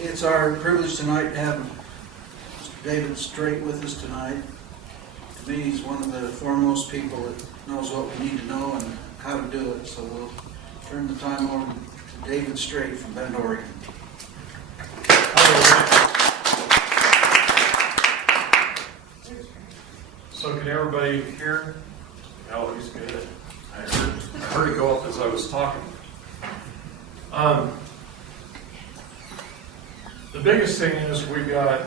It's our privilege tonight to have Mr. David Straight with us tonight. To me, he's one of the foremost people that knows what we need to know and how to do it. So we'll turn the time over to David Straight from Bend, Oregon. So can everybody hear? Oh, he's good. I heard it go up as I was talking. The biggest thing is we've got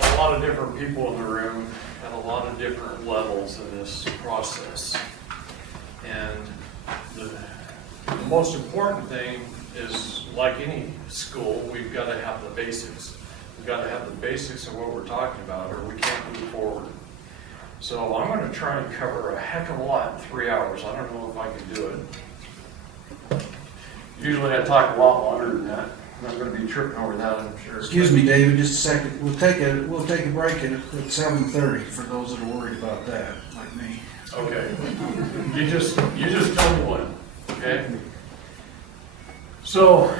a lot of different people in the room at a lot of different levels in this process. And the most important thing is, like any school, we've got to have the basics. We've got to have the basics of what we're talking about, or we can't move forward. So I'm going to try and cover a heck of a lot in 3 hours. I don't know if I can do it. Usually I talk a lot longer than that. I'm going to be tripping over that, I'm sure. Excuse me, David, just a second. We'll take a break at 7:30 for those that are worried about that, like me. Okay. You just tell me when. Okay. So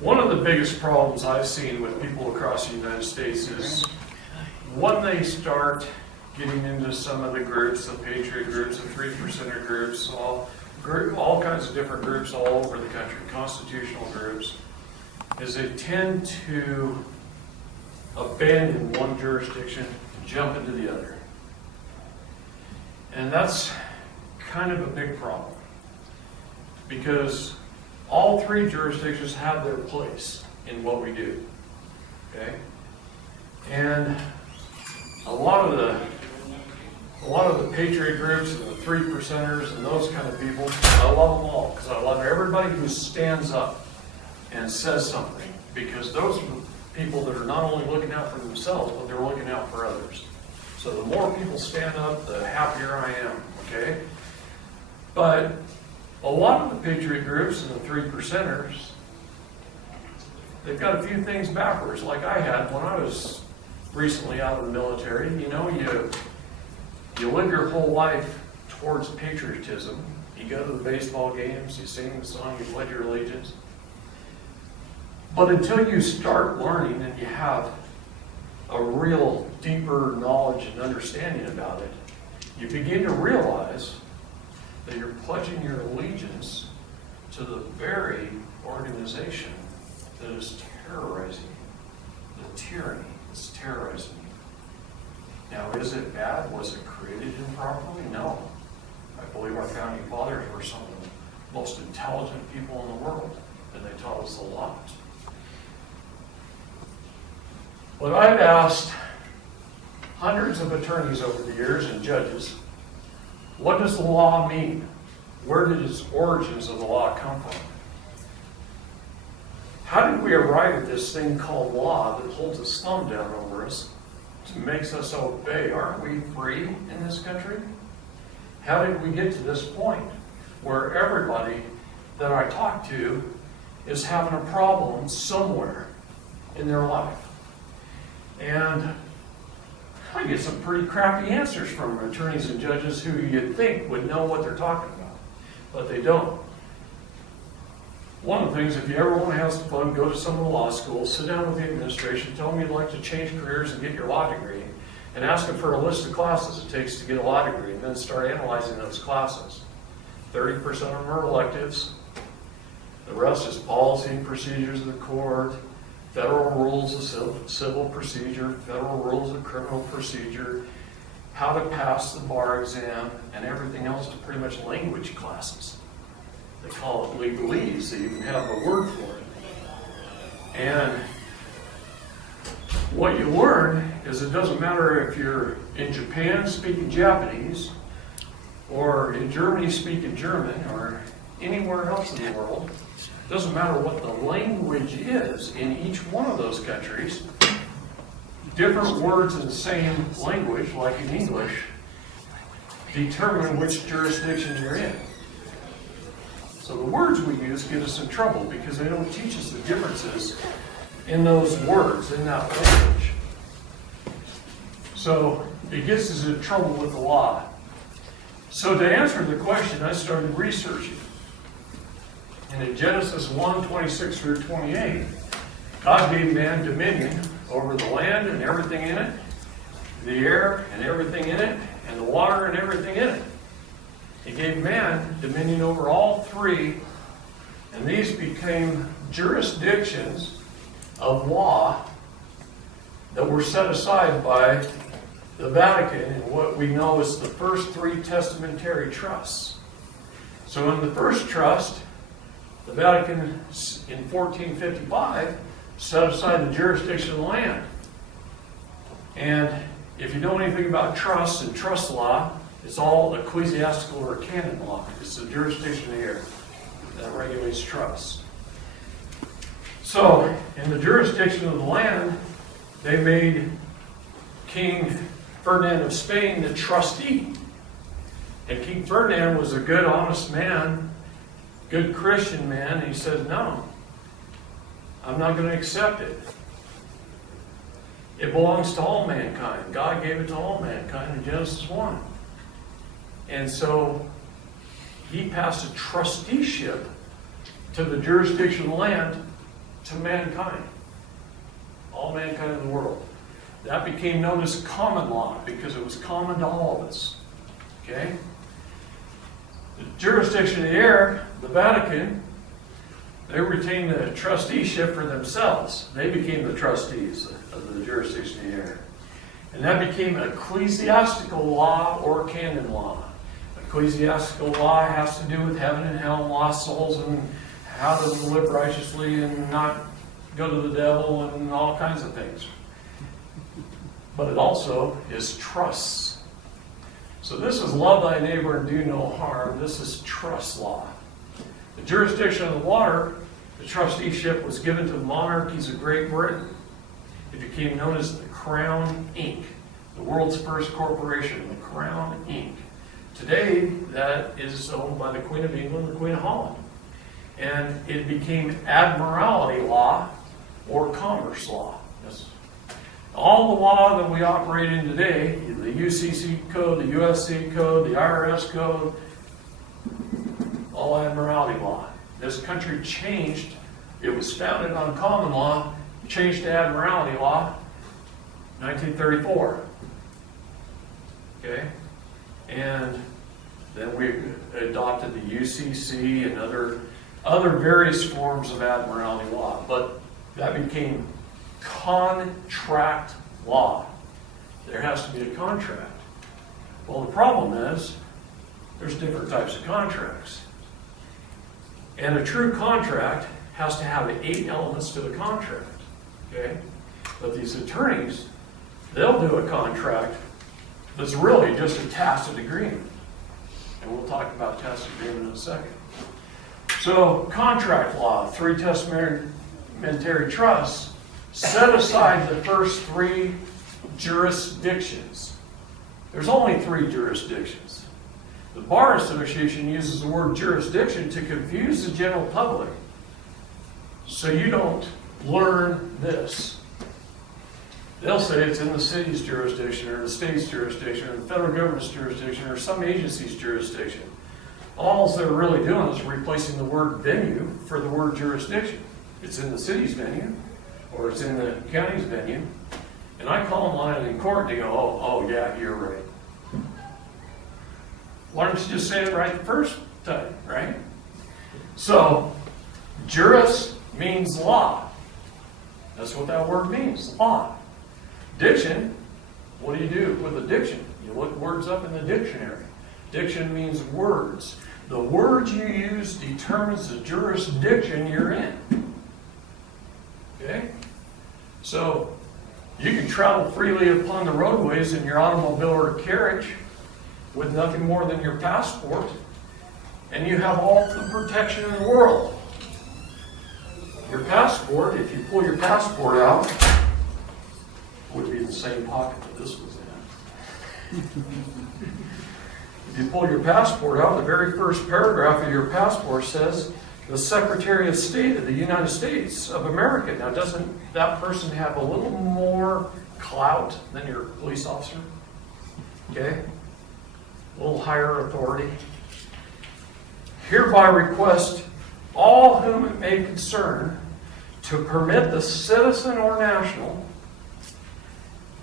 one of the biggest problems I've seen with people across the United States is when they start getting into some of the groups, the Patriot groups, the 3%er groups, all kinds of different groups all over the country, constitutional groups, is they tend to abandon one jurisdiction and jump into the other. And that's kind of a big problem, because all three jurisdictions have their place in what we do. Okay? And a lot of the Patriot groups and the 3%ers and those kind of people, I love them all, because I love everybody who stands up and says something, because those are the people that are not only looking out for themselves, but they're looking out for others. So the more people stand up, the happier I am, okay? But a lot of the Patriot groups and the 3%ers, they've got a few things backwards, like I had when I was recently out of the military. You know, you live your whole life towards patriotism. You go to the baseball games, you sing the song, you pledge your allegiance. But until you start learning and you have a real deeper knowledge and understanding about it, you begin to realize that you're pledging your allegiance to the very organization that is terrorizing you, the tyranny that's terrorizing you. Now, is it bad? Was it created improperly? No. I believe our founding fathers were some of the most intelligent people in the world, and they taught us a lot. But I've asked hundreds of attorneys over the years and judges, what does the law mean? Where did its origins of the law come from? How did we arrive at this thing called law that holds its thumb down over us, makes us obey? Aren't we free in this country? How did we get to this point where everybody that I talk to is having a problem somewhere in their life? And I get some pretty crappy answers from attorneys and judges who you'd think would know what they're talking about, but they don't. One of the things, if you ever want to have some fun, go to some of the law schools, sit down with the administration, tell them you'd like to change careers and get your law degree, and ask them for a list of classes it takes to get a law degree, and then start analyzing those classes. 30% of them are electives. The rest is policy and procedures of the court, federal rules of civil procedure, federal rules of criminal procedure, how to pass the bar exam, and everything else is pretty much language classes. They call it legalese. They even have a word for it. And what you learn is it doesn't matter if you're in Japan speaking Japanese, or in Germany speaking German, or anywhere else in the world. It doesn't matter what the language is in each one of those countries. Different words in the same language, like in English, determine which jurisdiction you're in. So the words we use get us in trouble because they don't teach us the differences in those words, in that language. So it gets us in trouble with the law. So to answer the question, I started researching. And in Genesis 1:26 through 28, God gave man dominion over the land and everything in it, the air and everything in it, and the water and everything in it. He gave man dominion over all three, and these became jurisdictions of law that were set aside by the Vatican in what we know as the first three testamentary trusts. So in the first trust, the Vatican in 1455 set aside the jurisdiction of the land. And if you know anything about trusts and trust law, it's all ecclesiastical or canon law. It's the jurisdiction of the air that regulates trusts. So, in the jurisdiction of the land, they made King Ferdinand of Spain the trustee. And King Ferdinand was a good, honest man, good Christian man, and he said, no, I'm not going to accept it. It belongs to all mankind. God gave it to all mankind in Genesis 1. And so he passed a trusteeship to the jurisdiction of the land to mankind. All mankind in the world. That became known as common law because it was common to all of us. Okay? The jurisdiction of the air, the Vatican, they retained the trusteeship for themselves. They became the trustees of the jurisdiction of the air. And that became ecclesiastical law or canon law. Ecclesiastical law has to do with heaven and hell and lost souls and how to live righteously and not go to the devil and all kinds of things. But it also is trusts. So this is love thy neighbor and do no harm. This is trust law. The jurisdiction of the water, the trusteeship was given to the monarchies of Great Britain. It became known as the Crown Inc., the world's first corporation, the Crown Inc. Today, that is owned by the Queen of England, the Queen of Holland. And it became admiralty law or commerce law. That's all the law that we operate in today, the UCC code, the USC code, the IRS code, all admiralty law. This country changed. It was founded on common law, changed to admiralty law, 1934. Okay? And then we adopted the UCC and other various forms of admiralty law. But that became contract law. There has to be a contract. Well, the problem is there's different types of contracts. And a true contract has to have 8 elements to the contract. Okay? But these attorneys, they'll do a contract that's really just a tacit agreement. And we'll talk about tacit agreement in a second. So, contract law, 3 testamentary trusts, set aside the first 3 jurisdictions. There's only 3 jurisdictions. The Bar Association uses the word jurisdiction to confuse the general public so you don't learn this. They'll say it's in the city's jurisdiction or the state's jurisdiction or the federal government's jurisdiction or some agency's jurisdiction. All they're really doing is replacing the word venue for the word jurisdiction. It's in the city's venue or it's in the county's venue. And I call them on it in court and they go, oh yeah, you're right. Why don't you just say it right the first time, right? So, juris means law. That's what that word means, law. Diction, what do you do with a diction? You look words up in the dictionary. Diction means words. The words you use determines the jurisdiction you're in. Okay? So, you can travel freely upon the roadways in your automobile or carriage with nothing more than your passport, and you have all the protection in the world. Your passport, if you pull your passport out, would be in the same pocket that this was in. If you pull your passport out, the very first paragraph of your passport says, the Secretary of State of the United States of America. Now, doesn't that person have a little more clout than your police officer? Okay? A little higher authority. Hereby request all whom it may concern, to permit the citizen or national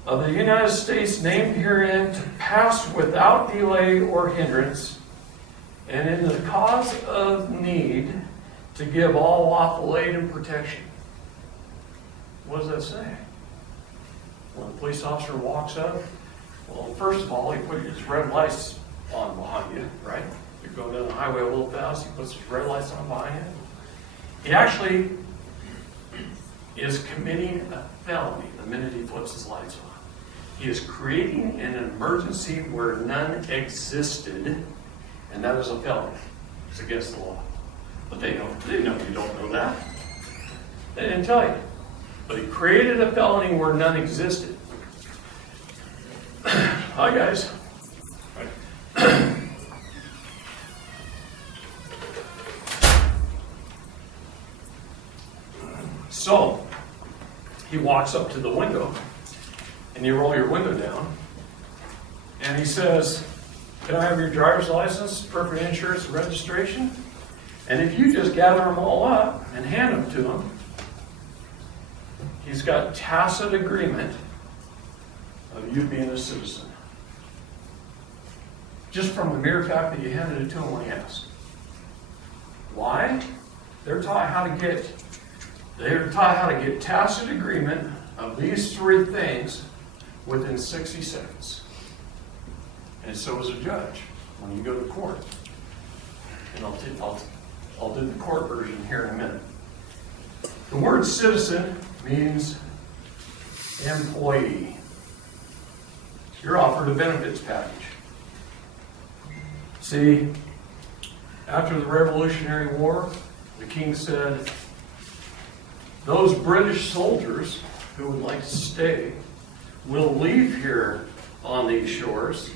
of the United States named herein to pass without delay or hindrance, and in the cause of need to give all lawful aid and protection. What does that say? When a police officer walks up, well, first of all, he puts his red lights on behind you, right? You're going down the highway a little fast, he puts his red lights on behind you. He actually is committing a felony the minute he flips his lights on. He is creating an emergency where none existed, and that is a felony. It's against the law. But they know you don't know that. They didn't tell you. But he created a felony where none existed. Hi, guys. So, he walks up to the window, and you roll your window down, and he says, "Can I have your driver's license, perfect insurance, and registration?" And if you just gather them all up and hand them to him, he's got tacit agreement of you being a citizen. Just from the mere fact that you handed it to him when he asked. Why? They're taught how to get tacit agreement of these three things within 60 seconds. And so is a judge when you go to court. And I'll do the court version here in a minute. The word citizen means employee. You're offered a benefits package. See, after the Revolutionary War, the king said, those British soldiers who would like to stay will leave here on these shores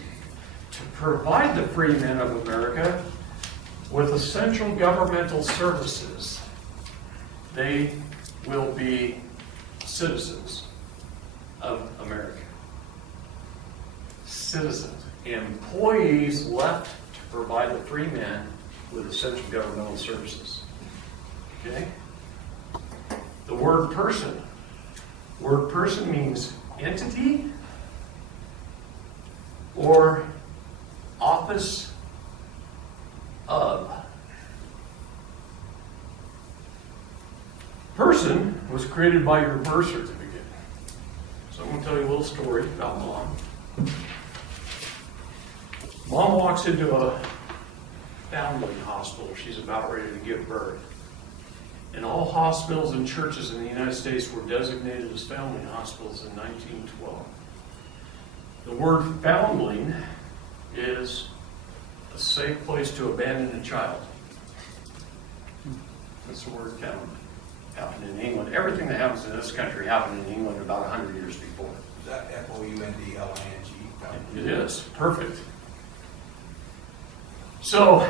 to provide the free men of America with essential governmental services. They will be citizens of America. Citizens. Employees left to provide the free men with essential governmental services. Okay? The word person. Word person means entity or office of. Person was created by your birth certificate. So I'm going to tell you a little story about Mom. Mom walks into a foundling hospital. She's about ready to give birth. And all hospitals and churches in the United States were designated as foundling hospitals in 1912. The word foundling is a safe place to abandon a child. That's the word foundling. Happened in England. Everything that happens in this country happened in England about 100 years before. Is that Foundling? It is. Perfect. So,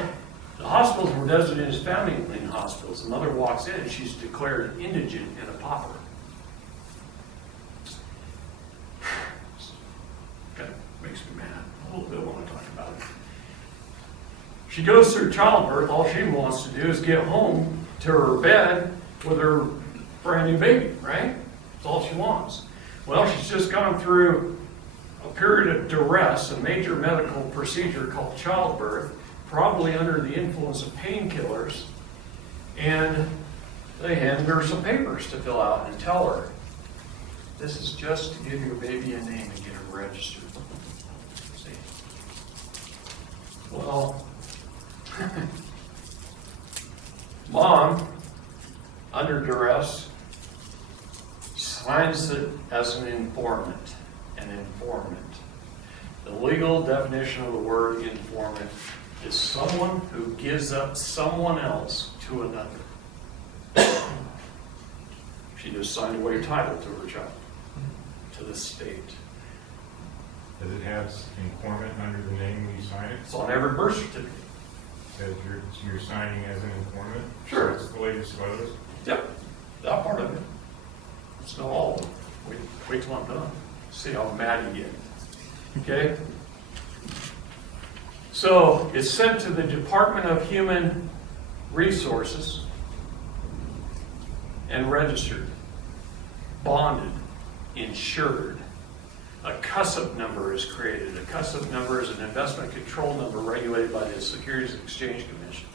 the hospitals were designated as foundling hospitals. The mother walks in, she's declared indigent and a pauper. Kind of makes me mad a little bit when I talk about it. She goes through childbirth. All she wants to do is get home to her bed with her brand new baby, right? That's all she wants. Well, she's just gone through a period of duress, a major medical procedure called childbirth, probably under the influence of painkillers, and they handed her some papers to fill out and tell her, this is just to give your baby a name and get her registered. See? Well, Mom, under duress, signs it as an informant. An informant. The legal definition of the word informant is someone who gives up someone else to another. She just signed away title to her child, to the state. Does it have informant under the name when you sign it? It's on every birth certificate. Says you're signing as an informant? Sure. So it's the way disclosed? Yep, that part of it. It's not all of it. Wait till I'm done. See how mad you get. Okay? So, it's sent to the Department of Human Resources, and registered, bonded, insured. A CUSIP number is created. A CUSIP number is an investment control number regulated by the Securities and Exchange Commission.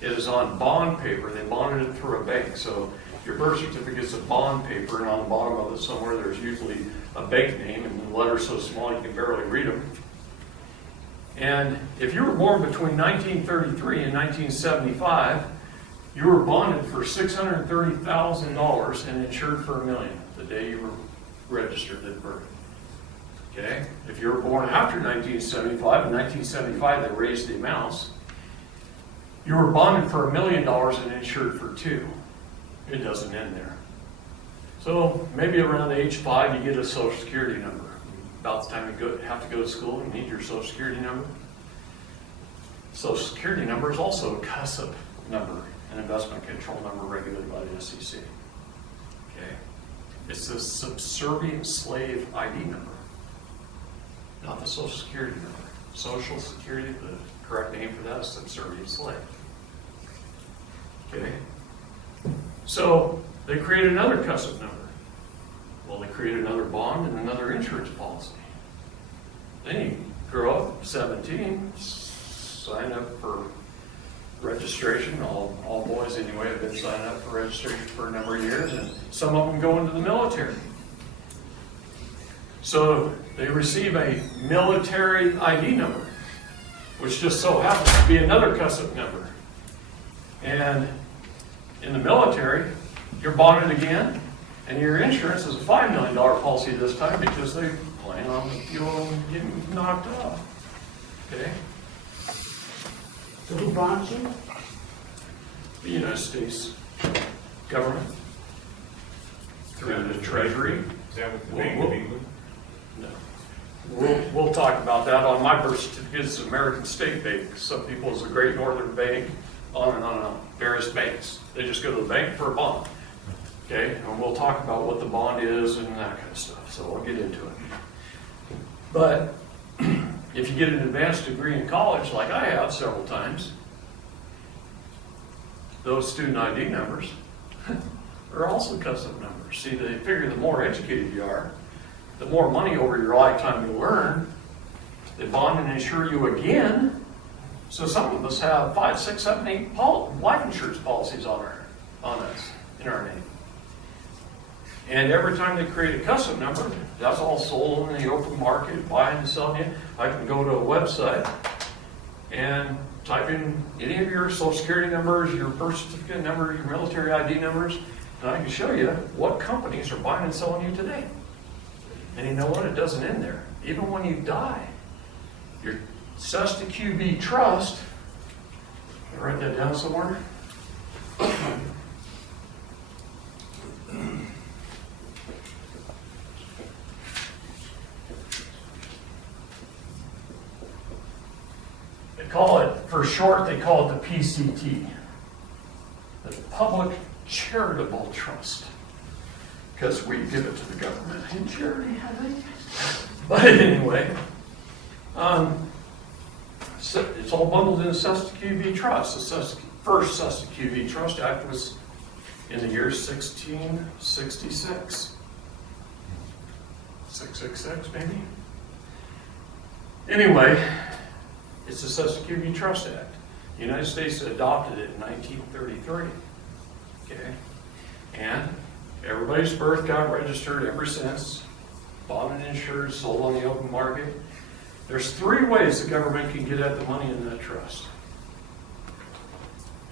It is on bond paper. They bonded it through a bank. So your birth certificate's a bond paper, and on the bottom of it somewhere there's usually a bank name, and the letters so small you can barely read them. And if you were born between 1933 and 1975, you were bonded for $630,000 and insured for $1 million the day you were registered at birth. Okay? If you were born after 1975, in 1975 they raised the amounts, you were bonded for $1 million and insured for $2 million. It doesn't end there. So maybe around age 5 you get a Social Security number. About the time you have to go to school, you need your Social Security number. Social Security number is also a CUSIP number, an investment control number regulated by the SEC. Okay? It's the subservient slave ID number, not the Social Security number. Social Security, the correct name for that is subservient slave. Okay? So they created another CUSIP number. Well, they created another bond and another insurance policy. Then you grow up, 17, sign up for registration. All boys anyway have been signing up for registration for a number of years, and some of them go into the military. So they receive a military ID number, which just so happens to be another CUSIP number. And in the military, you're bonded again, and your insurance is a $5 million policy this time because they plan on you getting knocked off. Okay? So who bonds you? The United States government, through the Treasury. Is that with the Bank of England? No. We'll talk about that. On my birth certificate, it's American State Bank. Some people, it's the Great Northern Bank, on and on, various banks. They just go to the bank for a bond. Okay, and we'll talk about what the bond is and that kind of stuff, so we'll get into it. But if you get an advanced degree in college, like I have several times, those student ID numbers are also CUSIP numbers. See, they figure the more educated you are, the more money over your lifetime you earn, they bond and insure you again. So some of us have 5, 6, 7, 8 life insurance policies on us, in our name. And every time they create a CUSIP number, that's all sold in the open market, buying and selling it. I can go to a website and type in any of your Social Security numbers, your birth certificate number, your military ID numbers, and I can show you what companies are buying and selling you today. And you know what? It doesn't end there. Even when you die, your Cesta QB Trust, can I write that down somewhere? They call it, for short, they call it the PCT, the Public Charitable Trust, because we give it to the government in charity, I think. But anyway, so it's all bundled in the Cesta QB Trust. The first Cesta QB Trust Act was in the year 1666. 666, maybe? Anyway, it's the Cesta QB Trust Act. The United States adopted it in 1933. Okay? And everybody's birth got registered ever since. Bought and insured, sold on the open market. There's 3 ways the government can get at the money in that trust.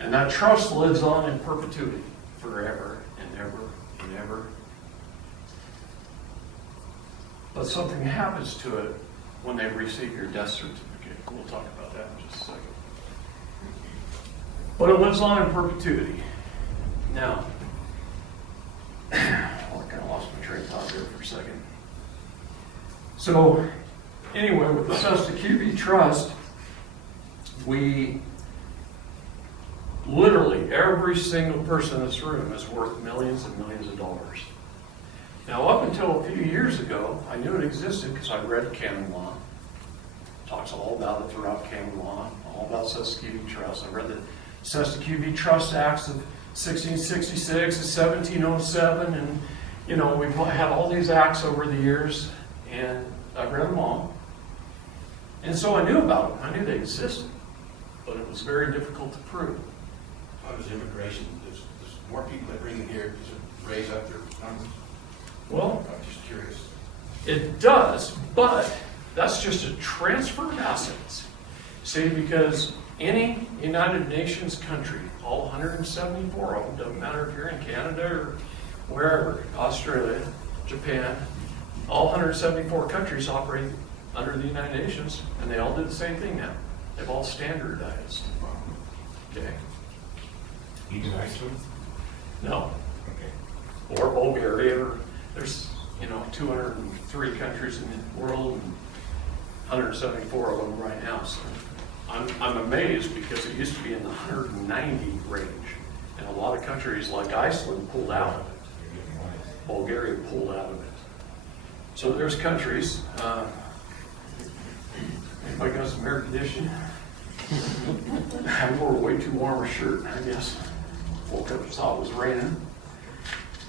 And that trust lives on in perpetuity, forever and ever and ever. But something happens to it when they receive your death certificate. We'll talk about that in just a second. But it lives on in perpetuity. Now, I kind of lost my train of thought there for a second. So, anyway, with the Cesta QB Trust, we literally, every single person in this room is worth millions and millions of dollars. Now, up until a few years ago, I knew it existed because I read canon law. It talks all about it throughout canon law, all about Cesta QB Trust. I read the Cesta QB Trust Acts of 1666 and 1707, and you know, we've had all these acts over the years, and I've read them all. And so I knew about them. I knew they existed, but it was very difficult to prove. How does immigration, there's more people that bring in here to raise up their numbers? Well, I'm just curious. it does, but that's just a transfer of assets. See, because any United Nations country, all 174 of them, doesn't matter if you're in Canada or wherever, Australia, Japan, all 174 countries operate under the United Nations, and they all do the same thing now. They've all standardized. Okay? Even Iceland? No. Okay. Or Bulgaria, or there's, 203 countries in the world, and 174 of them right now. So I'm amazed because it used to be in the 190 range, and a lot of countries like Iceland pulled out of it. You're getting wise. Bulgaria pulled out of it. So there's countries. Anybody got some air conditioning? I wore a way too warm a shirt, I guess. Woke up and saw it was raining.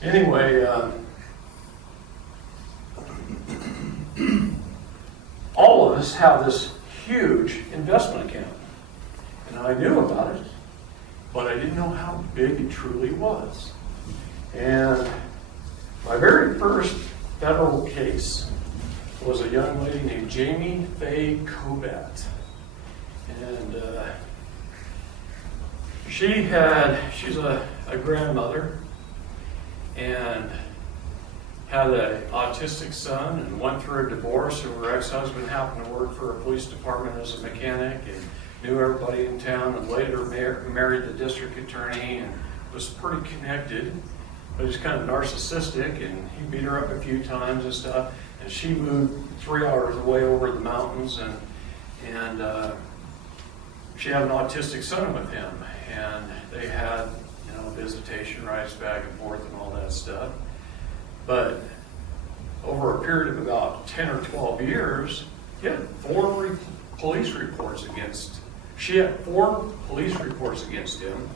Anyway, all of us have this huge investment account. And I knew about it, but I didn't know how big it truly was. And my very first federal case was a young lady named Jamie Faye Cobat. And she's a grandmother and had an autistic son and went through a divorce, and her ex-husband happened to work for a police department as a mechanic and knew everybody in town, and later married the district attorney and was pretty connected, but he's kind of narcissistic, and he beat her up a few times and stuff, and she moved 3 hours away over the mountains, and she had an autistic son with him, and they had visitation rights back and forth and all that stuff. But over a period of about 10 or 12 years, she had 4 police reports against him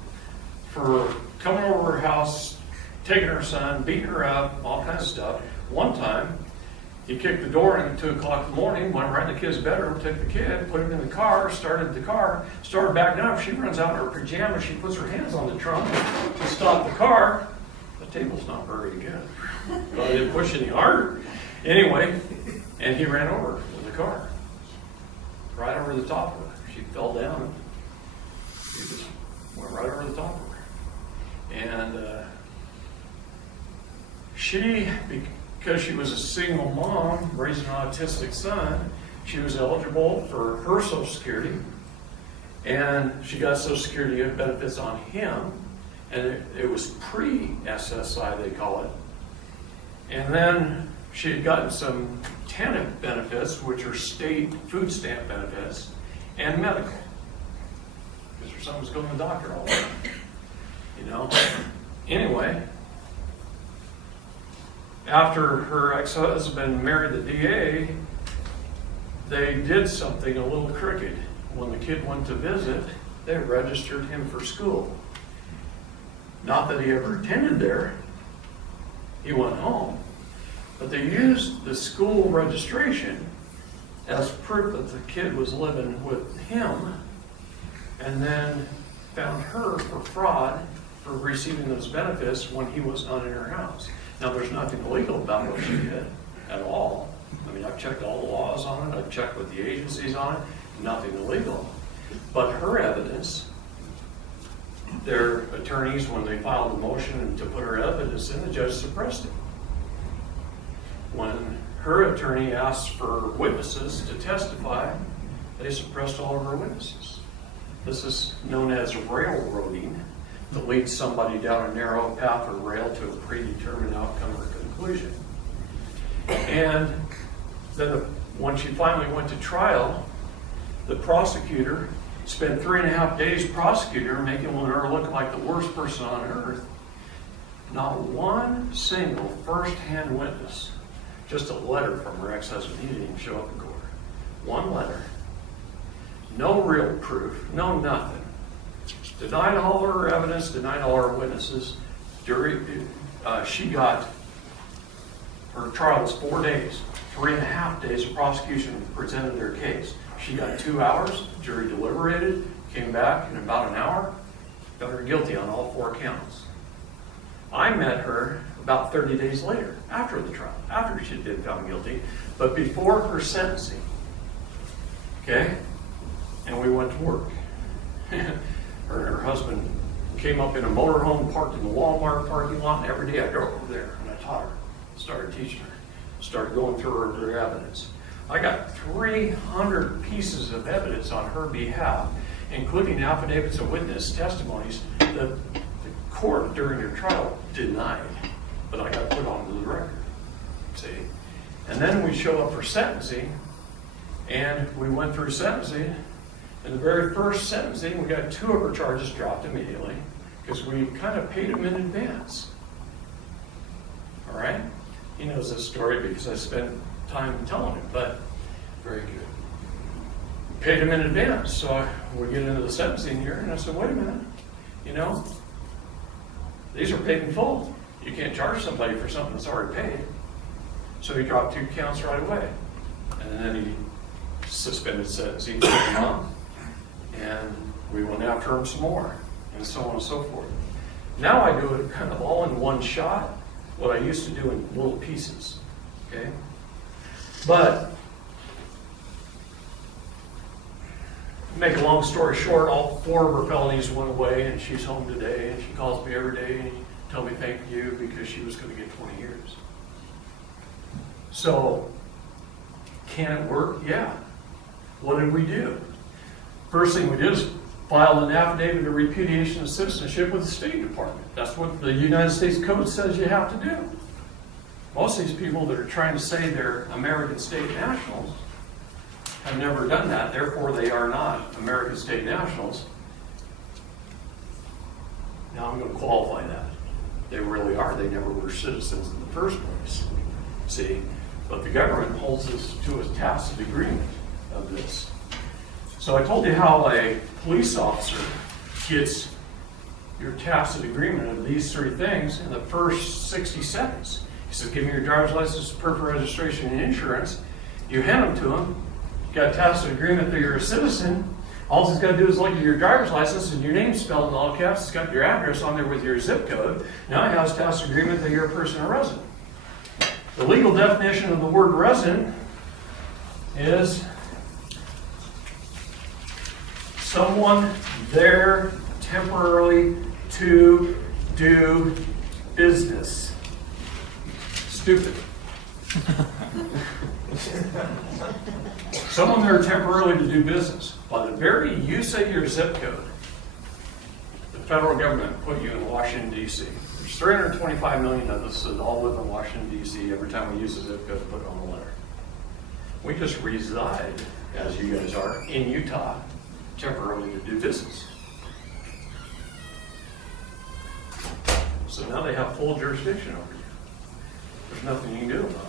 for coming over her house, taking her son, beating her up, all kinds of stuff. One time, he kicked the door in at 2 o'clock in the morning, went right in the kid's bedroom, took the kid, put him in the car, started backing up. She runs out in her pajamas, she puts her hands on the trunk to stop the car. The table's not very good. Well, I didn't push any harder. Anyway, and he ran over with the car. Right over the top of her. She fell down and he just went right over the top of her. And because she was a single mom raising an autistic son, she was eligible for her Social Security, and she got Social Security benefits on him, and it was pre-SSI, they call it. And then she had gotten some TANF benefits, which are state food stamp benefits, and medical, because her son was going to the doctor all the time, Anyway, after her ex-husband married the DA, they did something a little crooked. When the kid went to visit, they registered him for school. Not that he ever attended there. He went home. But they used the school registration as proof that the kid was living with him, and then found her for fraud for receiving those benefits when he was not in her house. Now, there's nothing illegal about what she did at all. I mean, I've checked all the laws on it. I've checked with the agencies on it. Nothing illegal. But her evidence, their attorneys, when they filed a motion to put her evidence in, the judge suppressed it. When her attorney asked for witnesses to testify, they suppressed all of her witnesses. This is known as railroading, to lead somebody down a narrow path or rail to a predetermined outcome or conclusion. And then when she finally went to trial, the prosecutor spent 3.5 days prosecuting her, making her look like the worst person on earth. Not one single first-hand witness, just a letter from her ex-husband. He didn't even show up in court. One letter. No real proof, no nothing. Denied all her evidence, denied all her witnesses. She got, her trial was 4 days, 3.5 days of prosecution presented their case. She got 2 hours, jury deliberated, came back in about an hour, got her guilty on all 4 counts. I met her about 30 days later, after the trial, after she had been found guilty, but before her sentencing. Okay? And we went to work. Her and her husband came up in a motorhome, parked in the Walmart parking lot, and every day I drove over there and I taught her, started teaching her, started going through her evidence. I got 300 pieces of evidence on her behalf, including affidavits of witness testimonies that the court during her trial denied, but I got put onto the record. See? And then we show up for sentencing, and we went through sentencing. In the very first sentencing, we got 2 of her charges dropped immediately because we kind of paid him in advance. All right? He knows this story because I spent time telling him, but Very good. paid him in advance. So we get into the sentencing here, and I said, wait a minute, you know, these are paid in full. You can't charge somebody for something that's already paid. So he dropped 2 counts right away. And then he suspended sentencing for a month. And we went after him some more, and so on and so forth. Now I do it kind of all in one shot, what I used to do in little pieces, okay? But, make a long story short, all 4 of her felonies went away, and she's home today, and she calls me every day and tells me thank you because she was going to get 20 years. So, can it work? Yeah. What did we do? First thing we did is file an affidavit of repudiation of citizenship with the State Department. That's what the United States Code says you have to do. Most of these people that are trying to say they're American state nationals have never done that, therefore they are not American state nationals. Now I'm going to qualify that. They really are. They never were citizens in the first place. See? But the government holds us to a tacit agreement of this. So I told you how a police officer gets your tacit agreement of these 3 things in the first 60 seconds. He says, give me your driver's license, proof of registration, and insurance. You hand them to him. You got a tacit agreement that you're a citizen. All he's got to do is look at your driver's license and your name spelled in all caps. It's got your address on there with your zip code. Now he has a tacit agreement that you're a person or resident. The legal definition of the word resident is someone there temporarily to do business. Stupid. Someone there temporarily to do business. By the very use of your zip code, the federal government put you in Washington, D.C. There's 325 million of us that all live in Washington, D.C. Every time we use a zip code, put it on the letter. We just reside, as you guys are, in Utah, temporarily to do business. So now they have full jurisdiction over you. There's nothing you can do about it.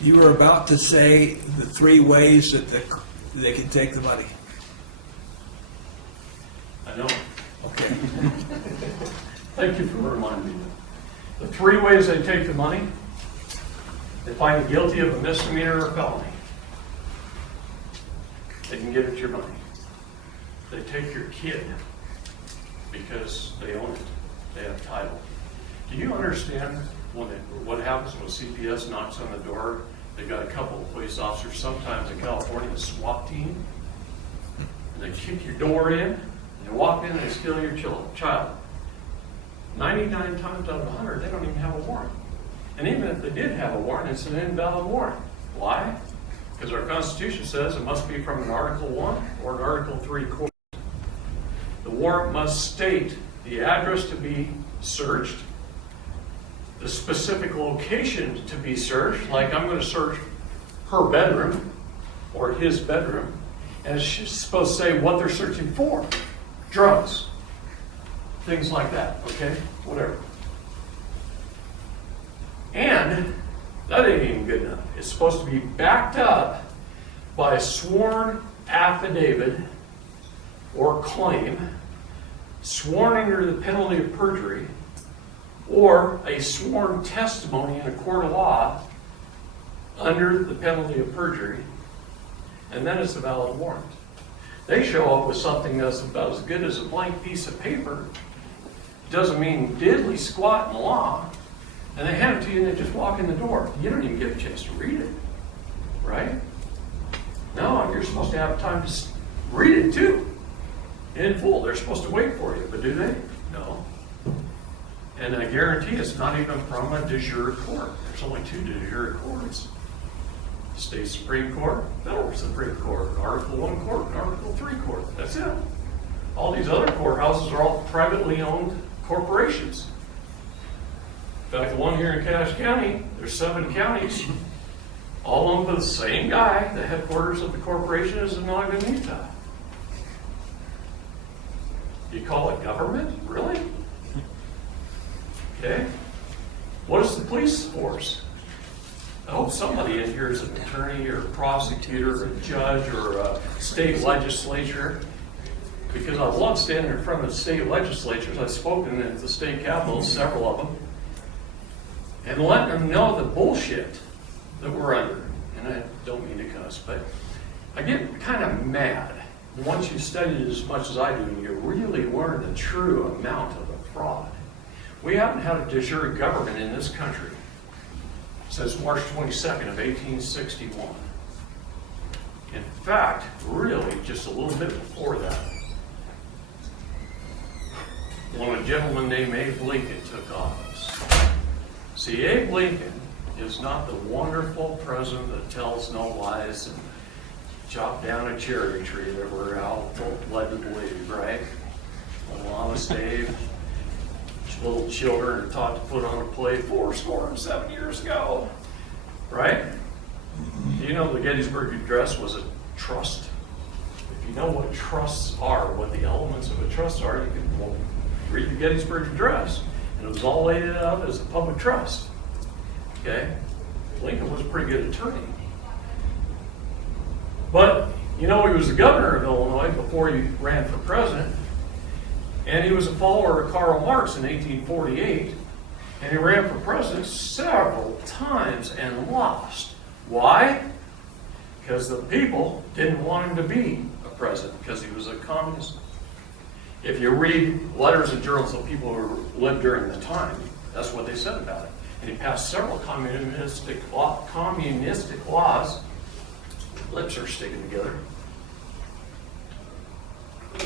You were about to say the 3 ways that they can take the money. I know. Okay. Thank you for reminding me. The 3 ways they take the money: they find you guilty of a misdemeanor or felony. They can get at your money. They take your kid because they own it. They have title. Do you understand what happens when CPS knocks on the door? They got a couple of police officers, sometimes in California, a SWAT team. And they kick your door in, and they walk in and they steal your child. 99 times out of 100, they don't even have a warrant. And even if they did have a warrant, it's an invalid warrant. Why? Because our Constitution says it must be from an Article 1 or an Article 3 court. The warrant must state the address to be searched, the specific location to be searched, like I'm going to search her bedroom or his bedroom, and it's supposed to say what they're searching for. Drugs, things like that, okay? Whatever. And that ain't even good enough. It's supposed to be backed up by a sworn affidavit or claim sworn under the penalty of perjury or a sworn testimony in a court of law under the penalty of perjury, and then it's a valid warrant. They show up with something that's about as good as a blank piece of paper, doesn't mean diddly squat in the law, and they hand it to you and they just walk in the door. You don't even get a chance to read it, right? No, you're supposed to have time to read it too, in full. They're supposed to wait for you, but do they? No. And I guarantee it's not even from a de jure court. There's only two de jure courts. State Supreme Court, Federal Supreme Court, Article I Court, and Article III Court. That's it. All these other courthouses are all privately owned corporations. In fact, the one here in Cache County, there's 7 counties, all owned by the same guy. The headquarters of the corporation is in Ogden, Utah. You call it government? Really? Okay. What is the police force? I hope somebody in here is an attorney or a prosecutor or a judge or a state legislature, because I love standing in front of state legislatures. I've spoken at the state capitol, several of them, and letting them know the bullshit that we're under. And I don't mean to cuss, but I get kind of mad once you study it as much as I do and you really learn the true amount of the fraud. We haven't had a de jure government in this country since March 22nd of 1861. In fact, really just a little bit before that, when a gentleman named Abe Lincoln took office. See, Abe Lincoln is not the wonderful president that tells no lies and chop down a cherry tree that we're all led to believe, right? Well, honest Abe. Little children are taught to put on a play 407 years ago, right? You know the Gettysburg Address was a trust. If you know what trusts are, what the elements of a trust are, you can read the Gettysburg Address, and it was all laid out as a public trust. Okay, Lincoln was a pretty good attorney, but you know he was the governor of Illinois before he ran for president. And he was a follower of Karl Marx in 1848, and he ran for president several times and lost. Why? Because the people didn't want him to be a president, because he was a communist. If you read letters and journals of people who lived during the time, that's what they said about it. And he passed several communistic laws. Lips are sticking together.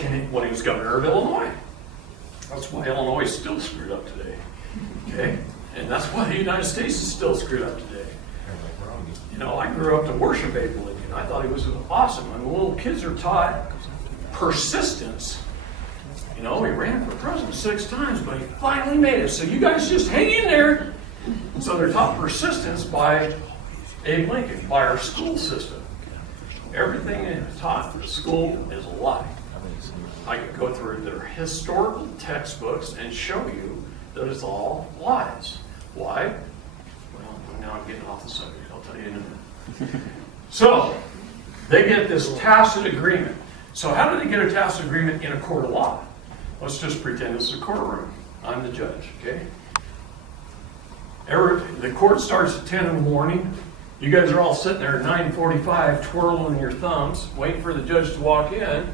And when he was governor of Illinois. That's why Illinois is still screwed up today. Okay? And that's why the United States is still screwed up today. You know, I grew up to worship Abe Lincoln. I thought he was awesome. And little kids are taught persistence. You know, he ran for president 6 times, but he finally made it. So you guys just hang in there. So they're taught persistence by Abe Lincoln, by our school system. Everything is taught in school is a lie. I could go through their historical textbooks and show you that it's all lies. Why? Well, now I'm getting off the subject. I'll tell you in a minute. So, they get this tacit agreement. So how do they get a tacit agreement in a court of law? Let's just pretend it's a courtroom. I'm the judge, okay? The court starts at 10 in the morning. You guys are all sitting there at 9:45 twirling your thumbs, waiting for the judge to walk in.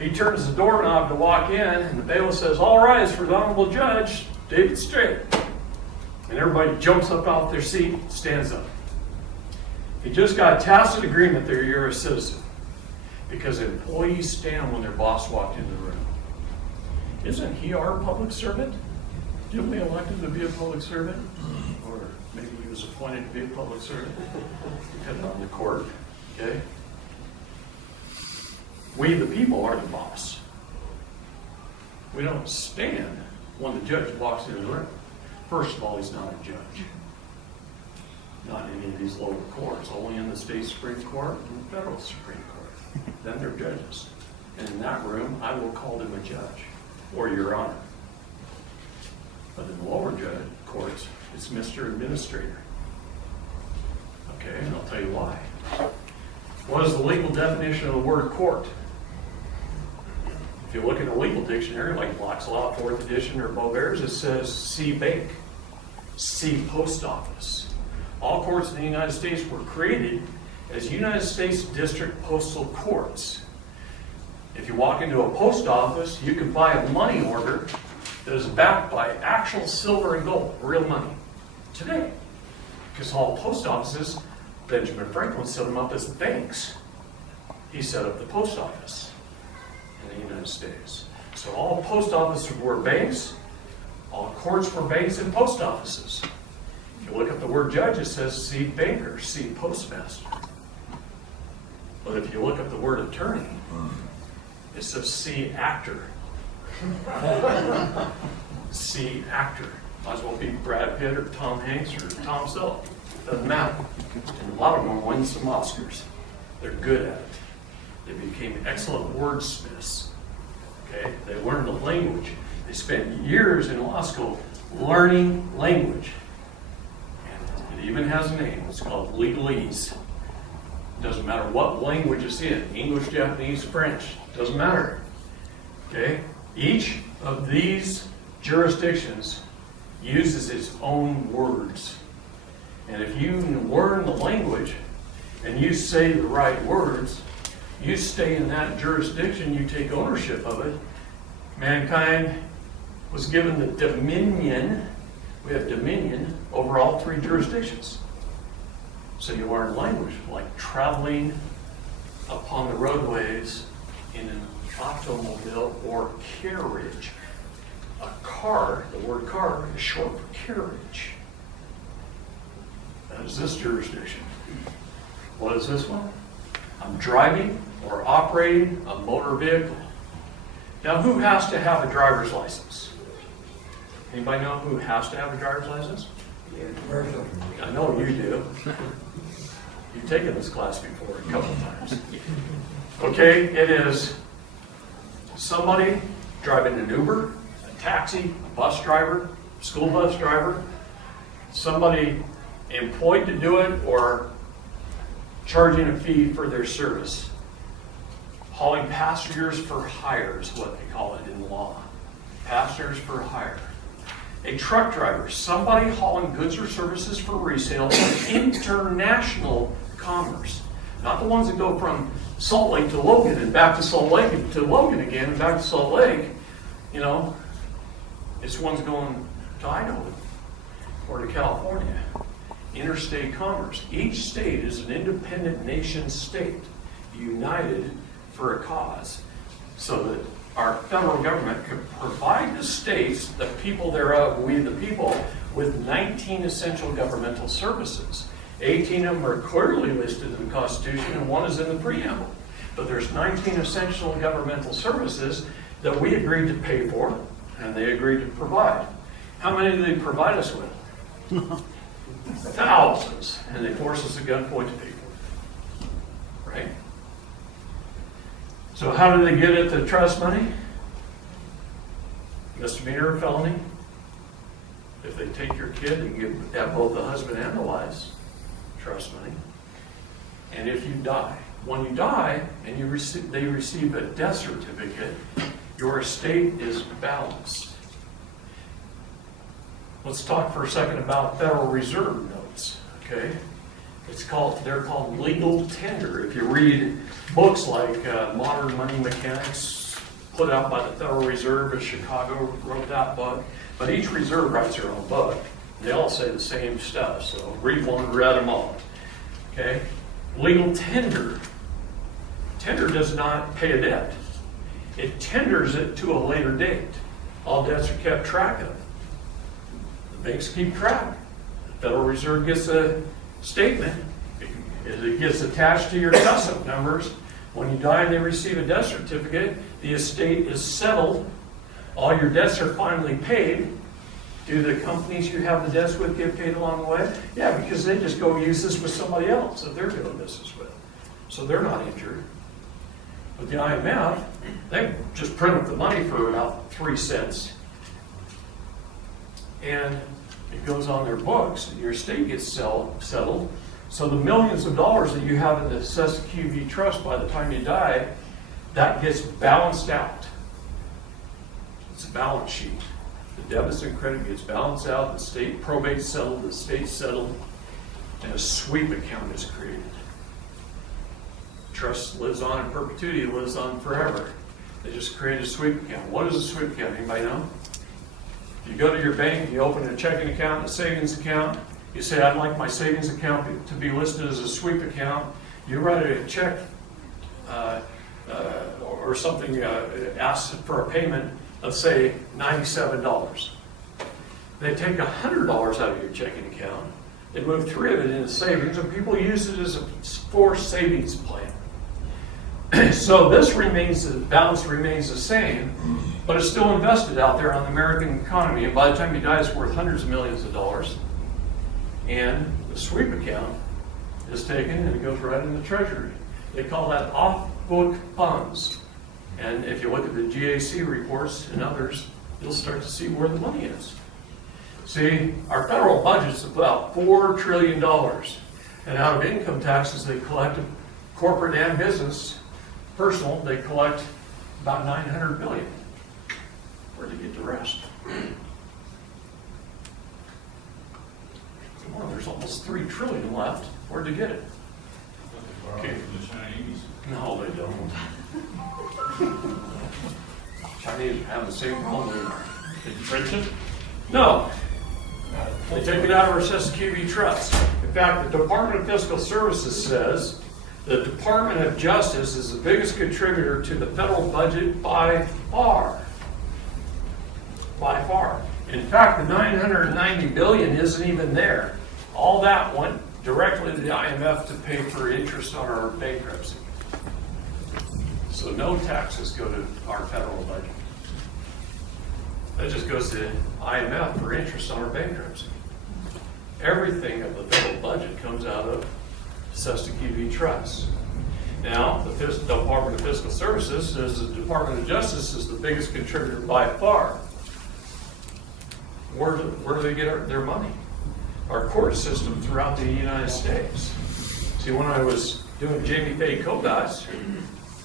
He turns the doorknob to walk in, and the bailiff says, "All rise for the Honorable Judge, David Strait." And everybody jumps up off their seat, stands up. You just got a tacit agreement there, you're a citizen. Because employees stand when their boss walked into the room. Isn't he our public servant? Didn't we elect him to be a public servant? Or maybe he was appointed to be a public servant, depending on the court, okay? We, the people, are the boss. We don't stand when the judge walks into the room. First of all, he's not a judge. Not in any of these lower courts, only in the state Supreme Court and the federal Supreme Court. Then they're judges. And in that room, I will call them a judge, or Your Honor. But in the lower courts, it's Mr. Administrator. Okay, and I'll tell you why. What is the legal definition of the word court? If you look in a legal dictionary like Black's Law, 4th edition, or Beauvair's, it says see bank, see post office. All courts in the United States were created as United States District Postal Courts. If you walk into a post office, you can buy a money order that is backed by actual silver and gold, real money, today. Because all post offices, Benjamin Franklin set them up as banks. He set up the post office in the United States. So all post offices were banks, all courts were banks and post offices. If you look up the word judge, it says see banker, see postmaster. But if you look up the word attorney, it says see actor. See actor. Might as well be Brad Pitt or Tom Hanks or Tom Selleck. Doesn't matter. And a lot of them win some Oscars. They're good at it. They became excellent wordsmiths. Okay? They learned the language. They spent years in law school learning language. And it even has a name. It's called legalese. Doesn't matter what language it's in. English, Japanese, French. Doesn't matter. Okay? Each of these jurisdictions uses its own words. And if you learn the language and you say the right words, you stay in that jurisdiction, you take ownership of it. Mankind was given the dominion, we have dominion over all 3 jurisdictions. So you learn language, like traveling upon the roadways in an automobile or carriage. A car, the word car, is short for carriage. That is this jurisdiction. What is this one? I'm driving or operating a motor vehicle. Now, who has to have a driver's license? Anybody know who has to have a driver's license? I know you do. You've taken this class before a couple of times. Okay, it is somebody driving an Uber, a taxi, a bus driver, school bus driver, somebody employed to do it or charging a fee for their service. Hauling passengers for hire is what they call it in law. Passengers for hire. A truck driver, somebody hauling goods or services for resale in international commerce. Not the ones that go from Salt Lake to Logan and back to Salt Lake to Logan again and back to Salt Lake. You know, it's ones going to Idaho or to California. Interstate commerce. Each state is an independent nation state, united for a cause, so that our federal government can provide the states, the people thereof, we the people, with 19 essential governmental services. 18 of them are clearly listed in the Constitution, and 1 is in the preamble. But there's 19 essential governmental services that we agreed to pay for, and they agreed to provide. How many do they provide us with? Thousands. And they force us at gunpoint to pay for it. Right? So how do they get at the trust money? Misdemeanor or felony? If they take your kid, they can have both the husband and the wife's trust money. And if you die, when you die and they receive a death certificate, your estate is balanced. Let's talk for a second about Federal Reserve notes, okay? They're called legal tender. If you read books like Modern Money Mechanics, put out by the Federal Reserve of Chicago, wrote that book. But each reserve writes their own book. They all say the same stuff, so read one, read them all. Okay? Legal tender. Tender does not pay a debt. It tenders it to a later date. All debts are kept track of. The banks keep track. The Federal Reserve gets a statement. It gets attached to your custom numbers. When you die and they receive a death certificate, the estate is settled. All your debts are finally paid. Do the companies you have the debts with get paid along the way? Yeah, because they just go use this with somebody else that they're doing business with. So they're not injured. With the IMF, they just print up the money for about 3 cents. And it goes on their books, and your estate gets settled. So the millions of dollars that you have in the SESQV trust by the time you die, that gets balanced out. balance sheet. The debits and credit gets balanced out, the state probate settled, the state settled, and a sweep account is created. Trust lives on in perpetuity, it lives on forever. They just create a sweep account. What is a sweep account? Anybody know? You go to your bank, you open a checking account, a savings account, you say, I'd like my savings account to be listed as a sweep account. You write a check or something, asks for a payment of, say, $97. They take $100 out of your checking account, they move $3 of it into savings, and people use it as a forced savings plan. So this remains, the balance remains the same, but it's still invested out there on the American economy, and by the time you die, it's worth hundreds of millions of dollars. And the sweep account is taken and it goes right in the treasury. They call that off-book funds. And if you look at the GAC reports and others, you'll start to see where the money is. See, our federal budget's about $4 trillion. And out of income taxes, they collect, corporate and business, personal, they collect about $900 billion. Where'd they get the rest? Well, there's almost $3 trillion left. Where'd they get it? Okay. The Chinese. No, they don't. Chinese have the same problem we are. Did you print it? No. They take it out of our SSQB trust. In fact, the Department of Fiscal Services says the Department of Justice is the biggest contributor to the federal budget by far. By far. In fact, the $990 billion isn't even there. All that went directly to the IMF to pay for interest on our bankruptcy. So no taxes go to our federal budget. That just goes to IMF for interest on our bankruptcy. Everything of the federal budget comes out of SSQB Trust. Now, the Department of Fiscal Services says the Department of Justice is the biggest contributor by far. Where do they get their money? Our court system throughout the United States. See, when I was doing Jamie Faye Kogat's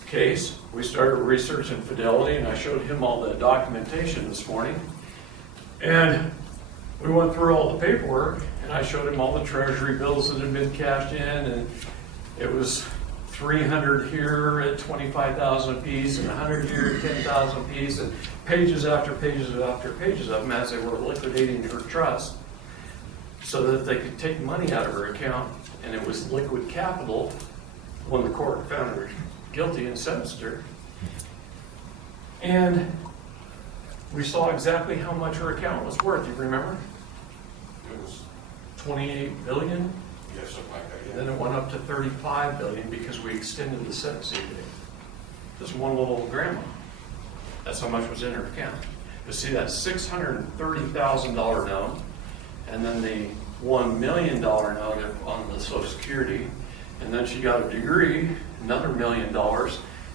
case, we started researching fidelity, and I showed him all the documentation this morning. And we went through all the paperwork, and I showed him all the treasury bills that had been cashed in, and it was 300 here at 25,000 a piece, and 100 here at 10,000 a piece, and pages after pages after pages of them as they were liquidating her trust, so that they could take money out of her account, and it was liquid capital when the court found her guilty and sentenced her. And we saw exactly how much her account was worth. You remember? It was, 28 billion. yeah, something like that, And yeah. then it went up to 35 billion because we extended the sentencing date. Just one little grandma. That's how much was in her account. But see, that $630,000 note, and then the $1 million note on the Social Security, and then she got a degree, another $1 million.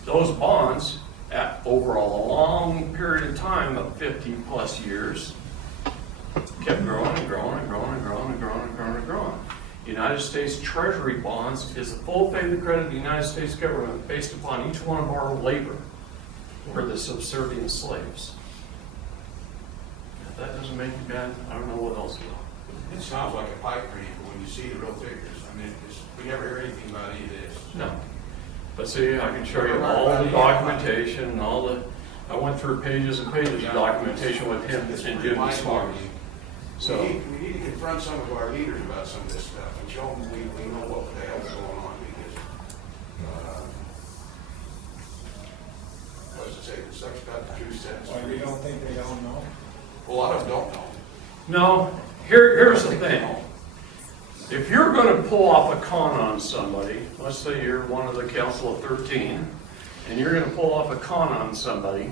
Those bonds, at overall a long period of time of 50 plus years, kept growing and growing and growing and growing and growing and growing and growing. United States Treasury bonds is the full faith and credit of the United States government based upon each one of our labor. We're the subservient slaves. If that doesn't make you bad, I don't know what else will. It sounds like a pipe dream, but when you see the real figures, I mean, we never hear anything about any of this. No. But see, I can show you all the documentation and all the, I went through pages and pages of documentation with him It's and pretty Jim this morning. mind-boggling. So, We need to confront some of our leaders about some of this stuff and show them we know what the hell's going on, because, what does it say, the suck's got the true sense. Why, you don't think they don't know? A lot of them don't know. no, here's the thing. If you're going to pull off a con on somebody, let's say you're one of the council of 13, and you're going to pull off a con on somebody,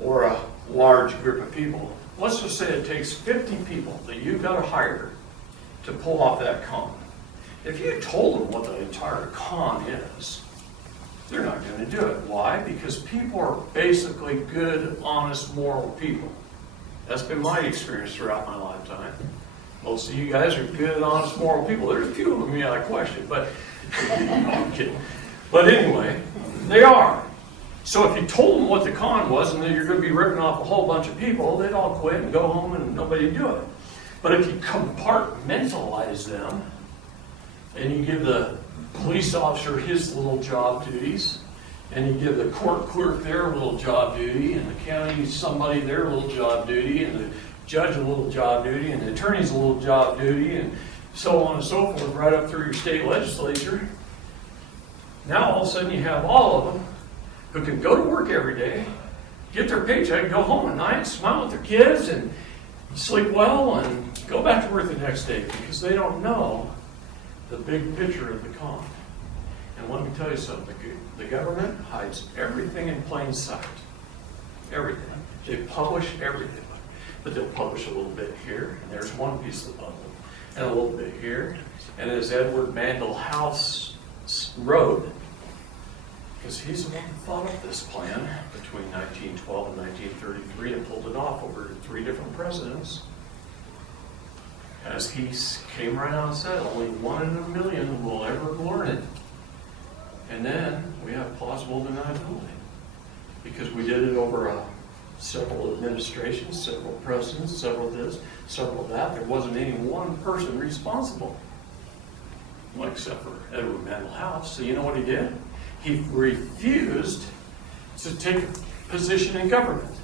or a large group of people, let's just say it takes 50 people that you've got to hire to pull off that con. If you told them what the entire con is, they're not going to do it. Why? Because people are basically good, honest, moral people. That's been my experience throughout my lifetime. Most of you guys are good, honest, moral people. There's a few of them you I question, but I'm kidding. But anyway, they are. So if you told them what the con was and that you're going to be ripping off a whole bunch of people, they'd all quit and go home and nobody would do it. But if you compartmentalize them and you give the police officer his little job duties, and you give the court clerk their little job duty, and the county somebody their little job duty, and the judge a little job duty, and the attorney's a little job duty, and so on and so forth, right up through your state legislature. Now all of a sudden you have all of them who can go to work every day, get their paycheck, go home at night, smile with their kids, and sleep well, and go back to work the next day because they don't know the big picture of the con. And let me tell you something, the government hides everything in plain sight. Everything. They publish everything. But they'll publish a little bit here, and there's one piece of the puzzle, and a little bit here. And as Edward Mandell House wrote, because he's the one who thought up this plan between 1912 and 1933 and pulled it off over 3 different presidents. As he came right out and said, only 1 in a million will ever learn it. And then we have plausible deniability. Because we did it over several administrations, several presidents, several this, several that. There wasn't any one person responsible. Well, except for Edward Mandell House. So you know what he did? He refused to take a position in government.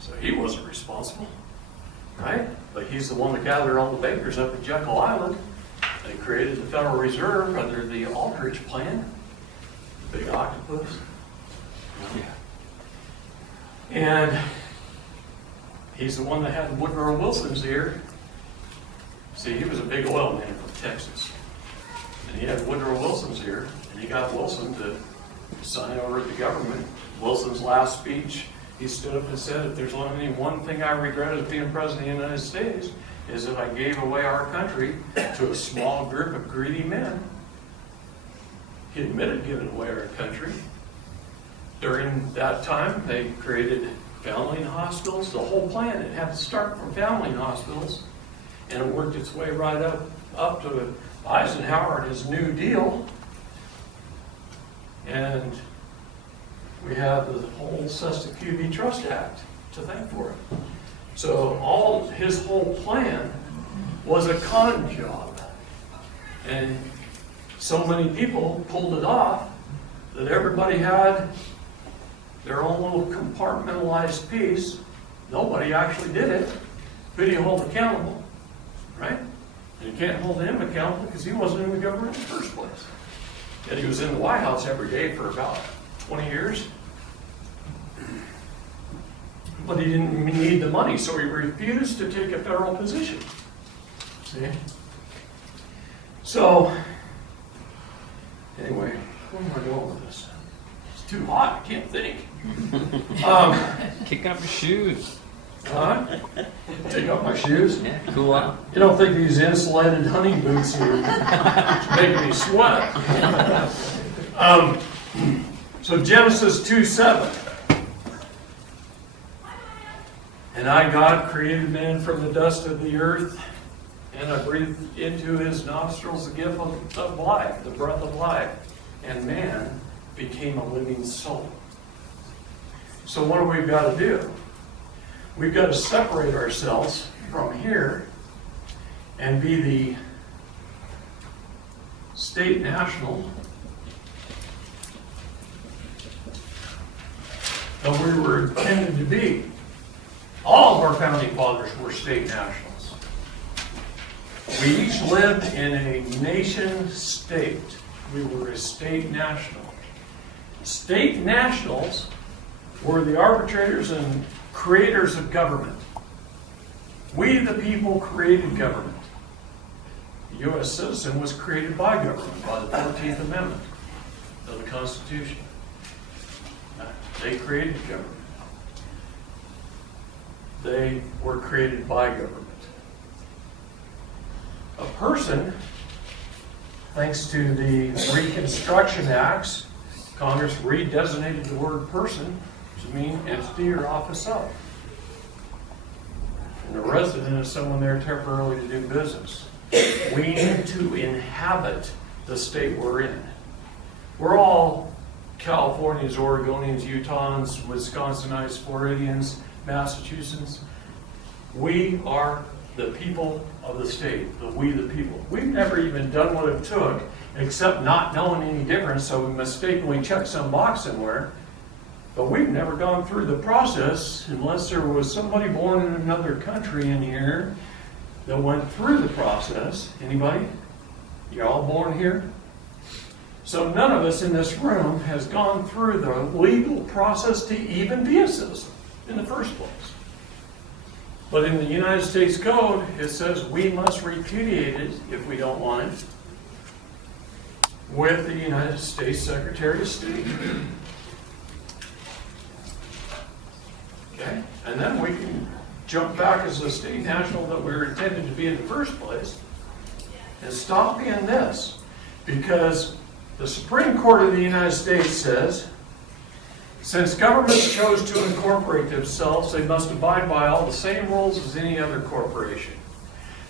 So he wasn't responsible, right? But he's the one that gathered all the bakers up at Jekyll Island. They created the Federal Reserve under the Aldrich Plan, the big octopus. And he's the one that had Woodrow Wilson's ear. See, he was a big oil man from Texas. And he had Woodrow Wilson's ear, and he got Wilson to sign over the government. Wilson's last speech, he stood up and said, if there's only one thing I regret as being president of the United States, is that I gave away our country to a small group of greedy men. He admitted giving away our country. During that time, they created foundling hospitals. The whole plan, it had to start from foundling hospitals, and it worked its way right up to Eisenhower and his New Deal. And we have the whole Cestui Trust Act to thank for it. So his whole plan was a con job. And so many people pulled it off that everybody had their own little compartmentalized piece. Nobody actually did it. Who do you hold accountable? Right? And you can't hold him accountable because he wasn't in the government in the first place. Yet he was in the White House every day for about 20 years. But he didn't need the money, so he refused to take a federal position. See? So, anyway, where am I going with this? It's too hot, I can't think. Kick off your shoes. Huh? Take off my shoes? Yeah, cool out. You don't think these insulated hunting boots are making me sweat? So Genesis 2:7. And I, God, created man from the dust of the earth, and I breathed into his nostrils the gift of life, the breath of life. And man became a living soul. So what do we got to do? We've got to separate ourselves from here and be the state national that we were intended to be. All of our founding fathers were state nationals. We each lived in a nation state. We were a state national. State nationals were the arbitrators and creators of government. We, the people, created government. The U.S. citizen was created by government, by the 14th Amendment of the Constitution. They created government. They were created by government. A person, thanks to the Reconstruction Acts, Congress redesignated the word person to mean entity or office of. And a resident is someone there temporarily to do business. We need to inhabit the state we're in. We're all Californians, Oregonians, Utahns, Wisconsinites, Floridians, Massachusetts. We are the people of the state, the we the people. We've never even done what it took, except not knowing any difference, so we mistakenly checked some box somewhere. But we've never gone through the process unless there was somebody born in another country in here that went through the process. Anybody? You're all born here? So none of us in this room has gone through the legal process to even be a citizen in the first place. But in the United States Code, it says we must repudiate it if we don't want it with the United States Secretary of State. Okay? And then we can jump back as a state national that we were intended to be in the first place and stop being this. Because the Supreme Court of the United States says, since governments chose to incorporate themselves, they must abide by all the same rules as any other corporation.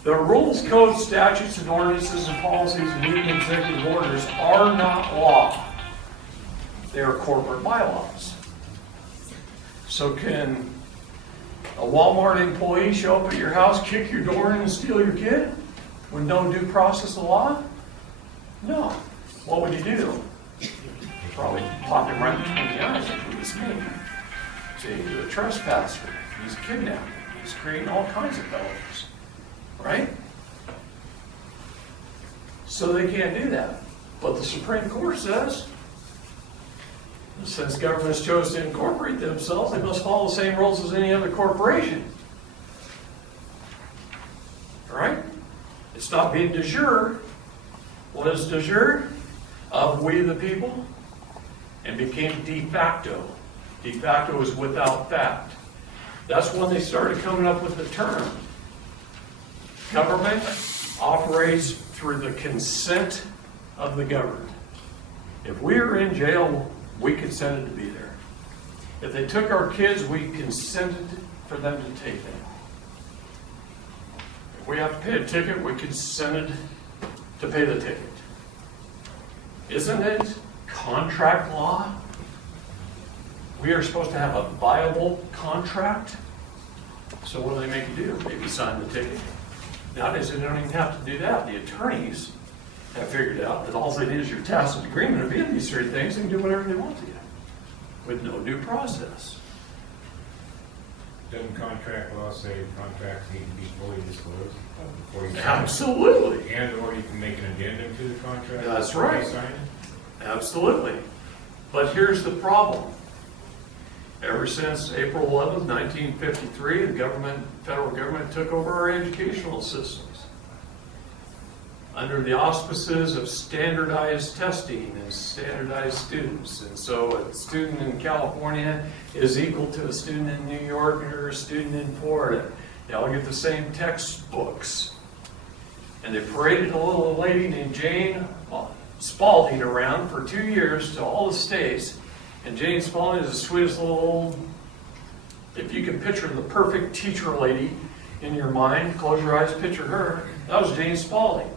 The rules, codes, statutes, and ordinances and policies and even executive orders are not law. They are corporate bylaws. So can a Walmart employee show up at your house, kick your door in, and steal your kid with no due process of law? No. What would you do? Probably pop him right between the eyes with his cane. See, he's a trespasser. He's kidnapping. He's creating all kinds of felonies. Right? So they can't do that. But the Supreme Court says, since governments chose to incorporate themselves, they must follow the same rules as any other corporation. All right? It stopped being de jure. What is de jure? Of we the people, and became de facto. De facto is without fact. That's when they started coming up with the term. Government operates through the consent of the governed. If we are in jail, we consented to be there. If they took our kids, we consented for them to take them. If we have to pay a ticket, we consented to pay the ticket. Isn't it contract law? We are supposed to have a viable contract. So what do they make you do? Maybe sign the ticket. Nowadays, they don't even have to do that. The attorneys have figured out that all they need is your tacit agreement to be in these three things and do whatever they want to you with no due process. Doesn't contract law say contracts need to be fully disclosed before you sign it? Absolutely. And or you can make an addendum to the contract? That's before you right. sign it? Absolutely. But here's the problem. Ever since April 11th, 1953, the federal government took over our educational systems under the auspices of standardized testing and standardized students. And so a student in California is equal to a student in New York or a student in Florida. They all get the same textbooks. And they paraded a little lady named Jane Spalding around for 2 years to all the states. And Jane Spalding is the sweetest little old, if you can picture the perfect teacher lady in your mind, close your eyes, picture her. That was Jane Spalding.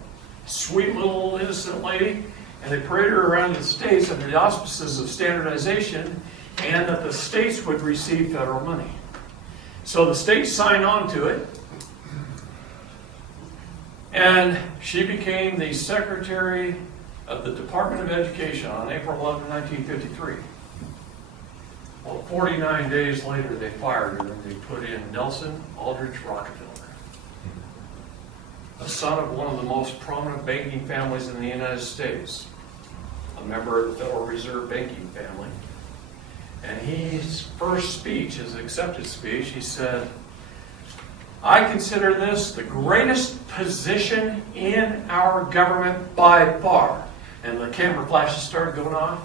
Sweet little innocent lady. And they paraded her around the states under the auspices of standardization and that the states would receive federal money. So the states signed on to it. And she became the Secretary of the Department of Education on April 11, 1953. Well, 49 days later, they fired her and they put in Nelson Aldrich Rockefeller, a son of one of the most prominent banking families in the United States, a member of the Federal Reserve banking family. And his first speech, his acceptance speech, he said, "I consider this the greatest position in our government by far." And the camera flashes started going on.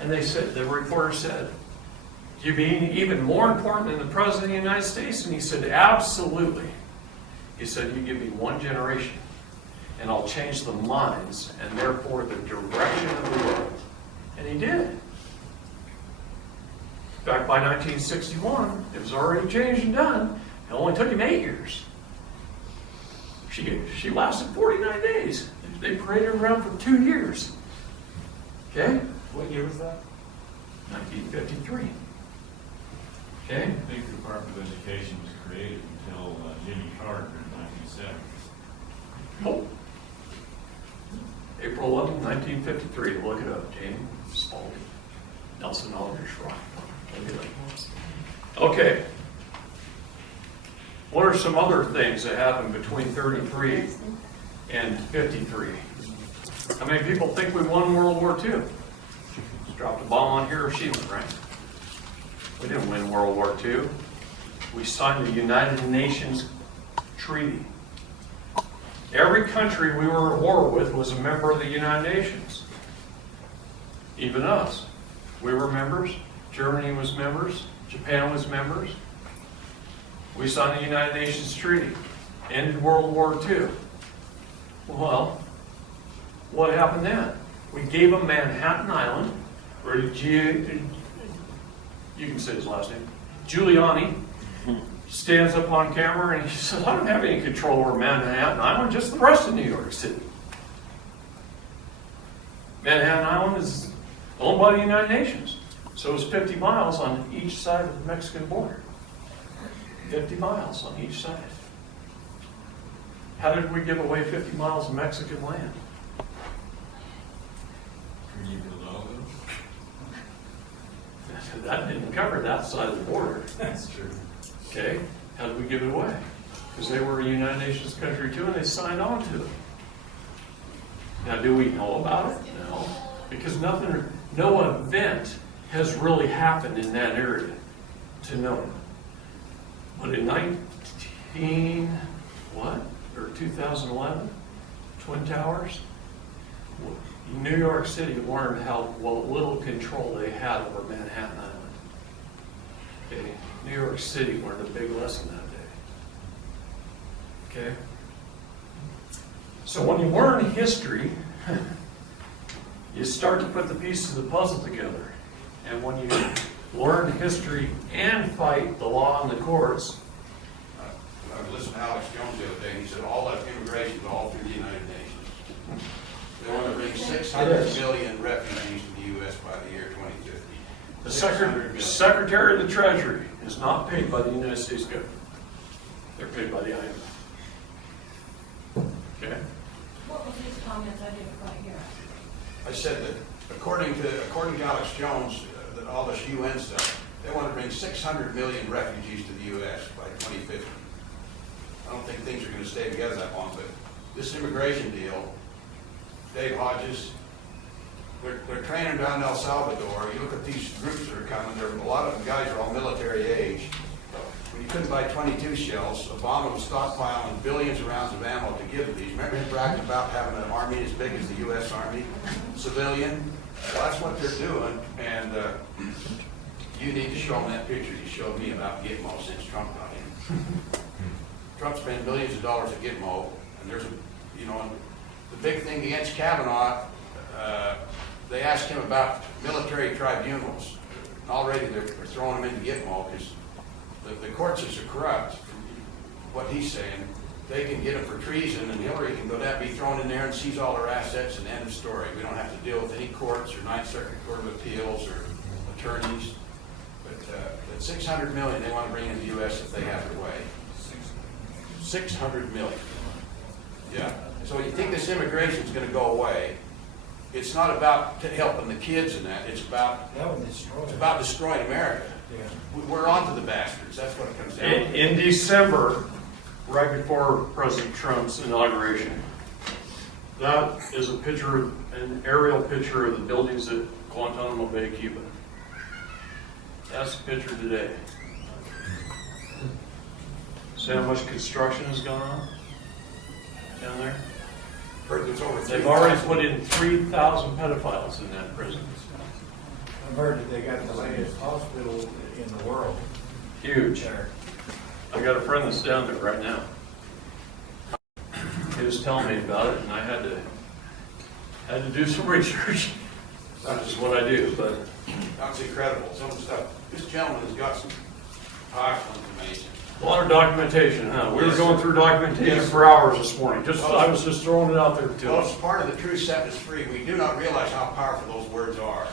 And they said, the reporter said, "You mean even more important than the President of the United States?" And he said, "Absolutely." He said, "You give me one generation, and I'll change the minds, and therefore the direction of the world." And he did. Back by 1961, it was already changed and done. It only took him 8 years. She lasted 49 days. They paraded her around for 2 years. Okay? What year was that? 1953. I Okay? didn't think the Department of Education was created until Jimmy Carter in the 1970s. Nope. April 11, 1953. Look it up. James Spalding. Nelson Aldrich Rock. Look it up. Okay. What are some other things that happened between 33 and 53? How many people think we won World War II? Just dropped a bomb on Hiroshima, right? We didn't win World War II. We signed the United Nations Treaty. Every country we were at war with was a member of the United Nations. Even us. We were members. Germany was members. Japan was members. We signed the United Nations Treaty. Ended World War II. Well, what happened then? We gave them Manhattan Island, or you can say his last name, Giuliani, stands up on camera and he says, I don't have any control over Manhattan Island, just the rest of New York City. Manhattan Island is owned by the United Nations. So it's 50 miles on each side of the Mexican border. 50 miles on each side. How did we give away 50 miles of Mexican land? Can you build all those? That didn't cover that side of the border. That's true. Okay? How did we give it away? Because they were a United Nations country too and they signed on to it. Now, do we know about it? No. Because no event has really happened in that area to know. But in 2011, Twin Towers, New York City learned how little control they had over Manhattan Island. Okay? New York City learned a big lesson that day. Okay? So when you learn history, you start to put the pieces of the puzzle together. And when you learn history and fight the law and the courts. I was listening to Alex Jones the other day, and he said all that immigration is all through the United Nations. They want to bring 600 million refugees to the U.S. by the year 2050. The Secretary of the Treasury is not paid by the United States government. They're paid by the IMF. Okay? What was his comments? I didn't quite hear. I said that according to Alex Jones, that all this UN stuff, they want to bring 600 million refugees to the U.S. by 2050. I don't think things are going to stay together that long, but this immigration deal, Dave Hodges, they're training down in El Salvador. You look at these groups that are coming, a lot of the guys are all military age. When you couldn't buy 22 shells, Obama was stockpiling billions of rounds of ammo to give to these. Remember him bragging about having an army as big as the U.S. Army, civilian? Well, that's what they're doing, and you need to show them that picture you showed me about Gitmo since Trump got in. Trump spent billions of dollars at Gitmo, and there's the big thing against Kavanaugh, they asked him about military tribunals. And already they're throwing him into Gitmo because the courts are corrupt, from what he's saying. They can get him for treason, and Hillary can go down, be thrown in there and seize all her assets, and end of story. We don't have to deal with any courts or Ninth Circuit Court of Appeals or attorneys. But 600 million they want to bring in the U.S. if they have their way. 600 million. Yeah. So you think this immigration is going to go away? It's not about helping the kids in that. It's about destroying America. Yeah. We're on to the bastards. That's what it comes down to. In December, right before President Trump's inauguration, that is an aerial picture of the buildings at Guantanamo Bay, Cuba. That's the picture today. See how much construction has gone on down there? They've already put in 3,000 pedophiles in that prison. I've heard that they got the latest hospital in the world. Huge. I got a friend that's down there right now. He was telling me about it, and I had to do some research. That's just what I do, but That's incredible. Some of the stuff. This gentleman has got some powerful information. A lot of documentation, huh? We were Yes, going sir. through documentation Yes, for hours this morning. I was just throwing it out there too. Well, it's part of the truth setting us free. We do not realize how powerful those words are.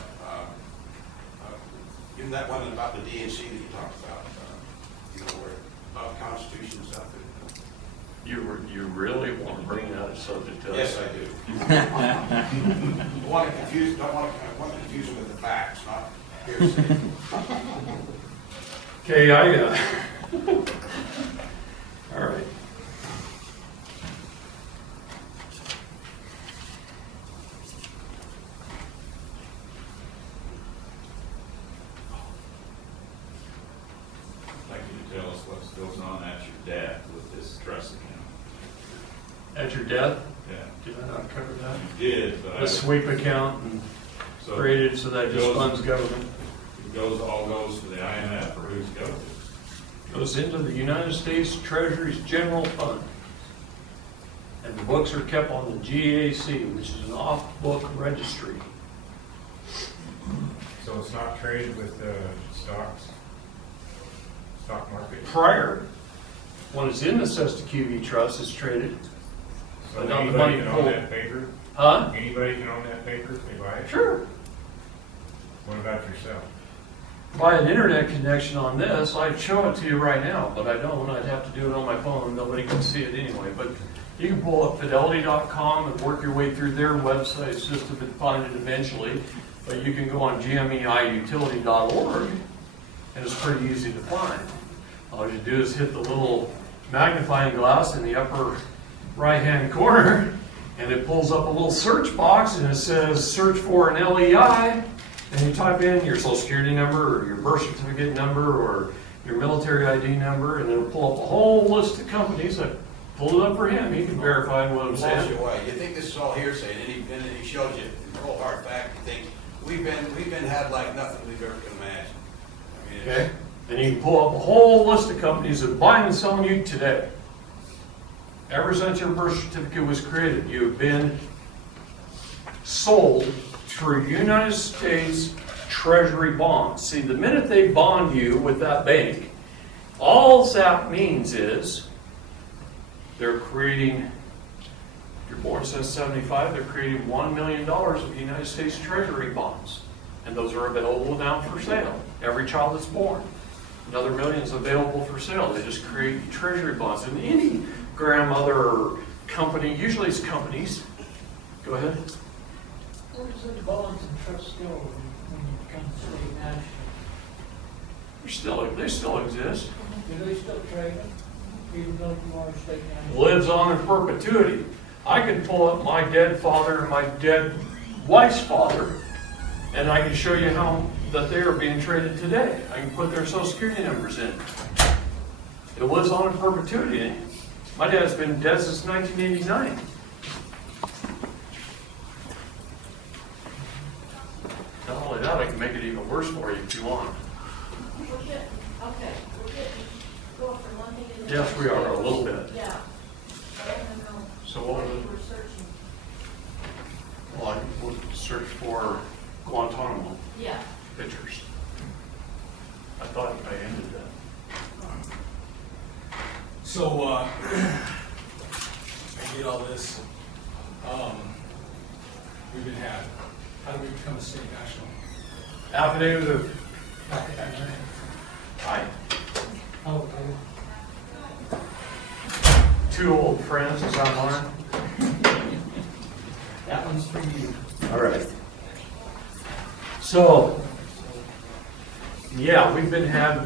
Even that one about the DNC that you talked about, where Constitution and stuff. You really want to bring that subject to us? Yes, I do. Don't want to confuse them with the facts, not hearsay. Okay, all right. I'd like you to tell us what goes on at your death with this trust account. At your death, Yeah, did I not cover that? you did, but The sweep account and so created so that just funds government. it all goes to the IMF, or who's it go to? Goes into the United States Treasury's General Fund. And the books are kept on the GAC, which is an off-book registry. So it's not traded with stocks, stock market? Prior, when it's in the Sesta QV Trust, it's traded. So But now the anybody money can own pulled. that paper? Huh? Anybody can own that paper if they buy it? Sure. What about yourself? Buy an internet connection on this, I'd show it to you right now, but I don't. I'd have to do it on my phone. Nobody can see it anyway. But you can pull up fidelity.com and work your way through their website system and find it eventually. But you can go on gmeiutility.org, and it's pretty easy to find. All you do is hit the little magnifying glass in the upper right-hand corner, and it pulls up a little search box, and it says search for an LEI, and you type in your social security number, or your birth certificate number, or your military ID number, and it'll pull up a whole list of companies. I pulled it up for him. He can verify what I'm Blows saying. you away. You think this is all hearsay, and then he shows you the whole hard fact. You think we've been had like nothing we've ever could imagine. I mean, Okay? And you can pull up a whole list of companies that are buying and selling you today. Ever since your birth certificate was created, you've been sold through United States Treasury bonds. See, the minute they bond you with that bank, all that means is they're creating, your board says 75, they're creating $1 million of United States Treasury bonds. And those are available now for sale. Every child that's born. Another million is available for sale. They just create treasury bonds. And any grandmother or company, usually it's companies. Go ahead. Where does the bonds and trusts go when you become state national? They still exist. Do they still trade them, even though you are state national? Lives on in perpetuity. I can pull up my dead father and my dead wife's father, and I can show you how that they are being traded today. I can put their social security numbers in. It lives on in perpetuity. My dad's been dead since 1989. Not only that, I can make it even worse for you if you want. We're getting, okay, we're getting, going from one thing to the Yes, we are, a little bit. Yeah. I don't know. So what was it? You were searching. Well, I would search for Guantanamo Yeah. pictures. I thought I ended that. So, I get all this. We've been had. How do we become a state national? Affidavit of, hi, Oh, okay. two old friends, is that mine? That one's for you. All right. So, yeah, we've been had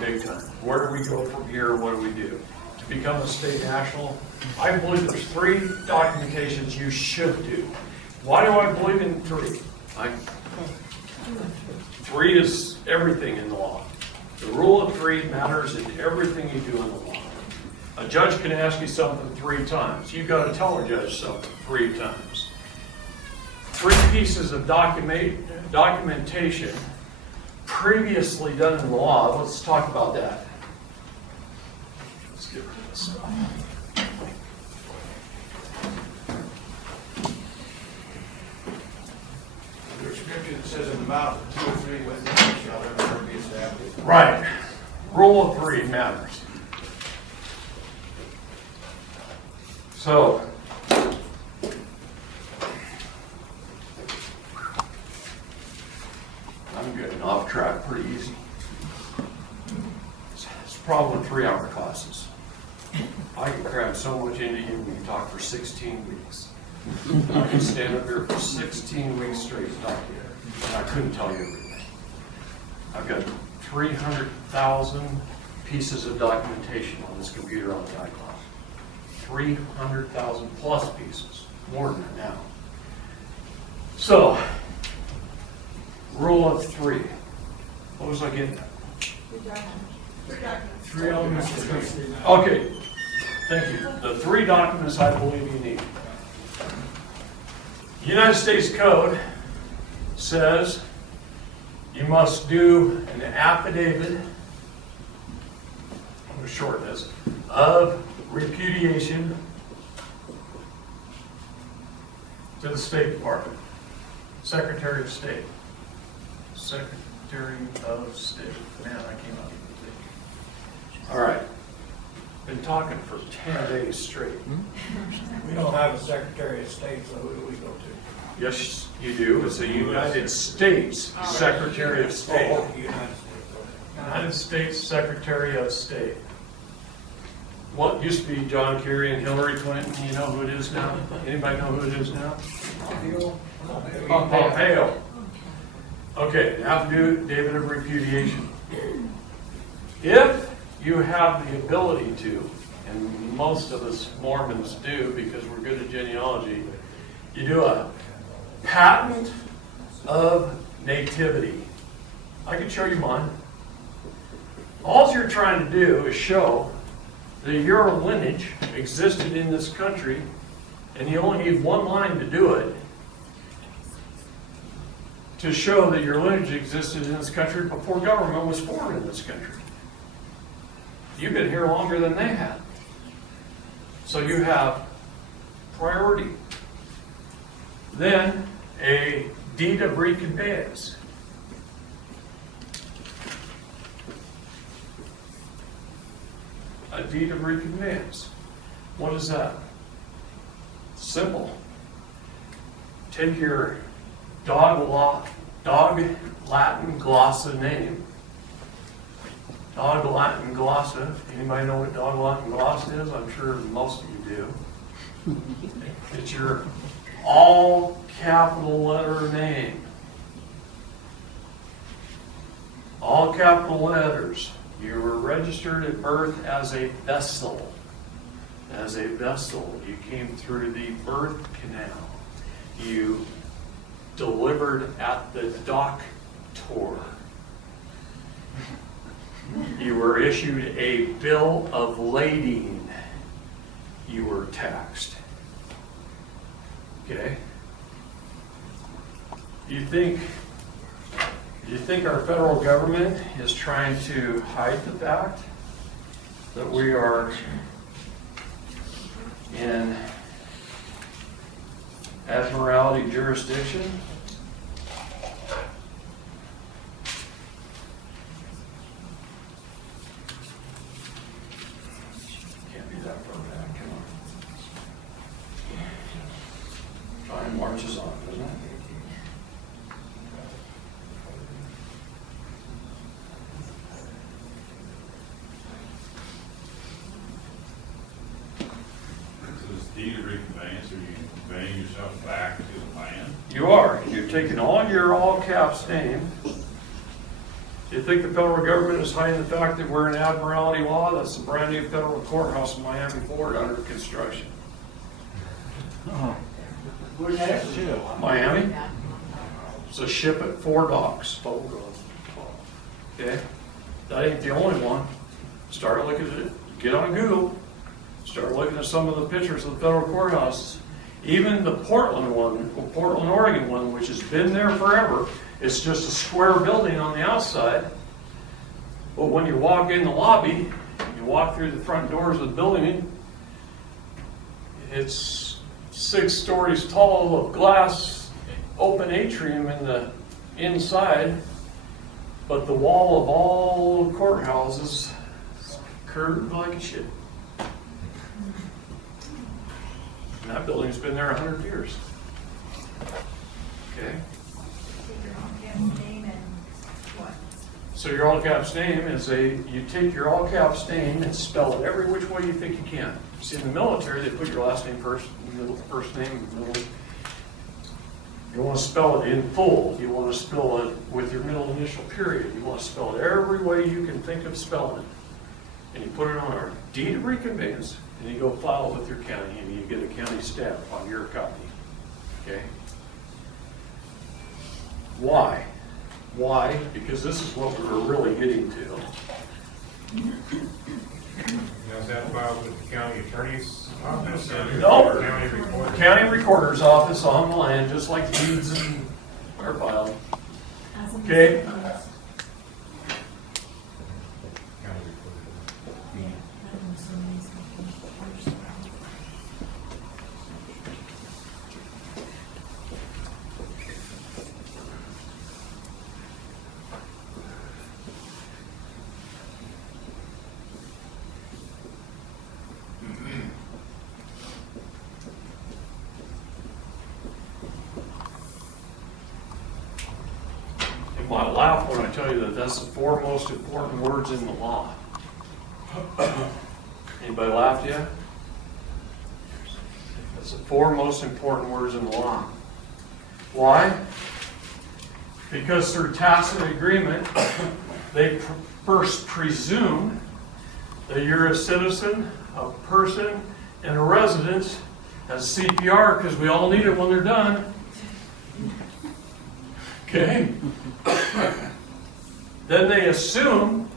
big time. Where do we go from here? What do we do? To become a state national, I believe there's 3 documentations you should do. Why do I believe in 3? 3 is everything in the law. The rule of 3 matters in everything you do in the law. A judge can ask you something 3 times. You've got to tell a judge something 3 times. 3 pieces of documentation previously done in the law. Let's talk about that. Let's get rid of this stuff. there's scripture that says in the mouth of 2 or 3 witnesses shall every word be established. Right. Rule of 3 matters. So, I'm getting off track pretty easy. It's a problem with 3-hour classes. I can cram so much into you, we can talk for 16 weeks. I can stand up here for 16 weeks straight and talk to you, and I couldn't tell you everything. I've got 300,000 pieces of documentation on this computer on the iCloud. 300,000 plus pieces, more than that now. So, rule of 3. What was I getting at? Three elements of trust. Okay, thank you. The 3 documents I believe you need. United States Code says you must do an affidavit, I'm going to shorten this, of repudiation to the State Department, Secretary of State. Secretary of State. Man, I came up with it. All right. Been talking for 10 days straight. We don't have a Secretary of State, so who do we go to? Yes, you do. It's a United States Secretary of State. Oh, United States. United States Secretary of State. What used to be John Kerry and Hillary Clinton, you know who it is now? Anybody know who it is now? Pompeo. Okay, affidavit of repudiation. If you have the ability to, and most of us Mormons do because we're good at genealogy, you do a patent of nativity. I can show you mine. All you're trying to do is show that your lineage existed in this country, and you only need one line to do it, to show that your lineage existed in this country before government was formed in this country. You've been here longer than they have. So you have priority. Then a deed of reconveyance. A deed of reconveyance. What is that? Simple. Take your dog Latin glossa name. Dog Latin glossa. Anybody know what dog Latin glossa is? I'm sure most of you do. It's your all capital letter name. All capital letters. You were registered at birth as a vessel. As a vessel. You came through the birth canal. You delivered at the doctor. You were issued a bill of lading. You were taxed. Okay? You think our federal government is trying to hide the fact that we are in admiralty jurisdiction? Can't be that far back, come on. Time marches on, doesn't it? Deed of reconveyance, are you conveying yourself back to the land? You are. You're taking all your all caps name. Do you think the federal government is hiding the fact that we're in admiralty law? That's a brand new federal courthouse in Miami, Florida under construction. Where's that? Miami. It's a ship at 4 docks. Okay? That ain't the only one. Start looking at it. Get on Google. Start looking at some of the pictures of the federal courthouses. Even the Portland one, Portland, Oregon one, which has been there forever, it's just a square building on the outside. But when you walk in the lobby, you walk through the front doors of the building, it's 6 stories tall of glass open atrium in the inside, but the wall of all the courthouses is curved like a shit. And that building's been there 100 years. Okay? Take your own camp's name and what? So your all caps name is you take your all caps name and spell it every which way you think you can. See, in the military, they put your last name first, middle, first name, middle. You want to spell it in full. You want to spell it with your middle initial period. You want to spell it every way you can think of spelling it. And you put it on a deed of reconveyance, and you go file it with your county, and you get a county stamp on your copy. Okay? Why? Why? Because this is what we were really getting to. Now, is that filed with the county attorney's office? or No. County recorder? County recorder's office on the land, just like deeds are filed. Okay? County recorder. You might laugh when I tell you that that's the four most important words in the law. Anybody laughed yet? That's the four most important words in the law. Why? Because through tacit agreement, they first presume that you're a citizen, a person, and a resident. That's CPR, because we all need it when they're done. Okay? Then they assume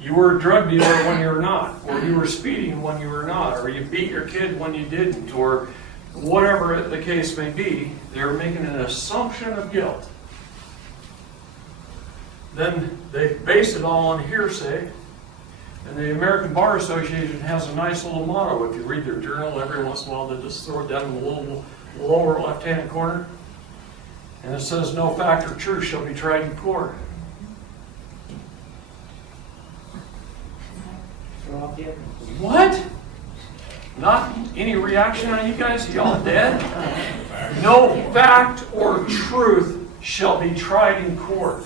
you were a drug dealer when you were not, or you were speeding when you were not, or you beat your kid when you didn't, or whatever the case may be. They're making an assumption of guilt. Then they base it all on hearsay. And the American Bar Association has a nice little motto. If you read their journal, every once in a while they just throw it down in the little lower left-hand corner. And it says, no fact or truth shall be tried in court. What? Not any reaction on you guys? Y'all dead? No fact or truth shall be tried in court.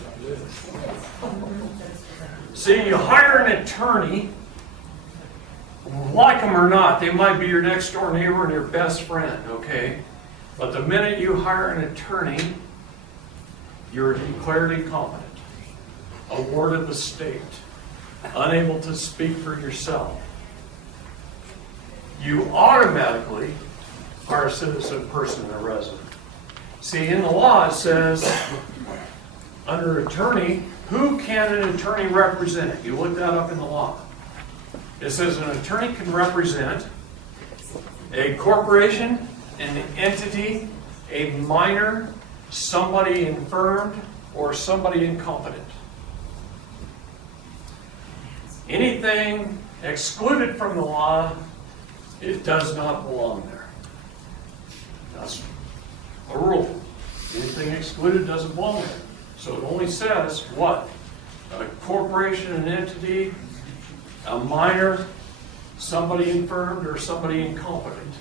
See, you hire an attorney, like them or not, they might be your next door neighbor and your best friend, okay? But the minute you hire an attorney, you're declared incompetent, a ward of the state, unable to speak for yourself. You automatically are a citizen, person, and a resident. See, in the law it says, under attorney, who can an attorney represent? You look that up in the law. It says an attorney can represent a corporation, an entity, a minor, somebody infirmed, or somebody incompetent. Anything excluded from the law, it does not belong there. That's a rule. Anything excluded doesn't belong there. So it only says what? A corporation, an entity, a minor, somebody infirmed, or somebody incompetent.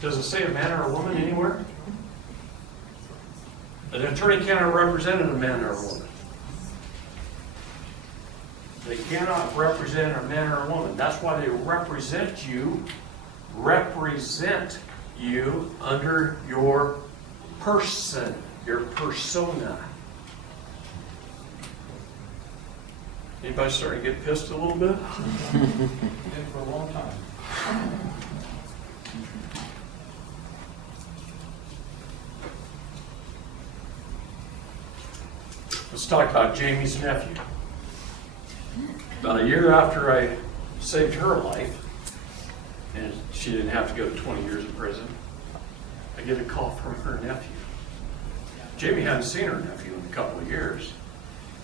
Does it say a man or a woman anywhere? An attorney cannot represent a man or a woman. They cannot represent a man or a woman. That's why they represent you under your person, your persona. Anybody starting to get pissed a little bit? Been for a long time. Let's talk about Jamie's nephew. About a year after I saved her life, and she didn't have to go to 20 years in prison, I get a call from her nephew. Jamie hadn't seen her nephew in a couple of years.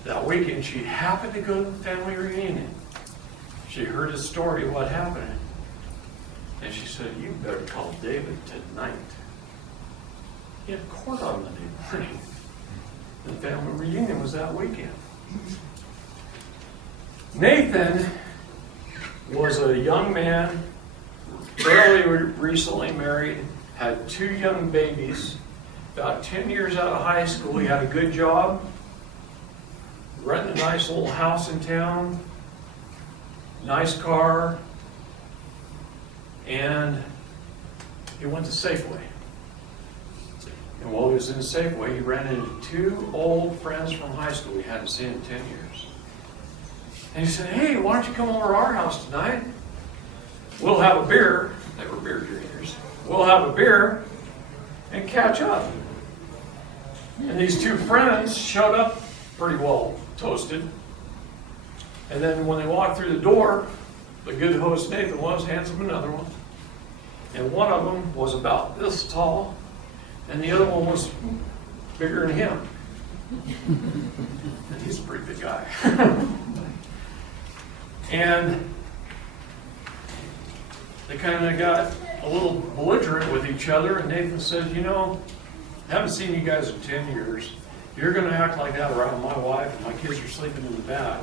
That weekend, she happened to go to the family reunion. She heard his story of what happened. And she said, you better call David tonight. He had court on Monday morning. The family reunion was that weekend. Nathan was a young man, fairly recently married, had 2 young babies, about 10 years out of high school. He had a good job, rented a nice little house in town, nice car, and he went to Safeway. And while he was in Safeway, he ran into 2 old friends from high school he hadn't seen in 10 years. And he said, "Hey, why don't you come over to our house tonight? We'll have a beer." They were beer drinkers. "We'll have a beer and catch up." And these 2 friends showed up pretty well toasted. And then when they walked through the door, the good host Nathan hands them another one. And one of them was about this tall, and the other one was bigger than him. And he's a pretty big guy. And they kind of got a little belligerent with each other, and Nathan said, "You know, I haven't seen you guys in 10 years. You're going to act like that around my wife, and my kids are sleeping in the back.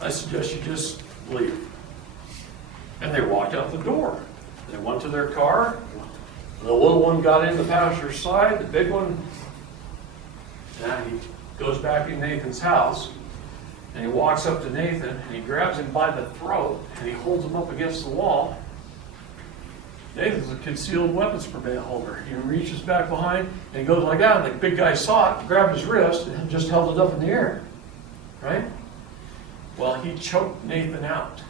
I suggest you just leave." And they walked out the door. They went to their car. The little one got in the passenger's side. The big one, now he goes back in Nathan's house, and he walks up to Nathan, and he grabs him by the throat, and he holds him up against the wall. Nathan's a concealed weapons permit holder. He reaches back behind, and he goes like that, and the big guy saw it, grabbed his wrist, and just held it up in the air. Right? Well, he choked Nathan out.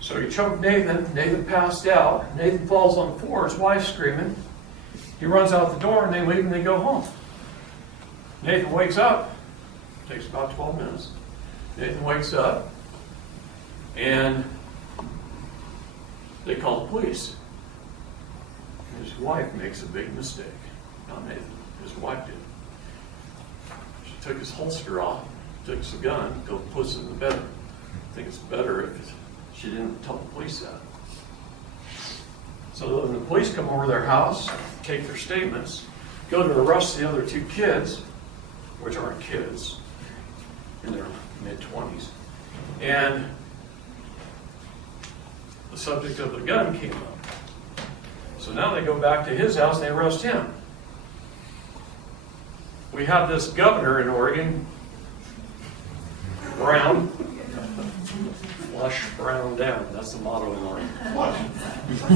So he choked Nathan. Nathan passed out. Nathan falls on the floor. His wife's screaming. He runs out the door, and they leave, and they go home. Nathan wakes up. Takes about 12 minutes. Nathan wakes up, and they call the police. His wife makes a big mistake. Not Nathan. His wife did. She took his holster off, took his gun, puts it in the bedroom. I think it's better if she didn't tell the police that. So when the police come over to their house, take their statements, go to arrest the other 2 kids, which aren't kids, in their mid-20s, and the subject of the gun came up. So now they go back to his house and they arrest him. We have this governor in Oregon, Brown, flush Brown down. That's the motto in Oregon.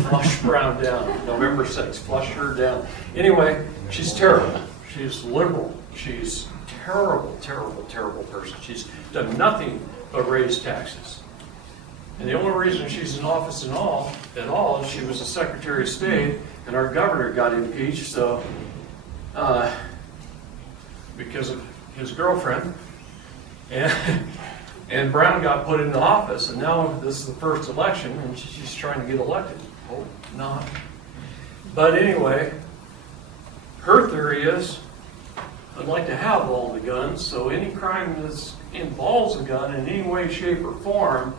Flush Brown down. November 6th, flush her down. Anyway, she's terrible. She's liberal. She's terrible, terrible, terrible person. She's done nothing but raise taxes. And the only reason she's in office at all is she was a Secretary of State, and our governor got impeached, so because of his girlfriend, and Brown got put into office, and now this is the first election, and she's trying to get elected. Hope not. But anyway, her theory is, I'd like to have all the guns, so any crime that involves a gun in any way, shape, or form,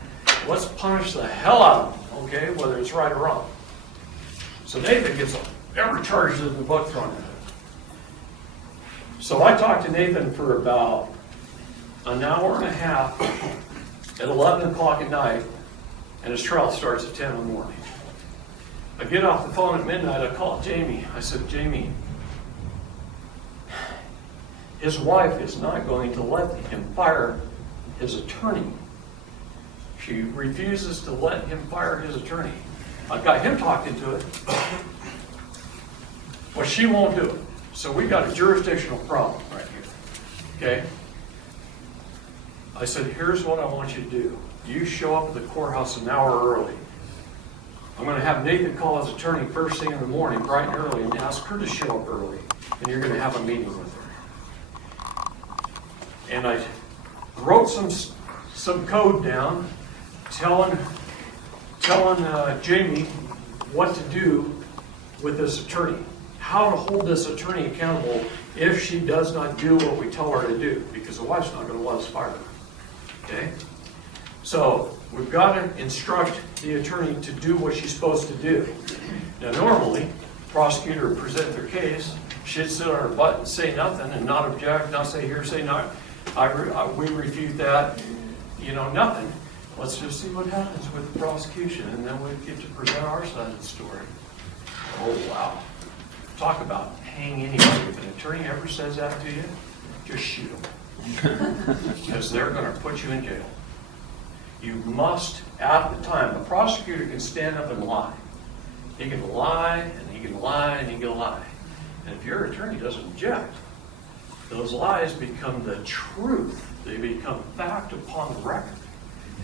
let's punish the hell out of them, okay, whether it's right or wrong. So Nathan gets every charge in the book thrown at him. So I talked to Nathan for about an hour and a half at 11 o'clock at night, and his trial starts at 10 in the morning. I get off the phone at midnight, I call Jamie. I said, "Jamie, his wife is not going to let him fire his attorney. She refuses to let him fire his attorney. I've got him talked into it, but she won't do it. So we got a jurisdictional problem right here, okay?" I said, "Here's what I want you to do. You show up at the courthouse an hour early. I'm going to have Nathan call his attorney first thing in the morning, bright and early, and ask her to show up early, and you're going to have a meeting with her." And I wrote some code down, telling Jamie what to do with this attorney, how to hold this attorney accountable if she does not do what we tell her to do, because the wife's not going to let us fire her. Okay? So we've got to instruct the attorney to do what she's supposed to do. Now normally, the prosecutor would present their case, she'd sit on her butt and say nothing and not object, not say here, say not, we refute that, nothing. Let's just see what happens with the prosecution, and then we get to present our side of the story. Oh, wow. Talk about hang anybody. If an attorney ever says that to you, just shoot them. Because they're going to put you in jail. You must, at the time, a prosecutor can stand up and lie. He can lie, and he can lie, and he can lie. And if your attorney doesn't object, those lies become the truth. They become fact upon the record.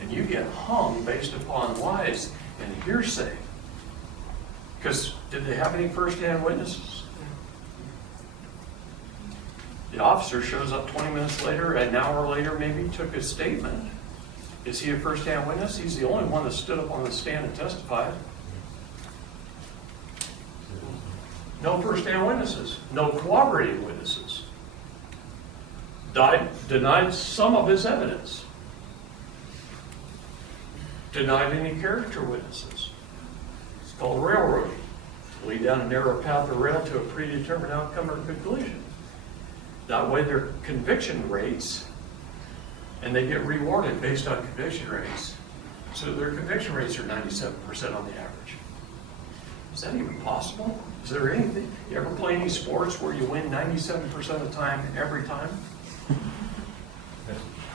And you get hung based upon lies and hearsay. Because did they have any first-hand witnesses? The officer shows up 20 minutes later, an hour later maybe, took his statement. Is he a first-hand witness? He's the only one that stood up on the stand and testified. No first-hand witnesses. No corroborating witnesses. Denied some of his evidence. Denied any character witnesses. It's called railroading. Lead down a narrow path of rail to a predetermined outcome or conclusion. That way their conviction rates, and they get rewarded based on conviction rates. So their conviction rates are 97% on the average. Is that even possible? Is there anything? You ever play any sports where you win 97% of the time, every time?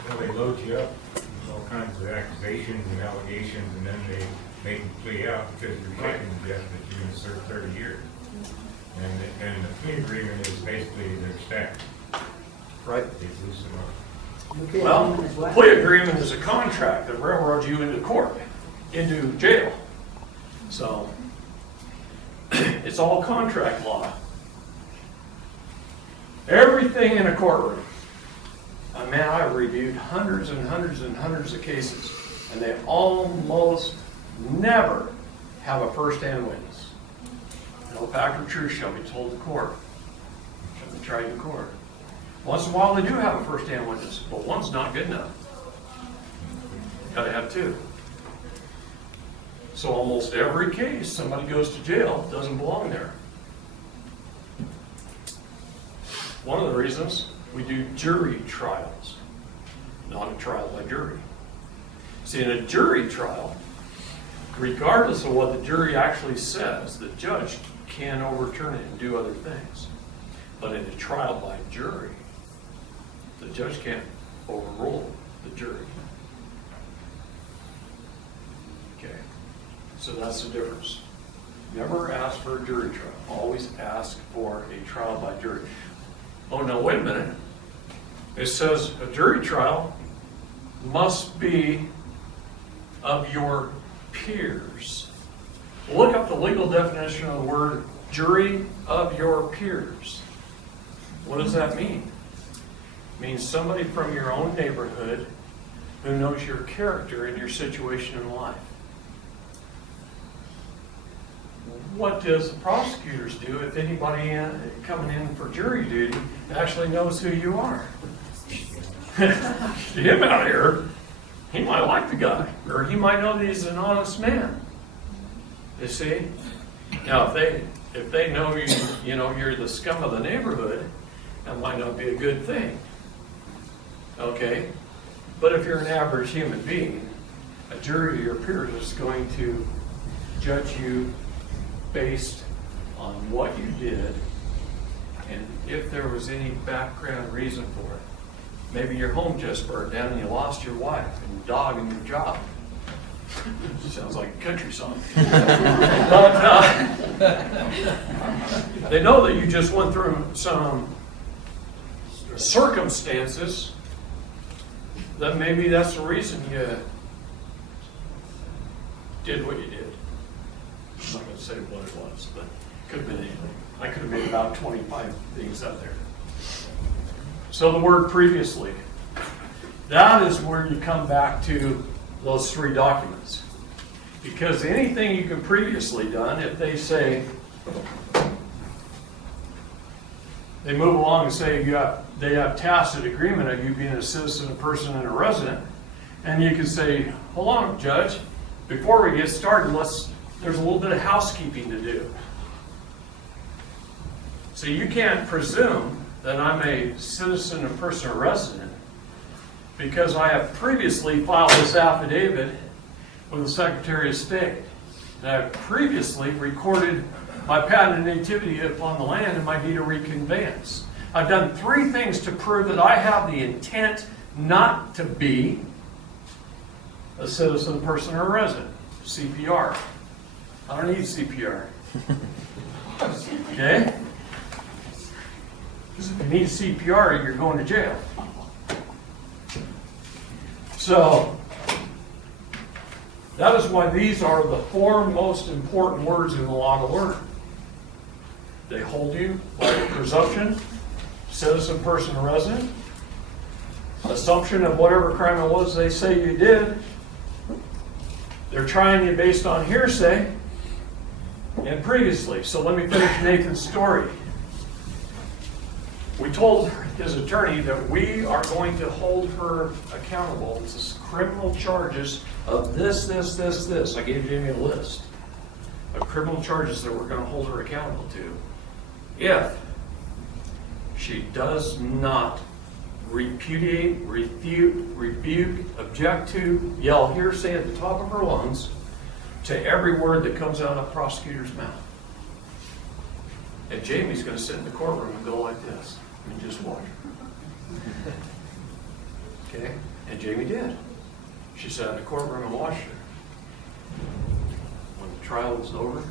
Well, they load you up with all kinds of accusations and allegations, and then they make you plea out because you're taking the death that you're going to serve 30 years. And the plea agreement is basically their stack. Right. They loose them up. Well, the plea agreement is a contract that railroads you into court, into jail. So, it's all contract law. Everything in a courtroom. Man, I've reviewed hundreds and hundreds and hundreds of cases, and they almost never have a first-hand witness. No fact or truth shall be told to court, shall be tried in court. Once in a while they do have a first-hand witness, but one's not good enough. Got to have two. So almost every case somebody goes to jail doesn't belong there. One of the reasons we do jury trials, not a trial by jury. See, in a jury trial, regardless of what the jury actually says, the judge can overturn it and do other things. But in a trial by jury, the judge can't overrule the jury. Okay, so that's the difference. Never ask for a jury trial. Always ask for a trial by jury. Oh, no, wait a minute. It says a jury trial must be of your peers. Look up the legal definition of the word jury of your peers. What does that mean? It means somebody from your own neighborhood who knows your character and your situation in life. What does the prosecutors do if anybody coming in for jury duty actually knows who you are? Him out here, he might like the guy, or he might know that he's an honest man. You see? Now, if they know you're the scum of the neighborhood, that might not be a good thing. Okay? But if you're an average human being, a jury of your peers is going to judge you based on what you did and if there was any background reason for it. Maybe your home just burned down and you lost your wife and your dog and your job. Sounds like a country song. But they know that you just went through some circumstances that maybe that's the reason you did what you did. I'm not going to say what it was, but it could have been anything. I could have made about 25 things up there. So the word previously, that is where you come back to those three documents. Because anything you can previously done, if they say, they move along and say they have tacit agreement of you being a citizen, a person, and a resident, and you can say, hold on, Judge, before we get started, there's a little bit of housekeeping to do. So you can't presume that I'm a citizen, a person, or resident because I have previously filed this affidavit with the Secretary of State. And I have previously recorded my patent nativity upon the land, and my deed of reconveyance. I've done 3 things to prove that I have the intent not to be a citizen, person, or resident. CPR. I don't need CPR. Okay? Because if you need CPR, you're going to jail. So, that is why these are the 4 most important words in the law to learn. They hold you by presumption, citizen, person, or resident, assumption of whatever crime it was they say you did. They're trying you based on hearsay and previously. So let me finish Nathan's story. We told his attorney that we are going to hold her accountable to criminal charges of this. I gave Jamie a list of criminal charges that we're going to hold her accountable to if she does not repudiate, refute, rebuke, object to, yell hearsay at the top of her lungs to every word that comes out of the prosecutor's mouth. And Jamie's going to sit in the courtroom and go like this and just watch her. Okay? And Jamie did. She sat in the courtroom and watched her. When the trial was over,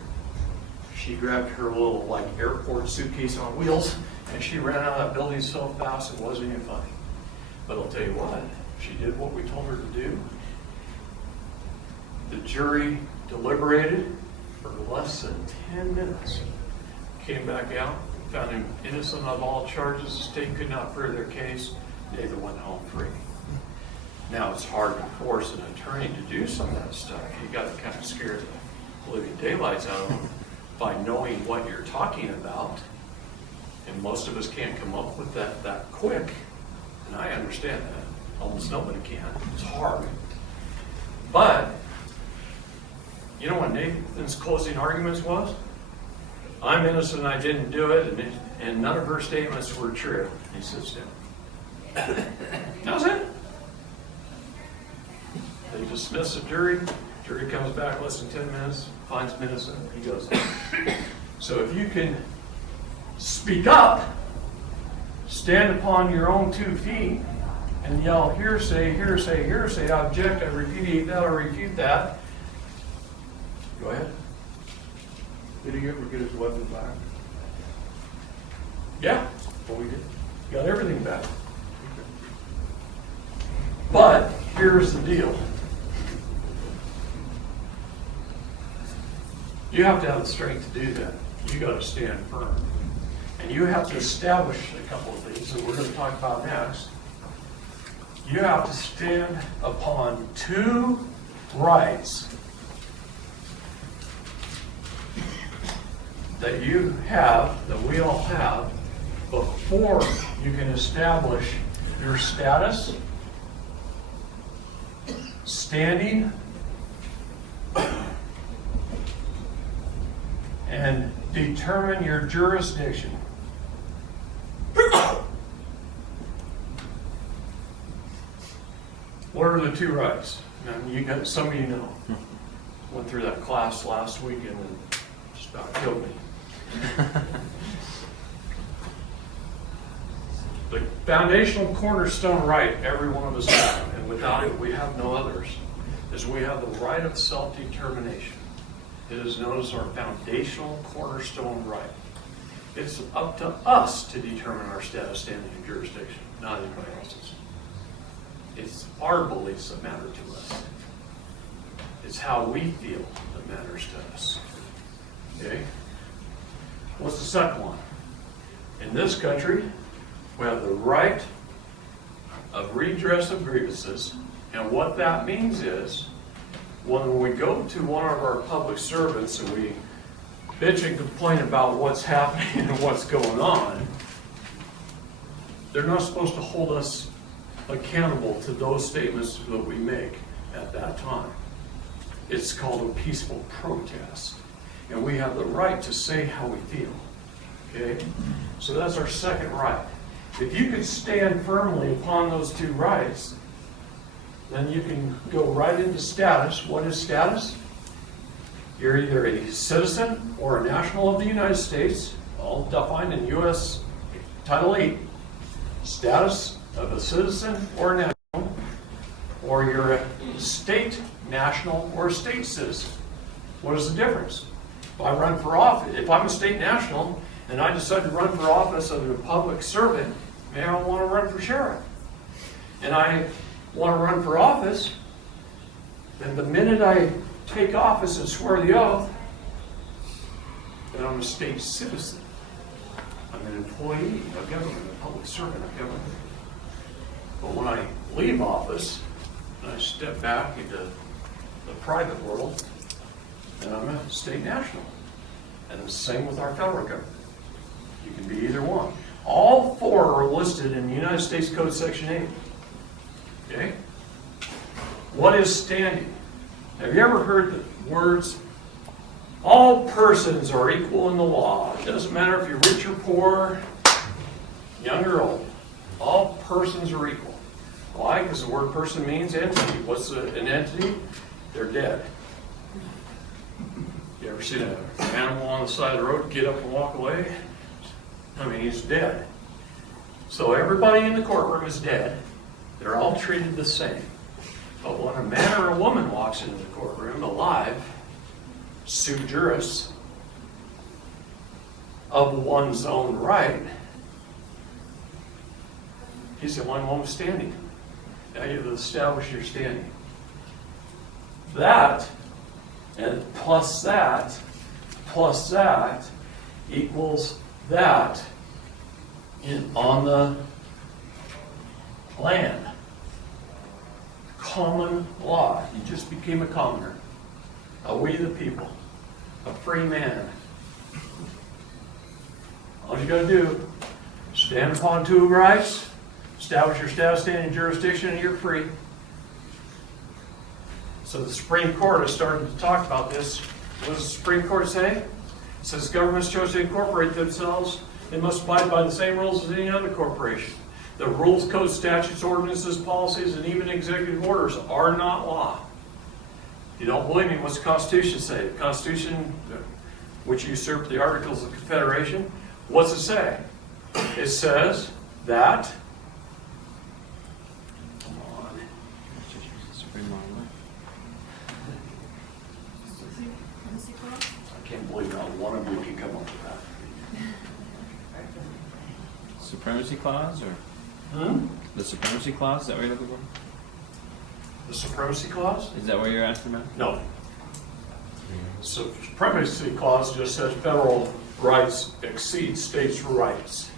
she grabbed her little like airport suitcase on wheels and she ran out of that building so fast it wasn't even funny. But I'll tell you what, she did what we told her to do. The jury deliberated for less than 10 minutes. Came back out, found him innocent of all charges. The state could not prove their case. Nathan went home free. Now it's hard to force an attorney to do some of that stuff. You got to kind of scare the living daylights out of them by knowing what you're talking about. And most of us can't come up with that quick. And I understand that. Almost nobody can. It's hard. But, you know what Nathan's closing arguments was? I'm innocent, I didn't do it, and none of her statements were true. He sits down. That was it. They dismiss the jury. Jury comes back less than 10 minutes, finds him innocent, he goes home. So if you can speak up, stand upon your own 2 feet, and yell hearsay, hearsay, hearsay, I object, I repudiate that, I refute that. Go ahead. Did he ever get his weapon back? Yeah, well we did. Got everything back. But here's the deal. You have to have the strength to do that. You got to stand firm. And you have to establish a couple of things that we're going to talk about next. You have to stand upon 2 rights that you have, that we all have, before you can establish your status, standing, and determine your jurisdiction. What are the 2 rights? Now, you got, some of you know. Went through that class last weekend and just about killed me. The foundational cornerstone right every one of us have, and without it we have no others, is we have the right of self-determination. It is known as our foundational cornerstone right. It's up to us to determine our status, standing, and jurisdiction, not anybody else's. It's our beliefs that matter to us. It's how we feel that matters to us. Okay? What's the second one? In this country, we have the right of redress of grievances, and what that means is, when we go to one of our public servants and we bitch and complain about what's happening and what's going on, they're not supposed to hold us accountable to those statements that we make at that time. It's called a peaceful protest. And we have the right to say how we feel. Okay? So that's our second right. If you can stand firmly upon those 2 rights, then you can go right into status. What is status? You're either a citizen or a national of the United States, all defined in U.S. Title 8, status of a citizen or a national, or you're a state national or a state citizen. What is the difference? If I run for office, if I'm a state national and I decide to run for office as a public servant, maybe I want to run for sheriff, and I want to run for office, then the minute I take office and swear the oath, then I'm a state citizen. I'm an employee of government, a public servant of government. But when I leave office and I step back into the private world, then I'm a state national. And the same with our federal government. You can be either one. All four are listed in the United States Code Section 8. Okay? What is standing? Have you ever heard the words, all persons are equal in the law? It doesn't matter if you're rich or poor, young or old. All persons are equal. Why? Because the word person means entity. What's an entity? They're dead. You ever seen an animal on the side of the road get up and walk away? I mean, he's dead. So everybody in the courtroom is dead. They're all treated the same. But when a man or a woman walks into the courtroom alive, sui juris, of one's own right, he's the one woman standing. Now you've established your standing. That, and plus that, equals that on the land. Common law. You just became a commoner. A we the people. A free man. All you gotta do, stand upon two rights, establish your status, standing jurisdiction, and you're free. So the Supreme Court has started to talk about this. What does the Supreme Court say? It says governments chose to incorporate themselves, they must abide by the same rules as any other corporation. The rules, codes, statutes, ordinances, policies, and even executive orders are not law. If you don't believe me, what's the Constitution say? The Constitution, which usurped the Articles of Confederation, what's it say? It says that, come on, I can't believe not one of you can come up with that. Supremacy clause or Hmm? the supremacy clause? Is that what you're looking for? The Supremacy Clause? Is that what you're asking about? No. So Supremacy Clause just says federal rights exceed states' rights.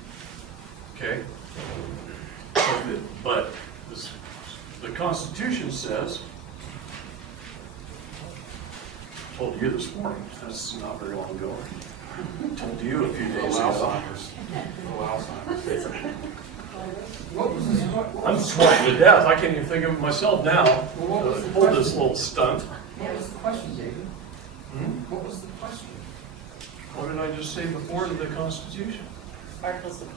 Okay? But the Constitution says, I told you this morning, that's not very long ago. I told you a few days ago. Alzheimer's. I'm sweating to death. I can't even think of it myself now. Pull this little stunt. What was the question, David? Hmm? What was the question? What did I just say before to the Constitution? Articles of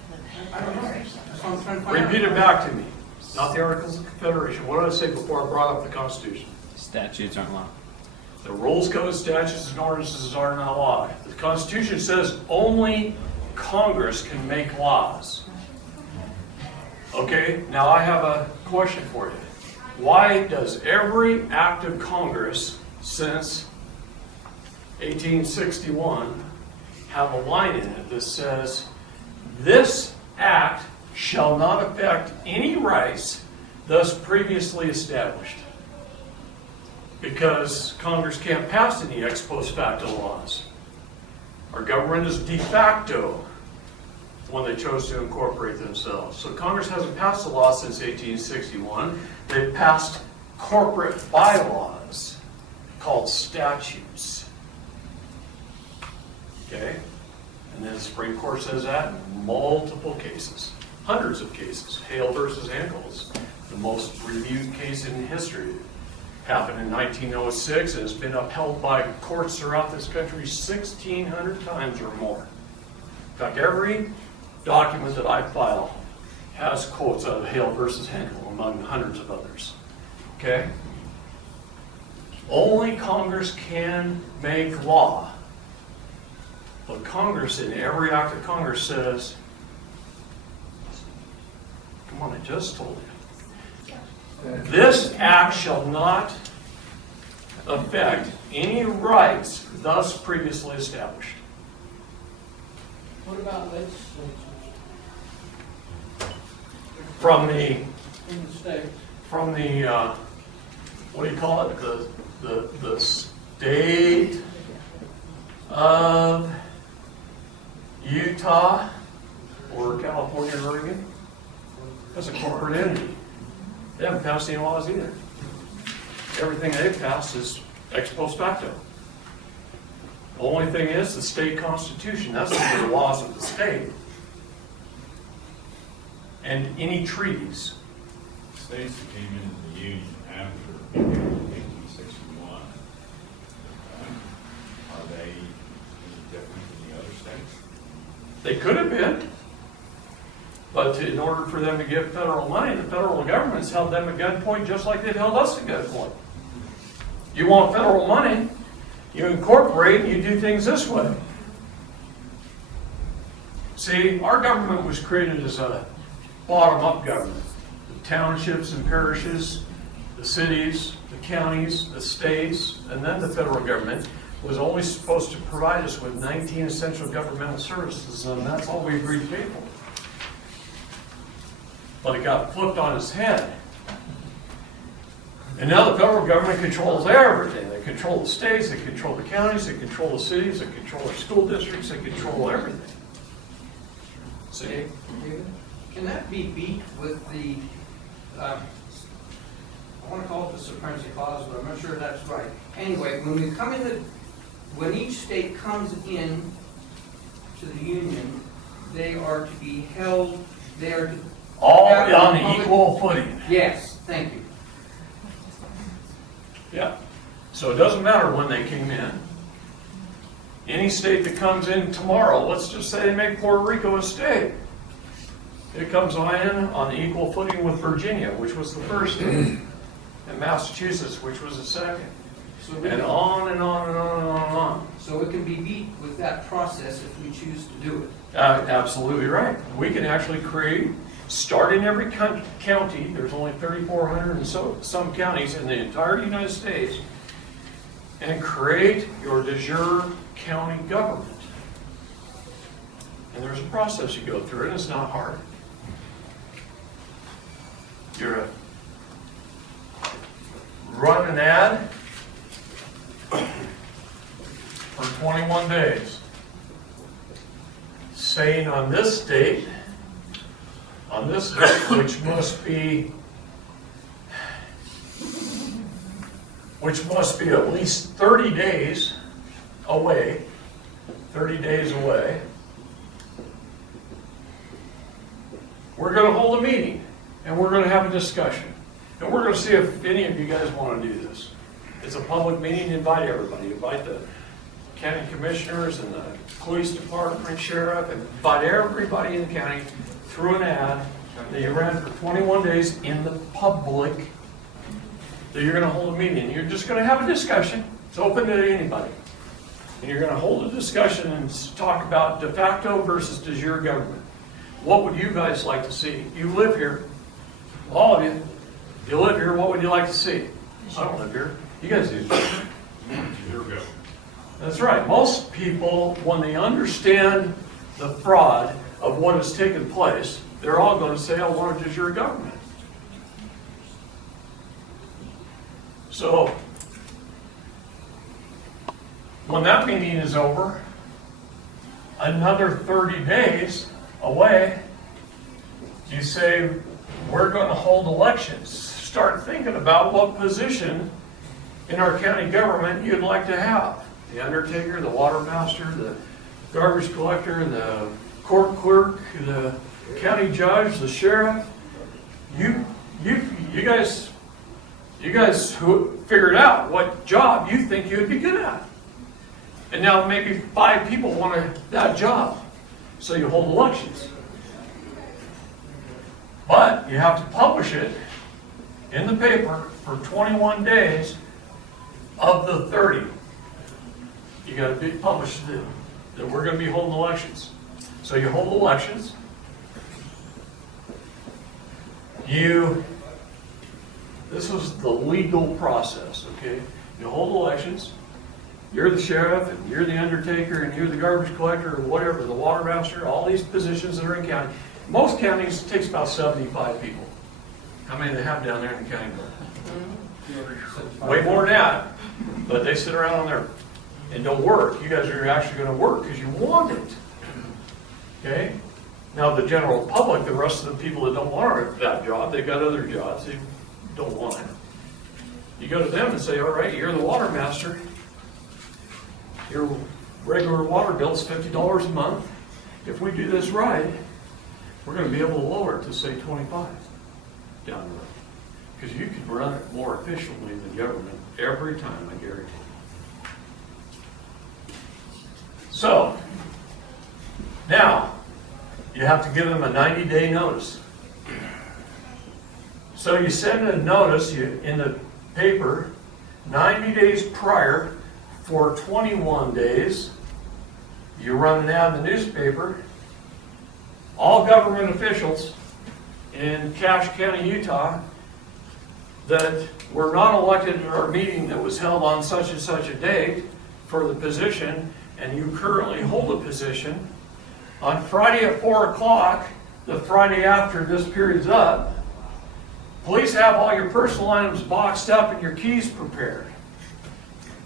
I don't know. Confederation. That's what I'm trying to find out. Repeat it back to me. Not the Articles of Confederation. What did I say before I brought up the Constitution? Statutes aren't law. The rules, codes, statutes, and ordinances are not law. The Constitution says only Congress can make laws. Okay, now I have a question for you. Why does every act of Congress since 1861 have a line in it that says, this act shall not affect any rights thus previously established? Because Congress can't pass any ex post facto laws. Our government is de facto when they chose to incorporate themselves. So Congress hasn't passed a law since 1861. They've passed corporate bylaws called statutes. Okay? And then the Supreme Court says that in multiple cases, hundreds of cases. Hale versus Ankles, the most reviewed case in history. Happened in 1906 and has been upheld by courts throughout this country 1,600 times or more. In fact, every document that I file has quotes out of Hale versus Henkel, among hundreds of others. Okay? Only Congress can make law. But Congress, in every act of Congress, says, come on, I just told you. This act shall not affect any rights thus previously established. What about legislatures From the, in the states? what do you call it? The state of Utah or California or Oregon? That's a corporate entity. They haven't passed any laws either. Everything they've passed is ex post facto. The only thing is the state constitution. That's the laws of the state. And any treaties. States that came into the Union after 1861, are they any different than the other states? They could have been. But in order for them to get federal money, the federal government's held them at gunpoint just like they've held us at gunpoint. You want federal money, you incorporate and you do things this way. See, our government was created as a bottom-up government. The townships and parishes, the cities, the counties, the states, and then the federal government was only supposed to provide us with 19 essential governmental services, and that's all we agreed to pay for. But it got flipped on its head. And now the federal government controls everything. They control the states, they control the counties, they control the cities, they control our school districts, they control everything. See? David, can that be beat with the, I want to call it the supremacy clause, but I'm not sure that's right. Anyway, when we come in, when each state comes in to the Union, they are to be held, they are to... All on the equal footing. Yes, thank you. Yeah. So it doesn't matter when they came in. Any state that comes in tomorrow, let's just say they make Puerto Rico a state. It comes in on the equal footing with Virginia, which was the first state, and Massachusetts, which was the second. So we And can- on and on and on and on and on. So it can be beat with that process if we choose to do it. Absolutely right. We can actually create, start in every county, there's only 3,400 and some counties in the entire United States, and create your de jure county government. And there's a process you go through, and it's not hard. You're run an ad for 21 days, saying on this date, which must be at least 30 days away, we're going to hold a meeting, and we're going to have a discussion. And we're going to see if any of you guys want to do this. It's a public meeting, invite everybody. Invite the county commissioners and the police department, sheriff, and invite everybody in the county through an ad that you ran for 21 days in the public, that you're going to hold a meeting. You're just going to have a discussion. It's open to anybody. And you're going to hold a discussion and talk about de facto versus de jure government. What would you guys like to see? You live here. All of you. You live here. What would you like to see? I don't live here. You guys do. That's right. Most people, when they understand the fraud of what has taken place, they're all going to say, I want a de jure government. So, when that meeting is over, another 30 days away, you say, we're going to hold elections. Start thinking about what position in our county government you'd like to have. The undertaker, the water master, the garbage collector, the court clerk, the county judge, the sheriff. You guys who figured out what job you think you'd be good at. And now maybe 5 people want that job. So you hold elections. But you have to publish it in the paper for 21 days of the 30, you got to be published that we're going to be holding elections. So you hold elections. This was the legal process, okay? You hold elections. You're the sheriff, and you're the undertaker, and you're the garbage collector, or whatever, the water master, all these positions that are in county. Most counties, it takes about 75 people. How many do they have down there in the county board? Way more than that. But they sit around on there and don't work. You guys are actually going to work because you want it. Okay? Now, the general public, the rest of the people that don't want that job, they've got other jobs they don't want it. You go to them and say, all right, you're the water master. Your regular water bill is $50 a month. If we do this right, we're going to be able to lower it to, say, 25 down the road. Because you can run it more efficiently than government every time, I guarantee you. So, now, you have to give them a 90-day notice. So you send a notice in the paper 90 days prior for 21 days. You run an ad in the newspaper. All government officials in Cache County, Utah, that were not elected at our meeting that was held on such and such a date for the position, and you currently hold a position, on Friday at 4 o'clock, the Friday after this period's up, please have all your personal items boxed up and your keys prepared.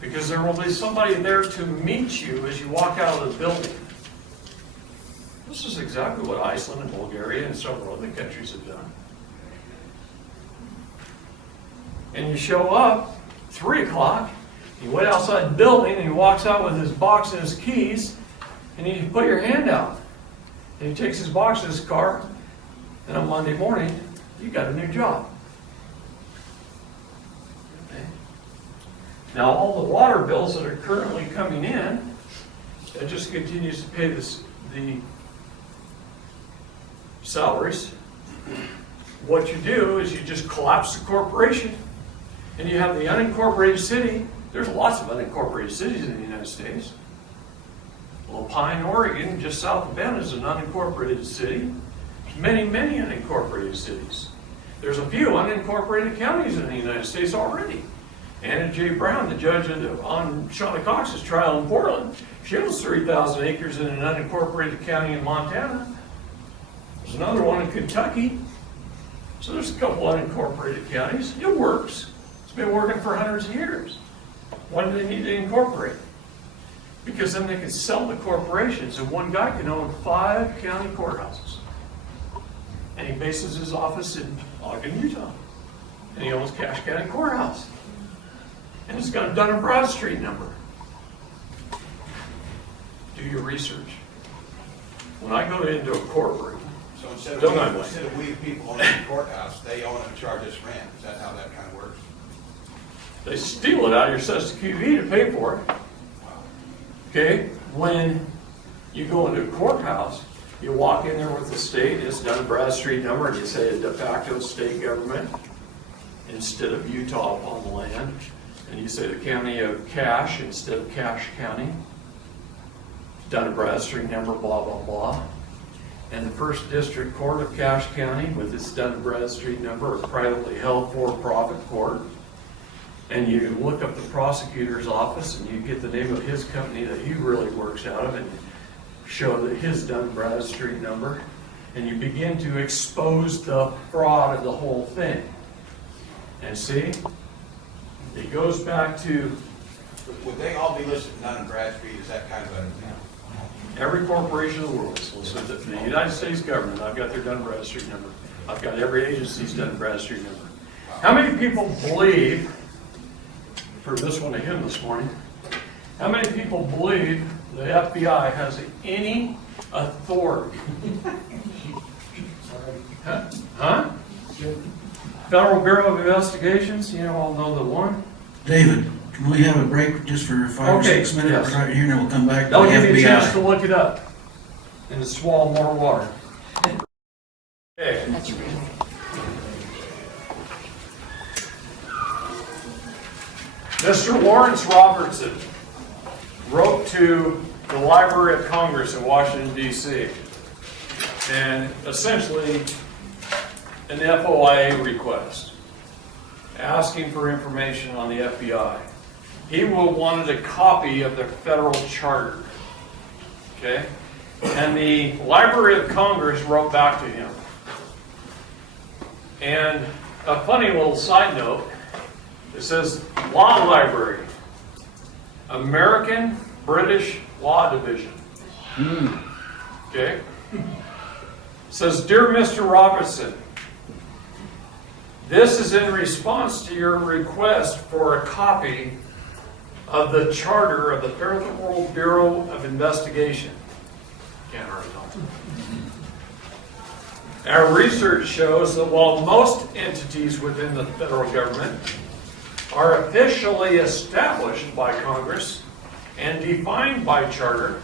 Because there will be somebody there to meet you as you walk out of the building. This is exactly what Iceland and Bulgaria and several other countries have done. And you show up, 3 o'clock, you wait outside the building, and he walks out with his box and his keys, and you put your hand out. And he takes his box in his car, and on Monday morning, you got a new job. Okay. Now, all the water bills that are currently coming in, it just continues to pay the salaries. What you do is you just collapse the corporation, and you have the unincorporated city. There's lots of unincorporated cities in the United States. Lopine, Oregon, just south of Bend, is an unincorporated city. There's many, many unincorporated cities. There's a few unincorporated counties in the United States already. Anna J. Brown, the judge on Shauna Cox's trial in Portland, she owns 3,000 acres in an unincorporated county in Montana. There's another one in Kentucky. So there's a couple unincorporated counties. It works. It's been working for hundreds of years. Why do they need to incorporate? Because then they can sell the corporations, and one guy can own 5 county courthouses. And he bases his office in Ogden, Utah. And he owns Cache County Courthouse. And it's got a Dun & Bradstreet number. Do your research. When I go into a courtroom, So instead Don't of we people owning the courthouse, they own it and charge us rent. Is that how that kind of works? they steal it out of your Social Security to pay for it. Okay? When you go into a courthouse, you walk in there with the state, it's Dun & Bradstreet number, and you say a de facto state government instead of Utah upon the land. And you say the county of Cache instead of Cache County. Dun & Bradstreet number, blah, blah, blah. And the First District Court of Cache County with its Dun & Bradstreet number, a privately held for-profit court. And you look up the prosecutor's office and you get the name of his company that he really works out of and show that his Dun & Bradstreet number. And you begin to expose the fraud of the whole thing. And see, it goes back to Would they all be listed Dun & Bradstreet? Is that kind of a... every corporation in the world. So the United States government, I've got their Dun & Bradstreet number. I've got every agency's Dun & Bradstreet number. How many people believe, for this one to him this morning, how many people believe the FBI has any authority? Huh? Federal Bureau of Investigations, you all know the one. David, can we have a break just for 5 or 6 minutes yes. right here, and then we'll come back to the They'll give you a chance to FBI? look it up and to swallow more water. Okay. That's real. Mr. Lawrence Robertson wrote to the Library of Congress in Washington, D.C., and essentially an FOIA request, asking for information on the FBI. He wanted a copy of the federal charter, okay? And the Library of Congress wrote back to him. And a funny little side note, it says, Law Library, American British Law Division. Okay? It says, Dear Mr. Robertson, this is in response to your request for a copy of the charter of the Federal Bureau of Investigation. Can't hardly talk. Our research shows that while most entities within the federal government are officially established by Congress and defined by charter,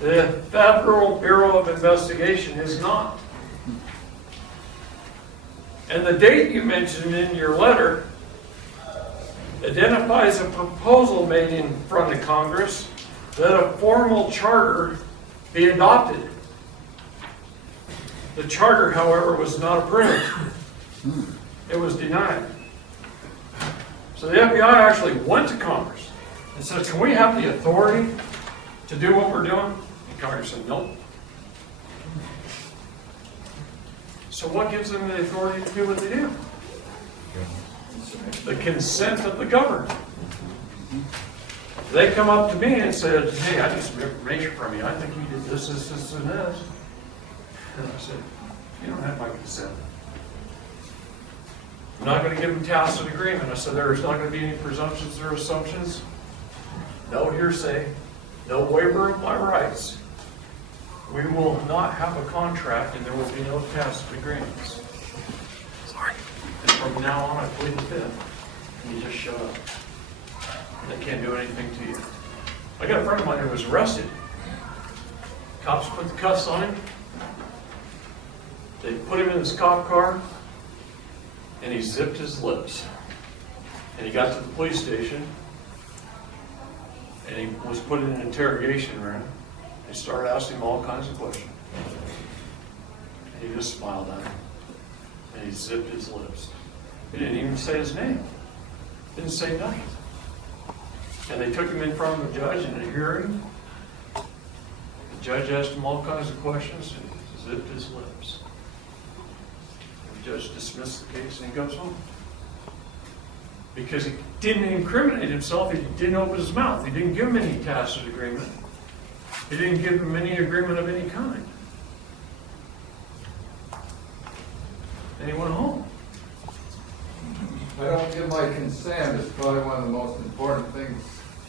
the Federal Bureau of Investigation is not. And the date you mentioned in your letter identifies a proposal made in front of Congress that a formal charter be adopted. The charter, however, was not approved. It was denied. So the FBI actually went to Congress and said, can we have the authority to do what we're doing? And Congress said, nope. So what gives them the authority to do what they do? The consent of the governed. They come up to me and said, hey, I need some information from you. I think you did this, this, this, and this. And I said, you don't have my consent. I'm not going to give them tacit agreement. I said, there's not going to be any presumptions or assumptions. No hearsay. No waiver of my rights. We will not have a contract and there will be no tacit agreements. Sorry. And from now on, I plead the fifth. And you just shut up. They can't do anything to you. I got a friend of mine who was arrested. Cops put the cuffs on him. They put him in his cop car, and he zipped his lips. And he got to the police station, and he was put in an interrogation room. They started asking him all kinds of questions. And he just smiled at him, and he zipped his lips. He didn't even say his name. Didn't say nothing. And they took him in front of the judge in a hearing. The judge asked him all kinds of questions, and he zipped his lips. The judge dismissed the case and he goes home. Because he didn't incriminate himself, he didn't open his mouth. He didn't give him any tacit agreement. He didn't give him any agreement of any kind. And he went home. I don't give my consent is probably one of the most important things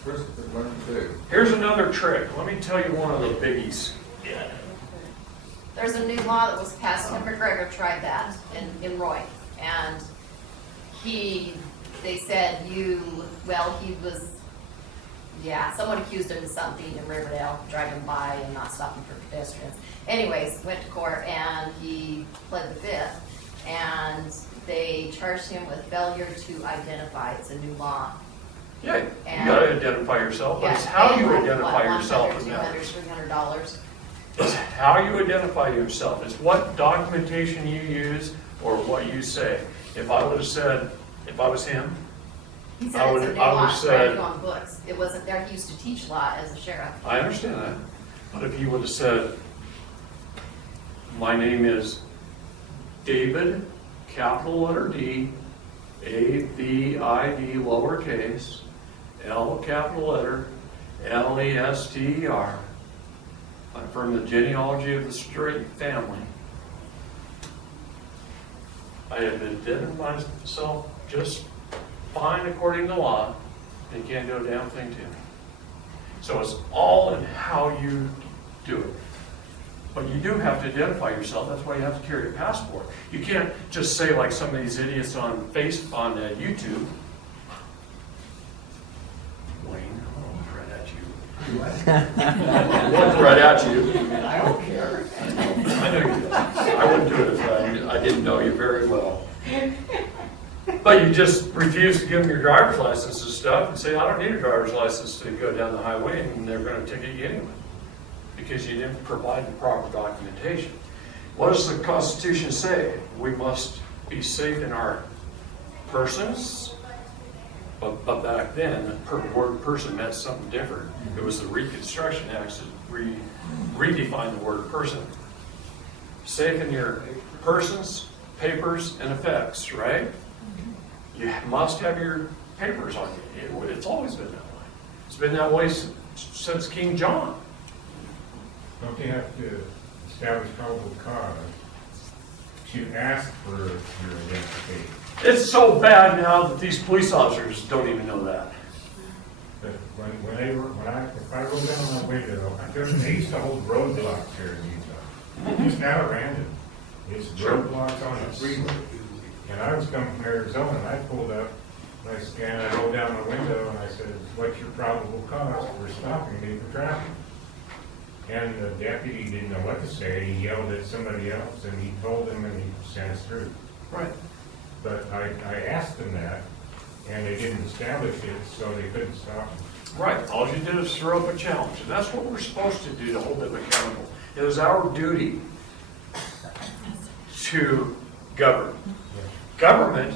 Christopher learned to do. Here's another trick. Let me tell you one of the biggies. There's a new law that was passed, and McGregor tried that in Roy. And they said he was, someone accused him of something in Riverdale, driving by and not stopping for pedestrians. Anyways, went to court and he pled the fifth. And they charged him with failure to identify. It's a new law. Yeah, you got to identify yourself. But it's how you identify yourself that matters. $300. It's how you identify yourself. It's what documentation you use or what you say. If I would have said, if I was him, He said I it's a would new law, have said, it's on books. It wasn't there. He used to teach law as a sheriff. I understand that. But if he would have said, my name is David, capital letter D, A-V-I-D, lowercase, L, capital letter, L-E-S-T-E-R. I'm from the genealogy of the Straight family. I have identified myself just fine according to law, and you can't do a damn thing to me. So it's all in how you do it. But you do have to identify yourself. That's why you have to carry a passport. You can't just say like some of these idiots on YouTube. Wayne, I'll look right at you. I'll look right at you. I don't care. I know you do. I wouldn't do it if I didn't know you very well. But But you just refuse to give them your driver's license and stuff and say, I don't need a driver's license to go down the highway, and they're gonna ticket you anyway, because you didn't provide the proper documentation. What does the Constitution say? We must be safe in our persons, but back then, the word person meant something different. It was the Reconstruction Act that redefined the word person. Safe in your persons, papers, and effects, right? You must have your papers on you. It's always been that way. It's been that way since King John. Don't they have to establish probable cause to ask for your identification? It's so bad now that these police officers don't even know that. But if I roll down my window, they used to hold roadblocks here in Utah. Just out of random. It's roadblocks on the freeway. And I was coming from Arizona, and I pulled up, and I scanned, I rolled down my window, and I said, what's your probable cause for stopping me for traffic? And the deputy didn't know what to say. He yelled at somebody else, and he told him, and he sent us through. Right. But I asked them that, and they didn't establish it, so they couldn't stop him. Right. All you did is throw up a challenge, and that's what we're supposed to do to hold them accountable. It is our duty to govern. Government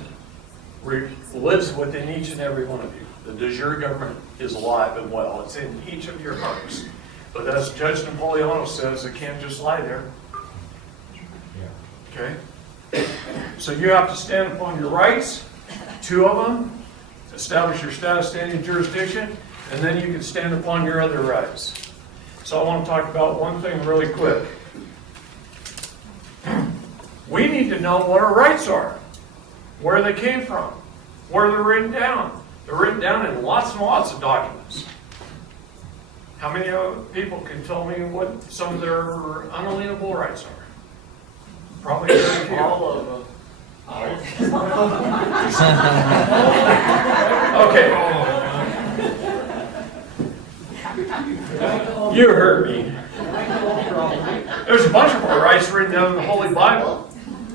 lives within each and every one of you. The de jure government is alive and well. It's in each of your hearts. But as Judge Napoleano says, it can't just lie there. Okay? So you have to stand upon your rights, 2 of them, establish your status, standing, jurisdiction, and then you can stand upon your other rights. So I want to talk about one thing really quick. We need to know what our rights are, where they came from, where they're written down. They're written down in lots and lots of documents. How many people can tell me what some of their unalienable rights are? Probably very few. All of them. Okay. You heard me. There's a bunch of our rights written down in the Holy Bible.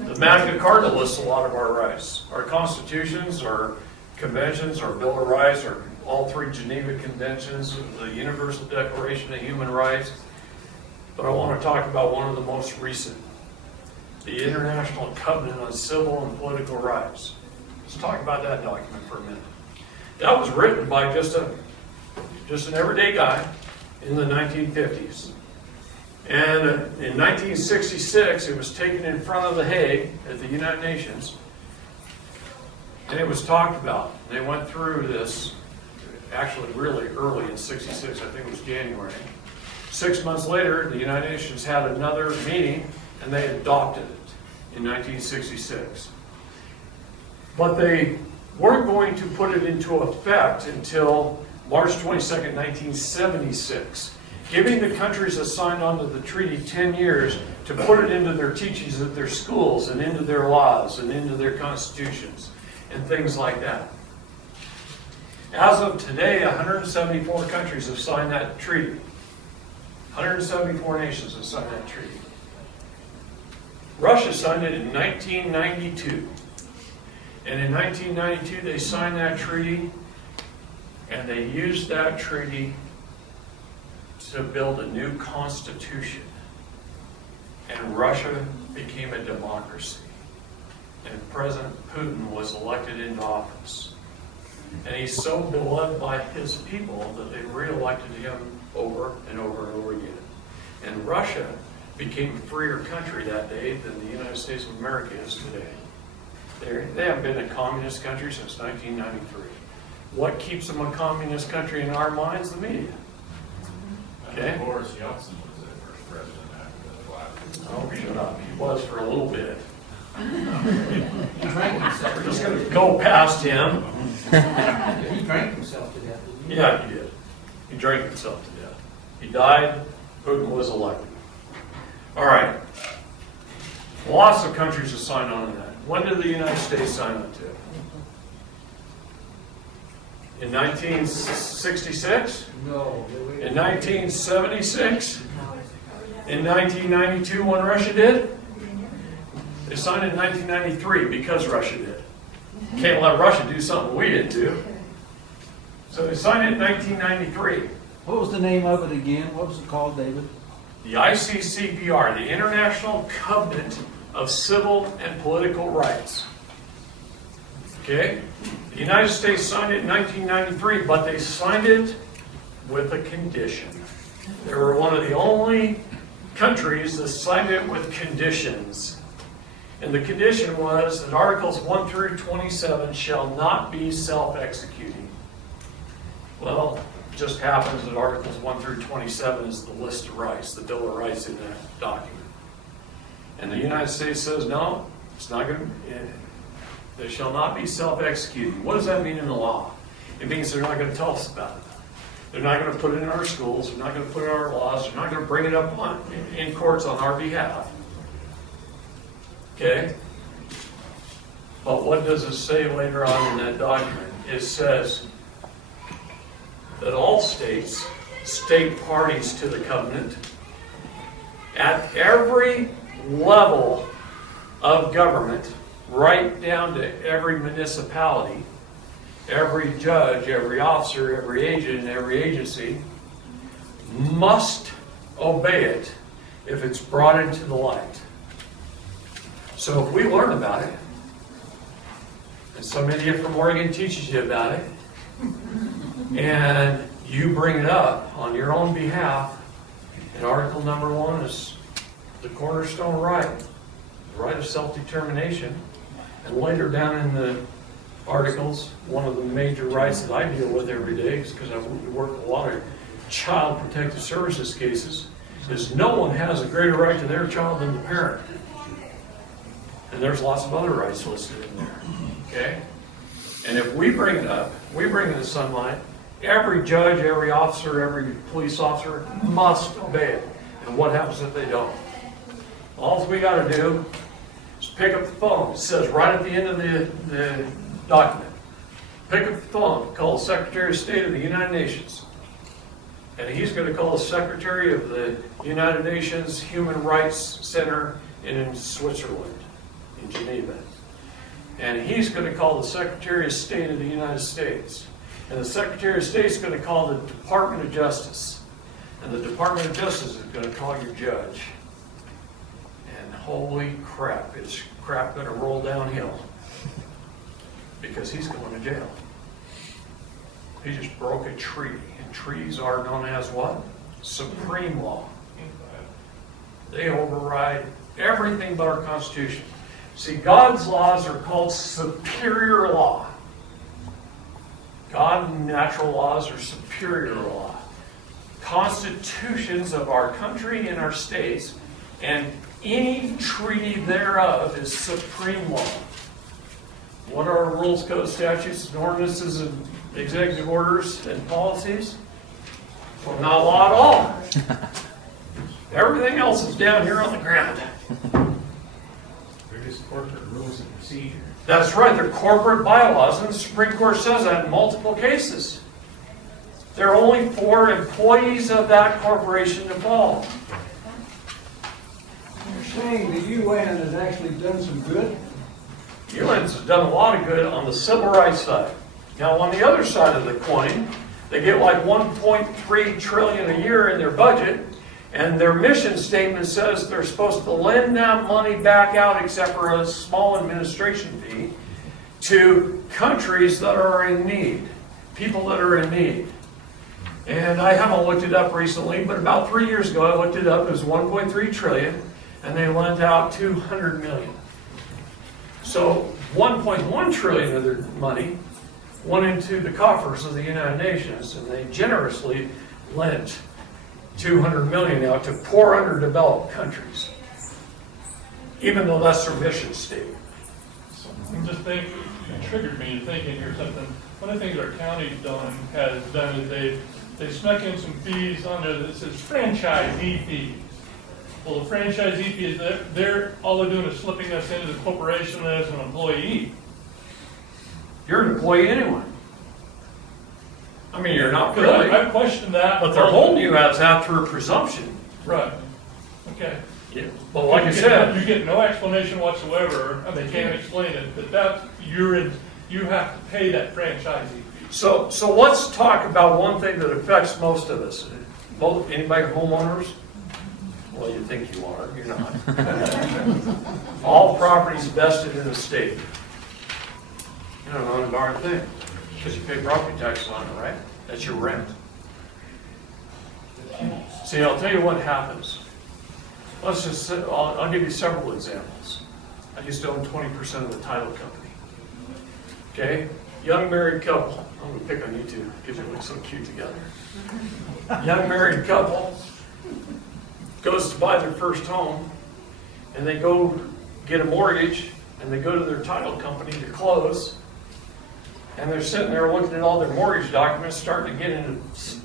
The Magna Carta lists a lot of our rights. Our constitutions, our conventions, our Bill of Rights, our all 3 Geneva Conventions, the Universal Declaration of Human Rights. But I want to talk about one of the most recent, the International Covenant on Civil and Political Rights. Let's talk about that document for a minute. That was written by just an everyday guy in the 1950s. And in 1966, it was taken in front of The Hague at the United Nations, and it was talked about. They went through this, actually really early in 66, I think it was January. 6 months later, the United Nations had another meeting, and they adopted it in 1966. But they weren't going to put it into effect until March 22nd, 1976, giving the countries that signed on to the treaty 10 years to put it into their teachings at their schools and into their laws and into their constitutions and things like that. As of today, 174 countries have signed that treaty. 174 nations have signed that treaty. Russia signed it in 1992. And in 1992, they signed that treaty, and they used that treaty to build a new constitution. And Russia became a democracy. And President Putin was elected into office. And he's so beloved by his people that they re-elected him over and over and over again. And Russia became a freer country that day than the United States of America is today. They have been a communist country since 1993. What keeps them a communist country in our minds? The media. Okay? Boris Yeltsin was the first president after the collapse. Oh, shut up. He was for a little bit. He drank himself. We're just going to go past him. He drank himself to death, didn't he? Yeah, he did. He drank himself to death. He died. Putin was elected. All right. Lots of countries have signed on to that. When did the United States sign on to it? In 1966? No. In 1976? In 1992 when Russia did? They signed in 1993 because Russia did. Can't let Russia do something we didn't do. So they signed it in 1993. What was the name of it again? What was it called, David? The ICCPR, the International Covenant of Civil and Political Rights. Okay? The United States signed it in 1993, but they signed it with a condition. They were one of the only countries that signed it with conditions. And the condition was that Articles 1 through 27 shall not be self-executing. Well, it just happens that Articles 1 through 27 is the list of rights, the Bill of Rights in that document. And the United States says, no, it's not going to, they shall not be self-executing. What does that mean in the law? It means they're not going to tell us about it. They're not going to put it in our schools. They're not going to put it in our laws. They're not going to bring it up in courts on our behalf. Okay? But what does it say later on in that document? It says that all states, state parties to the covenant, at every level of government, right down to every municipality, every judge, every officer, every agent, every agency, must obey it if it's brought into the light. So if we learn about it, and some idiot from Oregon teaches you about it, and you bring it up on your own behalf, and Article number 1 is the cornerstone right, the right of self-determination, and later down in the articles, one of the major rights that I deal with every day, because I work a lot of child protective services cases, is no one has a greater right to their child than the parent. And there's lots of other rights listed in there, okay? And if we bring it up, we bring it to sunlight, every judge, every officer, every police officer must obey it. And what happens if they don't? All we got to do is pick up the phone. It says right at the end of the document, pick up the phone, call the Secretary of State of the United Nations. And he's going to call the Secretary of the United Nations Human Rights Center in Switzerland, in Geneva. And he's going to call the Secretary of State of the United States. And the Secretary of State is going to call the Department of Justice. And the Department of Justice is going to call your judge. And holy crap, is crap going to roll downhill. Because he's going to jail. He just broke a treaty. And treaties are known as what? Supreme law. They override everything but our Constitution. See, God's laws are called superior law. God and natural laws are superior law. Constitutions of our country and our states, and any treaty thereof is supreme law. What are our rules, codes, statutes, and ordinances, and executive orders and policies? Well, not law at all. Everything else is down here on the ground. They're just corporate rules and procedure. That's right, they're corporate bylaws, and the Supreme Court says that in multiple cases. They're only for employees of that corporation to follow. You're saying the UN has actually done some good? UN's has done a lot of good on the civil rights side. Now, on the other side of the coin, they get like 1.3 trillion a year in their budget, and their mission statement says they're supposed to lend that money back out, except for a small administration fee, to countries that are in need, people that are in need. And I haven't looked it up recently, but about 3 years ago I looked it up. It was 1.3 trillion, and they lent out 200 million. So 1.1 trillion of their money went into the coffers of the United Nations, and they generously lent 200 million out to poor, underdeveloped countries, even though that's their mission statement. I'm just thinking, it triggered me thinking here something. One of the things our county has done is they snuck in some fees on there that says franchisee fees. Well, the franchisee fees, all they're doing is slipping us into the corporation as an employee. You're an employee anyway. I mean, you're not really. I questioned that. But they're holding you as after a presumption. Right. Okay. Yeah. But like I said, you get no explanation whatsoever, and they can't explain it. But you have to pay that franchisee fee. So let's talk about one thing that affects most of us. Anybody homeowners? Well, you think you are, you're not. All property's vested in the state. You don't own a darn thing, because you pay property taxes on it, right? That's your rent. See, I'll tell you what happens. Let's just say, I'll give you several examples. I used to own 20% of the title company. Okay? Young married couple. I'm going to pick on you two because you look so cute together. Young married couple goes to buy their first home, and they go get a mortgage, and they go to their title company to close, and they're sitting there looking at all their mortgage documents, starting to get into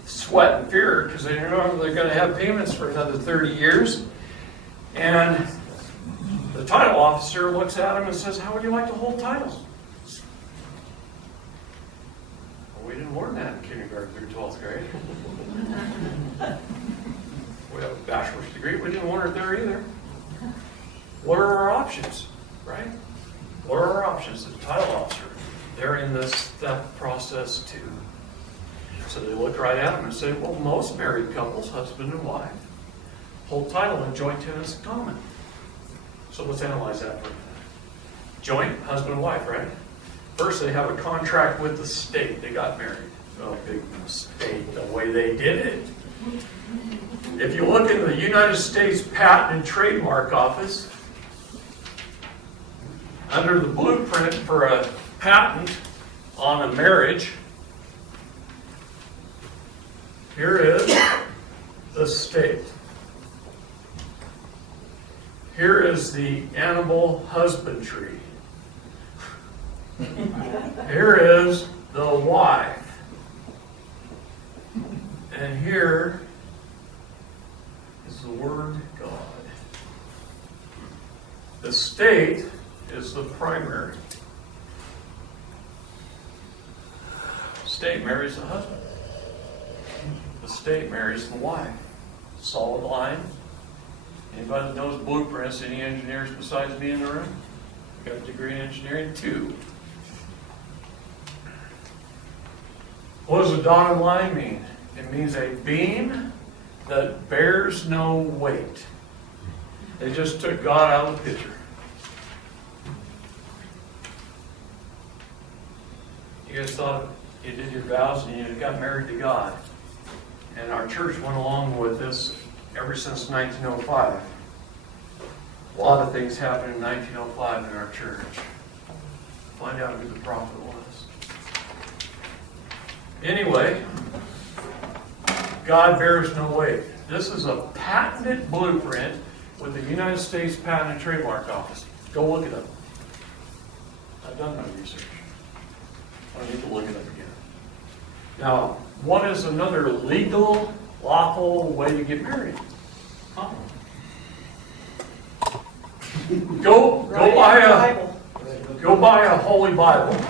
sweat and fear because they don't know if they're going to have payments for another 30 years. And the title officer looks at them and says, "How would you like to hold titles?" Well, we didn't learn that in kindergarten through 12th grade. We have a bachelor's degree. We didn't learn it there either. What are our options, right? What are our options? The title officer, they're in this theft process too. So they look right at them and say, well, most married couples, husband and wife, hold title in joint tenants in common. So let's analyze that for a minute. Joint, husband and wife, right? First, they have a contract with the state. They got married. Oh, big mistake, the way they did it. If you look in the United States Patent and Trademark Office, under the blueprint for a patent on a marriage, here is the state. Here is the animal husbandry. Here is the wife. And here is the word God. The state is the primary. The state marries the husband. The state marries the wife. Solid line. Anybody that knows blueprints, any engineers besides me in the room? Got a degree in engineering? 2. What does a dotted line mean? It means a beam that bears no weight. They just took God out of the picture. You guys thought you did your vows and you got married to God. And our church went along with this ever since 1905. A lot of things happened in 1905 in our church. Find out who the prophet was. Anyway, God bears no weight. This is a patented blueprint with the United States Patent and Trademark Office. Go look it up. I've done my research. I need to look it up again. Now, what is another legal, lawful way to get married? Go buy a Holy Bible,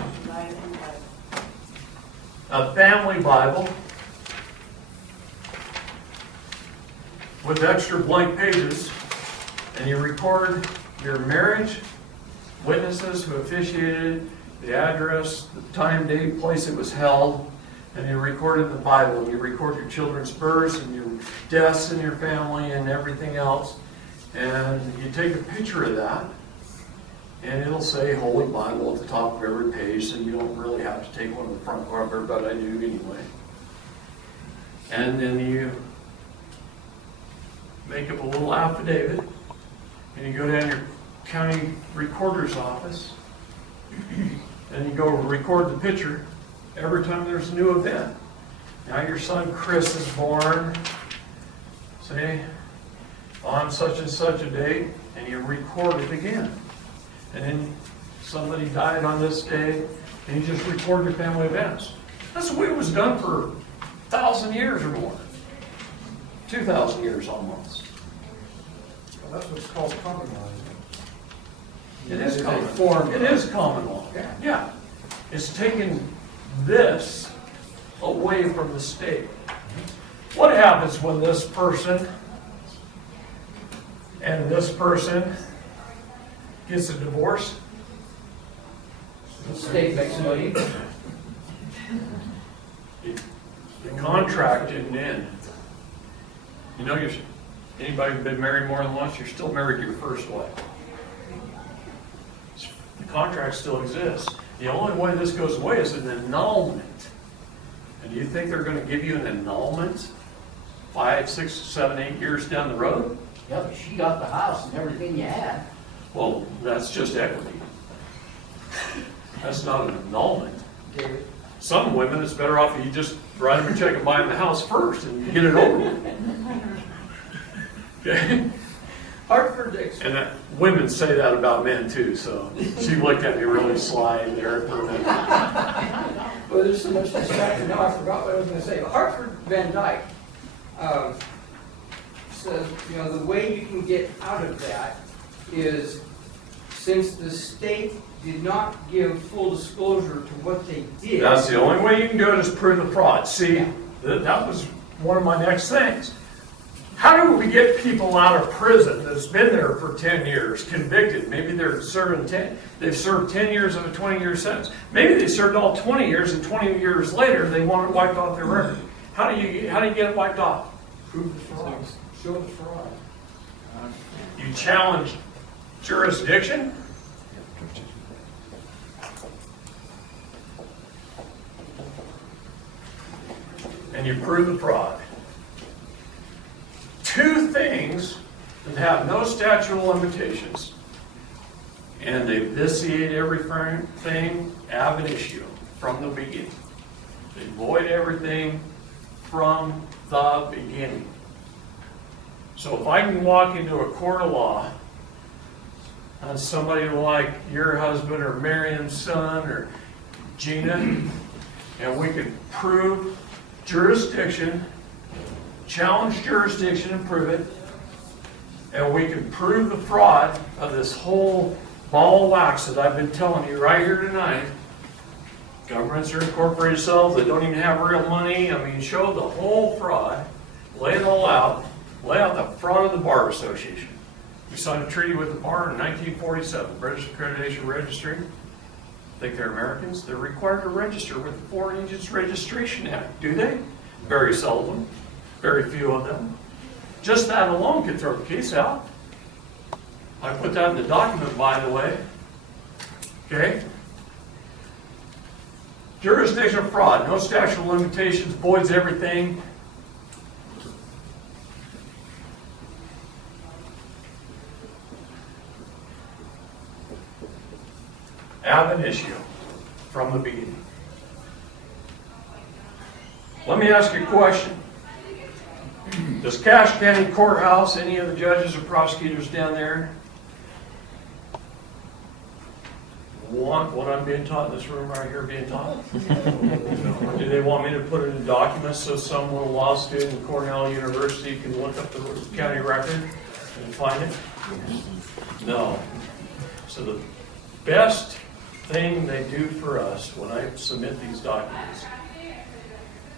a family Bible with extra blank pages, and you record your marriage, witnesses who officiated, the address, the time, date, place it was held, and you record it in the Bible, and you record your children's births and your deaths in your family and everything else, and you take a picture of that, and it'll say Holy Bible at the top of every page, so you don't really have to take one of the front cover, but I do anyway. And then you make up a little affidavit, and you go down to your county recorder's office, and you go record the picture every time there's a new event. Now your son Chris is born, say, on such and such a date, and you record it again. And then somebody died on this day, and you just record your family events. That's the way it was done for 1,000 years or more. 2,000 years almost. Well, that's what's called common law. It is common. It is common law. Yeah. It's taken this away from the state. What happens when this person and this person gets a divorce? The state makes money. The contract didn't end. You know, anybody been married more than once, you're still married to your first wife. The contract still exists. The only way this goes away is an annulment. And do you think they're going to give you an annulment 5, 6, 7, 8 years down the road? Yeah, but she got the house and everything you had. Well, that's just equity. That's not an annulment. David? Some women, it's better off if you just write them a check and buy them the house first and get it over with. Okay? Hartford, And women say that about men too, so she looked at me really sly there for a minute. well, there's so much distraction now, I forgot what I was going to say. Hartford Van Dyke says, you know, the way you can get out of that is since the state did not give full disclosure to what they did. That's the only way you can do it is prove the fraud. See, that was one of my next things. How do we get people out of prison that's been there for 10 years, convicted? Maybe they're serving they've served 10 years of a 20-year sentence. Maybe they served all 20 years and 20 years later they want it wiped off their record. How do you get it wiped off? Prove the fraud. Show the fraud. You challenge jurisdiction? And you prove the fraud. Two things that have no statute of limitations, and they vitiate everything ab initio from the beginning. They void everything from the beginning. So if I can walk into a court of law on somebody like your husband or Miriam's son or Gina, and we could prove jurisdiction, challenge jurisdiction and prove it, and we can prove the fraud of this whole ball of wax that I've been telling you right here tonight. Governments are incorporated selves, they don't even have real money. I mean, show the whole fraud, lay it all out, lay out the fraud of the Bar Association. We signed a treaty with the bar in 1947, British Accreditation Registry. Think they're Americans? They're required to register with the Foreign Agents Registration Act, do they? Very seldom, very few of them. Just that alone could throw the case out. I put that in the document, by the way. Okay? Jurisdiction of fraud, no statute of limitations, voids everything. Ab initio, from the beginning. Let me ask you a question. Does Cache County Courthouse, any of the judges or prosecutors down there, want what I'm being taught in this room right here being taught? Do they want me to put it in documents so some little law student at Cornell University can look up the county record and find it? No. So the best thing they do for us when I submit these documents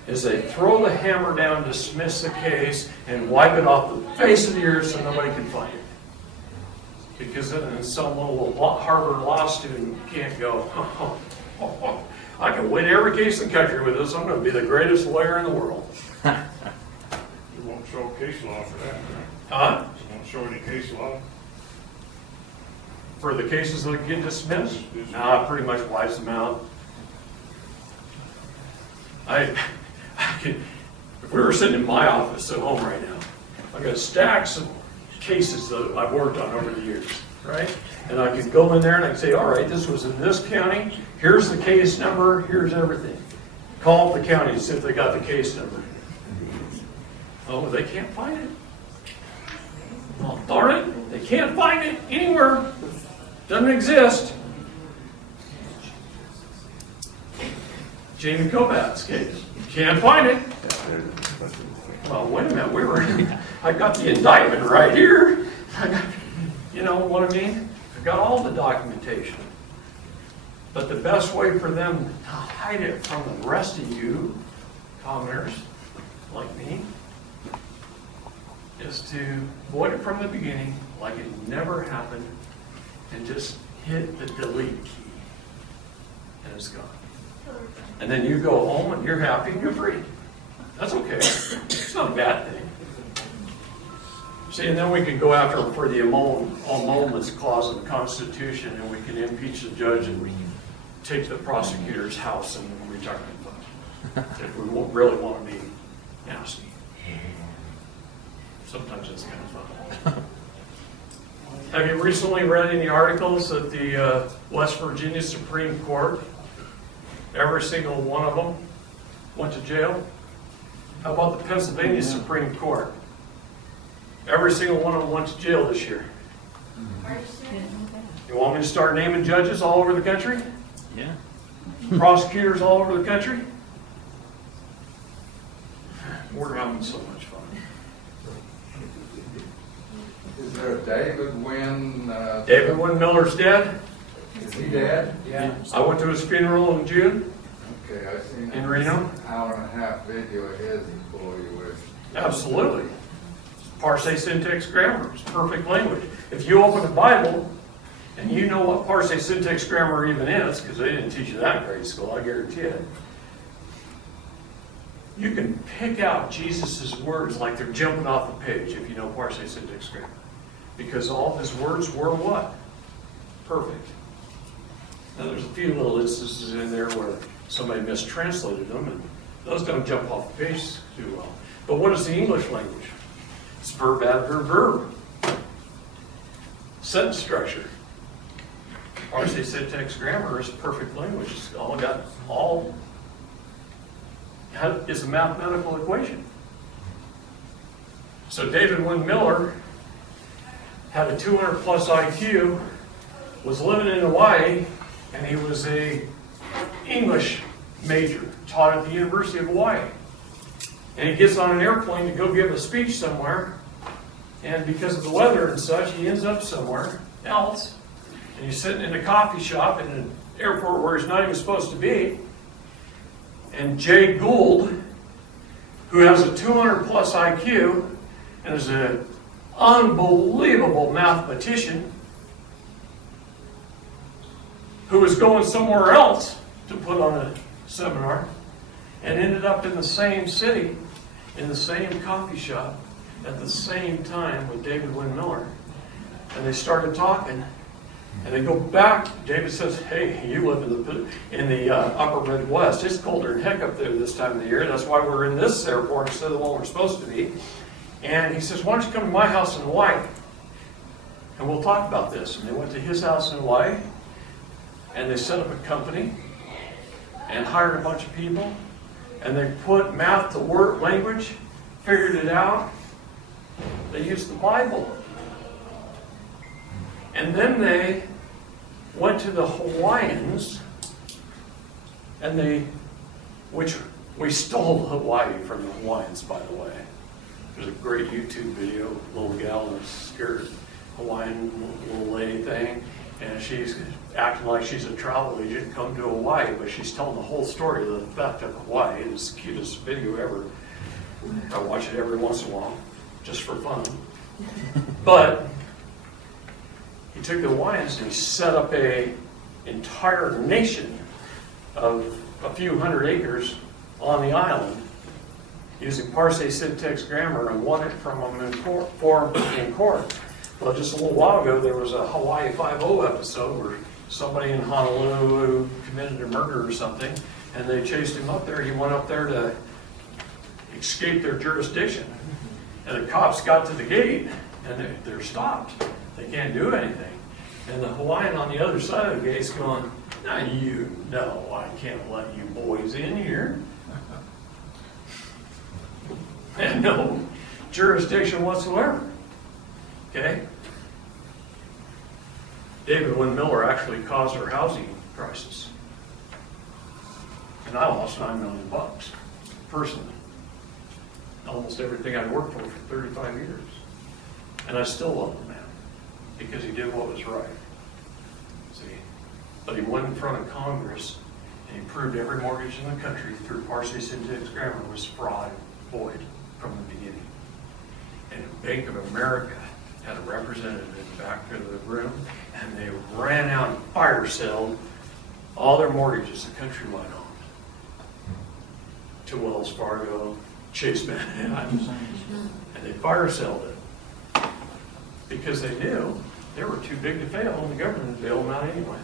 is they throw the hammer down, dismiss the case, and wipe it off the face of the earth so nobody can find it. Because then some little Harvard law student can't go, I can win every case in the country with this. I'm going to be the greatest lawyer in the world. You won't show case law for that. Huh? You won't show any case law. For the cases that get dismissed? Nah, it pretty much wipes them out. If we were sitting in my office at home right now, I got stacks of cases that I've worked on over the years, right? And I could go in there and I could say, all right, this was in this county, here's the case number, here's everything. Call up the county and see if they got the case number. Oh, they can't find it. Oh, darn it, they can't find it anywhere. Doesn't exist. Jamie Kobat's case. Can't find it. Well, wait a minute. I got the indictment right here. You know what I mean? I've got all the documentation. But the best way for them to hide it from the rest of you, commoners like me, is to void it from the beginning like it never happened and just hit the delete key. and it's gone. And then you go home and you're happy and you're free. That's okay. It's not a bad thing. See, and then we can go after them for the emoluments clause of the Constitution, and we can impeach the judge, and we can take the prosecutor's house and retirement fund if we really want to be nasty. Sometimes it's kind of fun. Have you recently read any articles that the West Virginia Supreme Court, every single one of them, went to jail? How about the Pennsylvania Supreme Court? Every single one of them went to jail this year. You want me to start naming judges all over the country? Yeah. Prosecutors all over the country? We're having so much fun. Is there a David Wynn? David Wynn Miller's dead. Is he dead? Yeah. I went to his funeral in June. Okay, I seen In Reno? an hour and a half video of his before you were. Absolutely. Parse, syntax, grammar is perfect language. If you open the Bible and you know what parse, syntax, grammar even is, because they didn't teach you that in grade school, I guarantee it. You can pick out Jesus' words like they're jumping off the page if you know parse, syntax, grammar. Because all of his words were what? Perfect. Now there's a few little instances in there where somebody mistranslated them, and those don't jump off the page too well. But what is the English language? It's verb, adverb, verb. Sentence structure. Parse, syntax, grammar is perfect language. It's is a mathematical equation. So David Wynn Miller had a 200 plus IQ, was living in Hawaii, and he was a English major, taught at the University of Hawaii. And he gets on an airplane to go give a speech somewhere, and because of the weather and such, he ends up somewhere else. And he's sitting in a coffee shop in an airport where he's not even supposed to be. And Jay Gould, who has a 200 plus IQ and is an unbelievable mathematician, who was going somewhere else to put on a seminar, and ended up in the same city, in the same coffee shop, at the same time with David Wynn Miller. And they started talking, and they go back. David says, hey, you live in the upper Midwest. It's colder than heck up there this time of the year. That's why we're in this airport instead of the one we're supposed to be. And he says, why don't you come to my house in Hawaii, and we'll talk about this. And they went to his house in Hawaii, and they set up a company and hired a bunch of people, and they put math to work language, figured it out. They used the Bible. And then they went to the Hawaiians, and which we stole Hawaii from the Hawaiians, by the way. There's a great YouTube video, a little gal in a skirt, Hawaiian little lady thing, and she's acting like she's a travel agent come to Hawaii, but she's telling the whole story of the theft of Hawaii. It's the cutest video ever. I watch it every once in a while, just for fun. But he took the Hawaiians and he set up an entire nation of a few hundred acres on the island using parse, syntax, grammar, and won it from them in court. Well, just a little while ago, there was a Hawaii 5-0 episode where somebody in Honolulu committed a murder or something, and they chased him up there. He went up there to escape their jurisdiction. And the cops got to the gate, and they're stopped. They can't do anything. And the Hawaiian on the other side of the gate's going, now you know I can't let you boys in here. And no jurisdiction whatsoever. Okay? David Wynn Miller actually caused our housing crisis. And I lost $9 million, personally. Almost everything I'd worked for 35 years. And I still love the man, because he did what was right. See? But he went in front of Congress, and he proved every mortgage in the country through parse, syntax, grammar was fraud, void from the beginning. And Bank of America had a representative in the back of the room, and they ran out and fire saled all their mortgages, the countrywide owned, to Wells Fargo, Chase Manhattan, and they fire sold it because they knew they were too big to fail, and the government would bail them out anyway.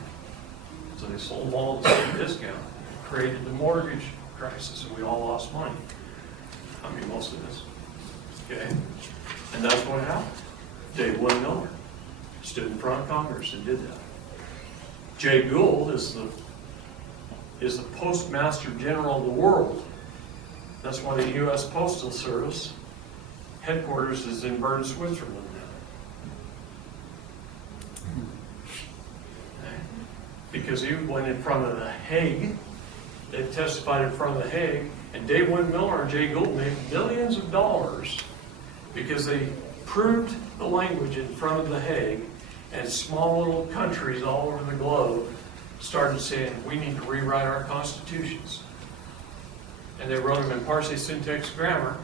So they sold them all at the same discount, created the mortgage crisis, and we all lost money. I mean, most of us. Okay? And that's what happened. Dave Wynn Miller stood in front of Congress and did that. Jay Gould is the Postmaster General of the world. That's why the U.S. Postal Service headquarters is in Bern, Switzerland now. Because he went in front of the Hague, they testified in front of the Hague, and Dave Wynn Miller and Jay Gould made millions of dollars because they proved the language in front of the Hague, and small little countries all over the globe started saying, we need to rewrite our constitutions. And they wrote him in Parsi syntax grammar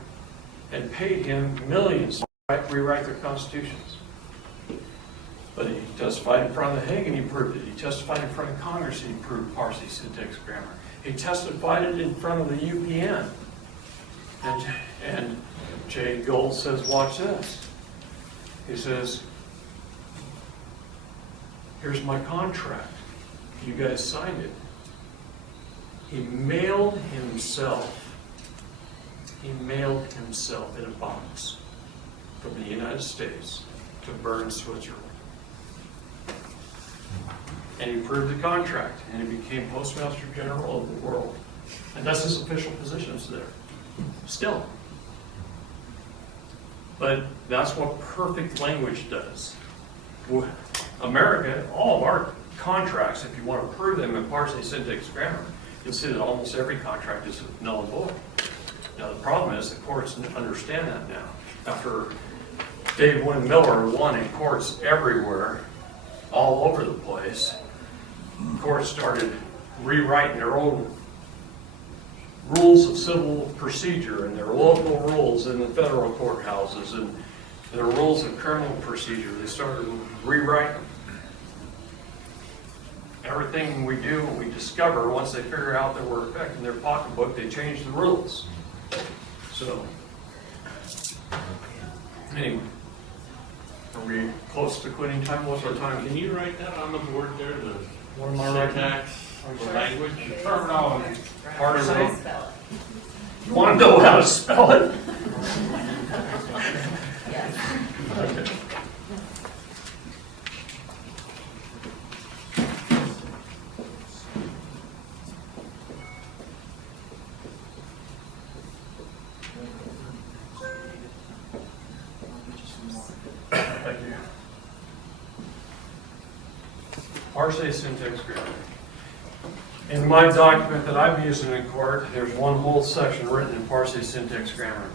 and paid him millions to rewrite their constitutions. But he testified in front of the Hague and he proved it. He testified in front of Congress and he proved Parsi syntax grammar. He testified it in front of the UPN. And Jay Gould says, watch this. He says, here's my contract. You guys signed it. He mailed himself in a box from the United States to Bern, Switzerland. And he proved the contract, and he became Postmaster General of the world. And that's his official positions there. Still. But that's what perfect language does. America, all of our contracts, if you want to prove them in Parsi syntax grammar, you'll see that almost every contract is null and void. Now the problem is the courts understand that now. After Dave Wynn Miller won in courts everywhere, all over the place, courts started rewriting their own rules of civil procedure and their local rules in the federal courthouses and their rules of criminal procedure. They started rewriting everything we do and we discover. Once they figure out that we're affecting their pocketbook, they change the rules. So, anyway, are we close to quitting time? What's our time? Can you write that on the board there, the What am I writing? syntax, the language? Terminology. Part of How to it. spell it. You want to know how to spell it? Yes. Okay. Thank you. Parsi syntax grammar. In my document that I'm using in court, there's one whole section written in Parsi syntax grammar.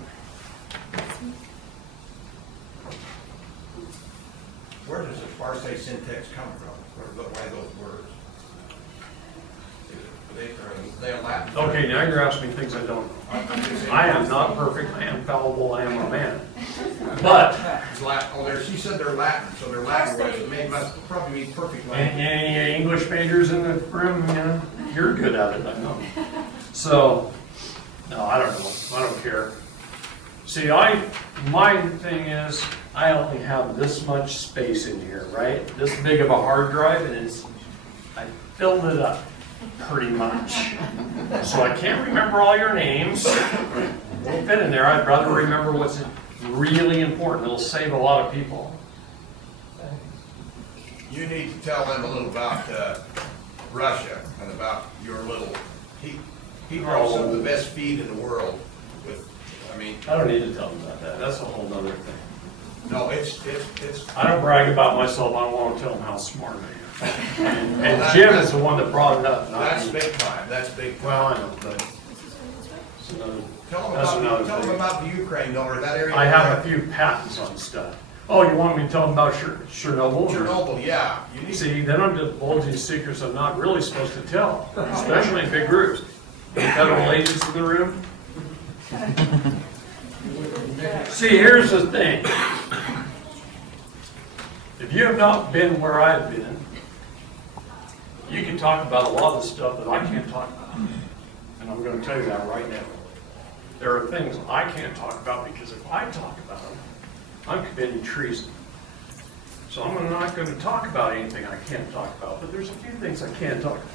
Where does the Parsi syntax come from? Why those words? Are they Latin? Okay, now you're asking me things I don't know. I am not perfect, I am fallible, I am a man. But, It's Latin. Oh, she said they're Latin, so they're Latin words. It must probably mean perfect language. any English majors in the room, you know, you're good at it, I know. So, no, I don't know, I don't care. See, my thing is, I only have this much space in here, right? This big of a hard drive, and I filled it up pretty much. So I can't remember all your names. Won't fit in there. I'd rather remember what's really important. It'll save a lot of people. You need to tell them a little about Russia and about your little. He grows some of the best feed in the world. I don't need to tell them about that. That's a whole other thing. No, it's. I don't brag about myself. I don't want to tell them how smart I am. And Jim is the one that brought it up. Not That's me. big time. That's big time. Well, I know, but it's another. Tell them about the Ukraine, though, or that area. I have a few patents on stuff. Oh, you want me to tell them about Chernobyl? Chernobyl, yeah. You need See, then I'm divulging secrets I'm not really supposed to tell, especially in big groups. Any federal agents in the room? See, here's the thing. If you have not been where I've been, You can talk about a lot of the stuff that I can't talk about. And I'm going to tell you that right now. There are things I can't talk about because if I talk about them, I'm committing treason. So I'm not going to talk about anything I can't talk about, but there's a few things I can talk about.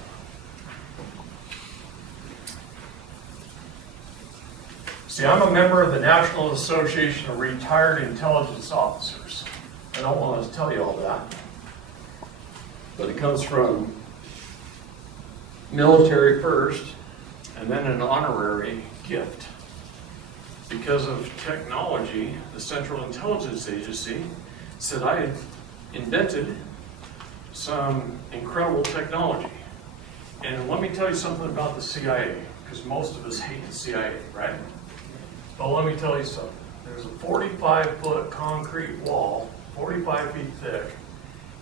See, I'm a member of the National Association of Retired Intelligence Officers. I don't want to tell you all that, but it comes from military first, and then an honorary gift. Because of technology, the Central Intelligence Agency said I had invented some incredible technology. And let me tell you something about the CIA, because most of us hate the CIA, right? But let me tell you something. There's a 45-foot concrete wall, 45 feet thick,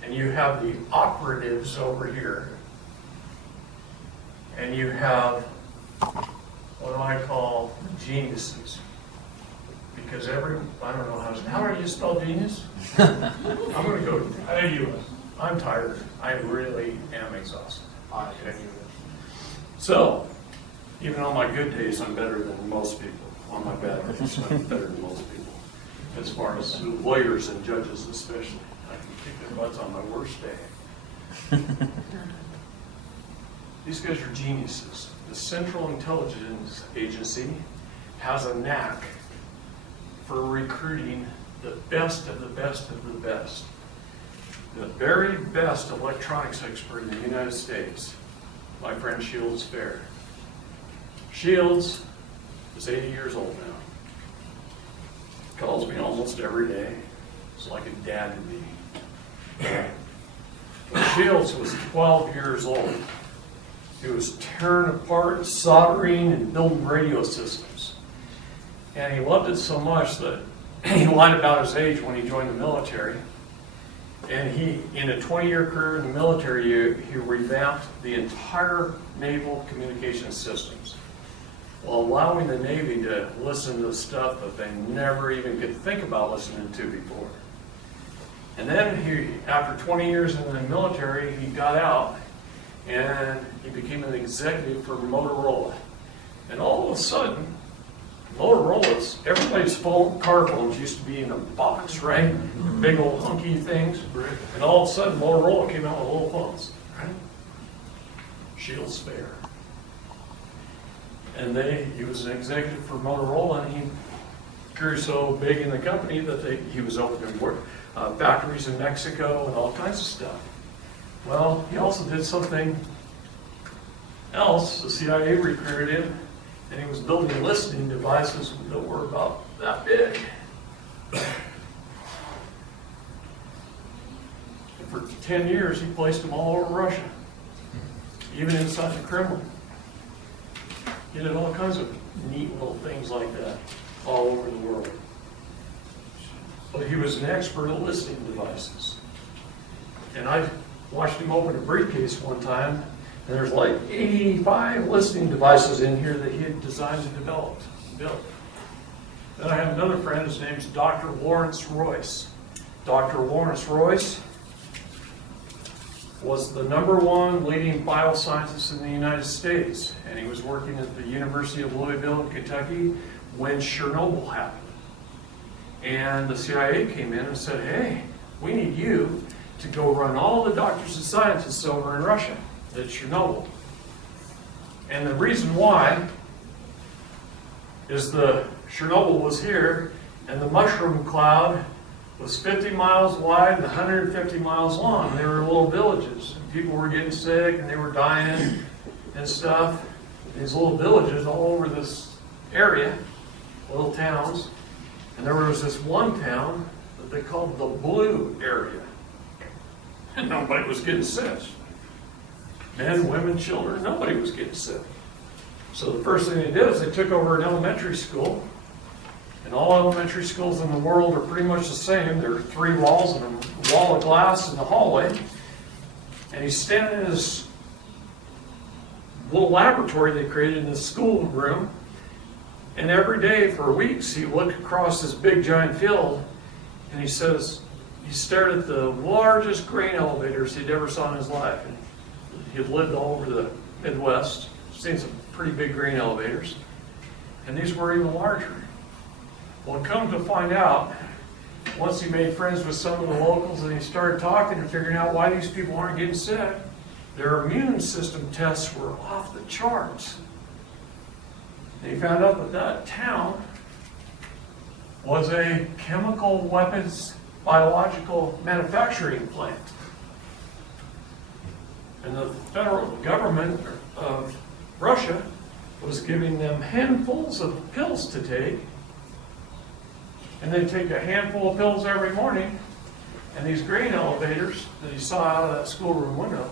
and you have the operatives over here, and you have what do I call geniuses. Because I don't know how do you spell genius? I'm going to go, I'm tired. I really am exhausted. Okay. So, even on my good days, I'm better than most people. On my bad days, I'm better than most people. As far as lawyers and judges especially. I can kick their butts on my worst day. These guys are geniuses. The Central Intelligence Agency has a knack for recruiting the best of the best of the best. The very best electronics expert in the United States, my friend Shields Fair. Shields is 80 years old now. Calls me almost every day. It's like a dad to me. When Shields was 12 years old, he was tearing apart, soldering, and building radio systems. And he loved it so much that he lied about his age when he joined the military. And he, in a 20-year career in the military, he revamped the entire naval communication systems, while allowing the Navy to listen to stuff that they never even could think about listening to before. And then after 20 years in the military, he got out and he became an executive for Motorola. And all of a sudden, Motorola's, everybody's car phones used to be in a box, right? Big old hunky things. And all of a sudden, Motorola came out with little phones, right? Shields Fair. And he was an executive for Motorola, and he grew so big in the company that he was opening factories in Mexico and all kinds of stuff. Well, he also did something else. The CIA recruited him, and he was building listening devices that were about that big. And for 10 years, he placed them all over Russia, even inside the Kremlin. He did all kinds of neat little things like that all over the world. But he was an expert at listening devices. And I watched him open a briefcase one time, and there's like 85 listening devices in here that he had designed and built. Then I have another friend, his name's Dr. Lawrence Royce. Dr. Lawrence Royce was the #1 leading bioscientist in the United States, and he was working at the University of Louisville in Kentucky when Chernobyl happened. And the CIA came in and said, hey, we need you to go run all the doctors and scientists over in Russia at Chernobyl. And the reason why is the Chernobyl was here, and the mushroom cloud was 50 miles wide and 150 miles long. They were little villages. And people were getting sick, and they were dying and stuff. These little villages all over this area, little towns. And there was this one town that they called the Blue Area. And nobody was getting sick. Men, women, children, nobody was getting sick. So the first thing they did is they took over an elementary school. And all elementary schools in the world are pretty much the same. There are 3 walls and a wall of glass in the hallway. And he's standing in this little laboratory they created in this school room. And every day for weeks, he looked across this big giant field, and he stared at the largest grain elevators he'd ever saw in his life. And He'd lived all over the Midwest, seen some pretty big grain elevators, and these were even larger. Well, come to find out, once he made friends with some of the locals and he started talking and figuring out why these people aren't getting sick, their immune system tests were off the charts. And he found out that that town was a chemical weapons biological manufacturing plant. And the federal government of Russia was giving them handfuls of pills to take. And they take a handful of pills every morning. And these grain elevators that he saw out of that schoolroom window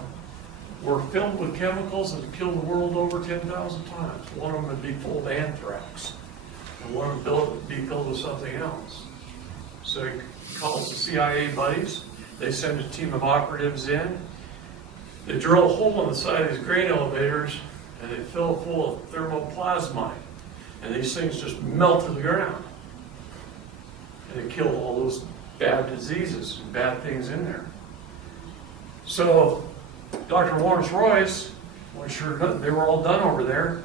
were filled with chemicals that had killed the world over 10,000 times. One of them would be full of anthrax. And one of them would be filled with something else. So he calls the CIA buddies. They send a team of operatives in. They drill a hole in the side of these grain elevators, and they fill it full of thermoplasmide. And these things just melt to the ground. And they kill all those bad diseases and bad things in there. So Dr. Lawrence Royce, when they were all done over there,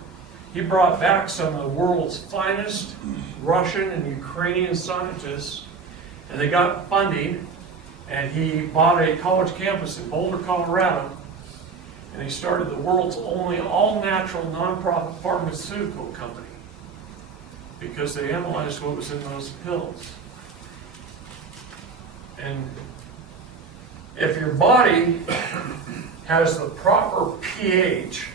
he brought back some of the world's finest Russian and Ukrainian scientists, and they got funding, and he bought a college campus in Boulder, Colorado, and he started the world's only all-natural nonprofit pharmaceutical company because they analyzed what was in those pills. And if your body has the proper pH,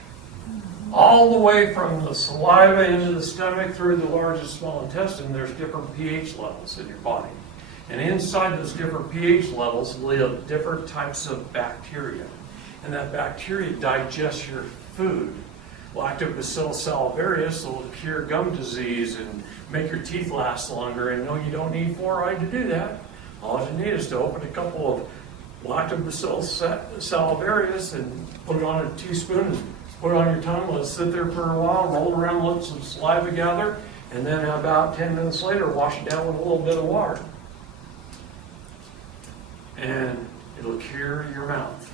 all the way from the saliva into the stomach through the large and small intestine, there's different pH levels in your body. And inside those different pH levels live different types of bacteria. And that bacteria digests your food. Lactobacillus salivarius will cure gum disease and make your teeth last longer. And no, you don't need fluoride to do that. All you need is to open a couple of Lactobacillus salivarius and put it on a teaspoon and put it on your tongue, let it sit there for a while, roll around, let some saliva gather, and then about 10 minutes later, wash it down with a little bit of water. And it'll cure your mouth.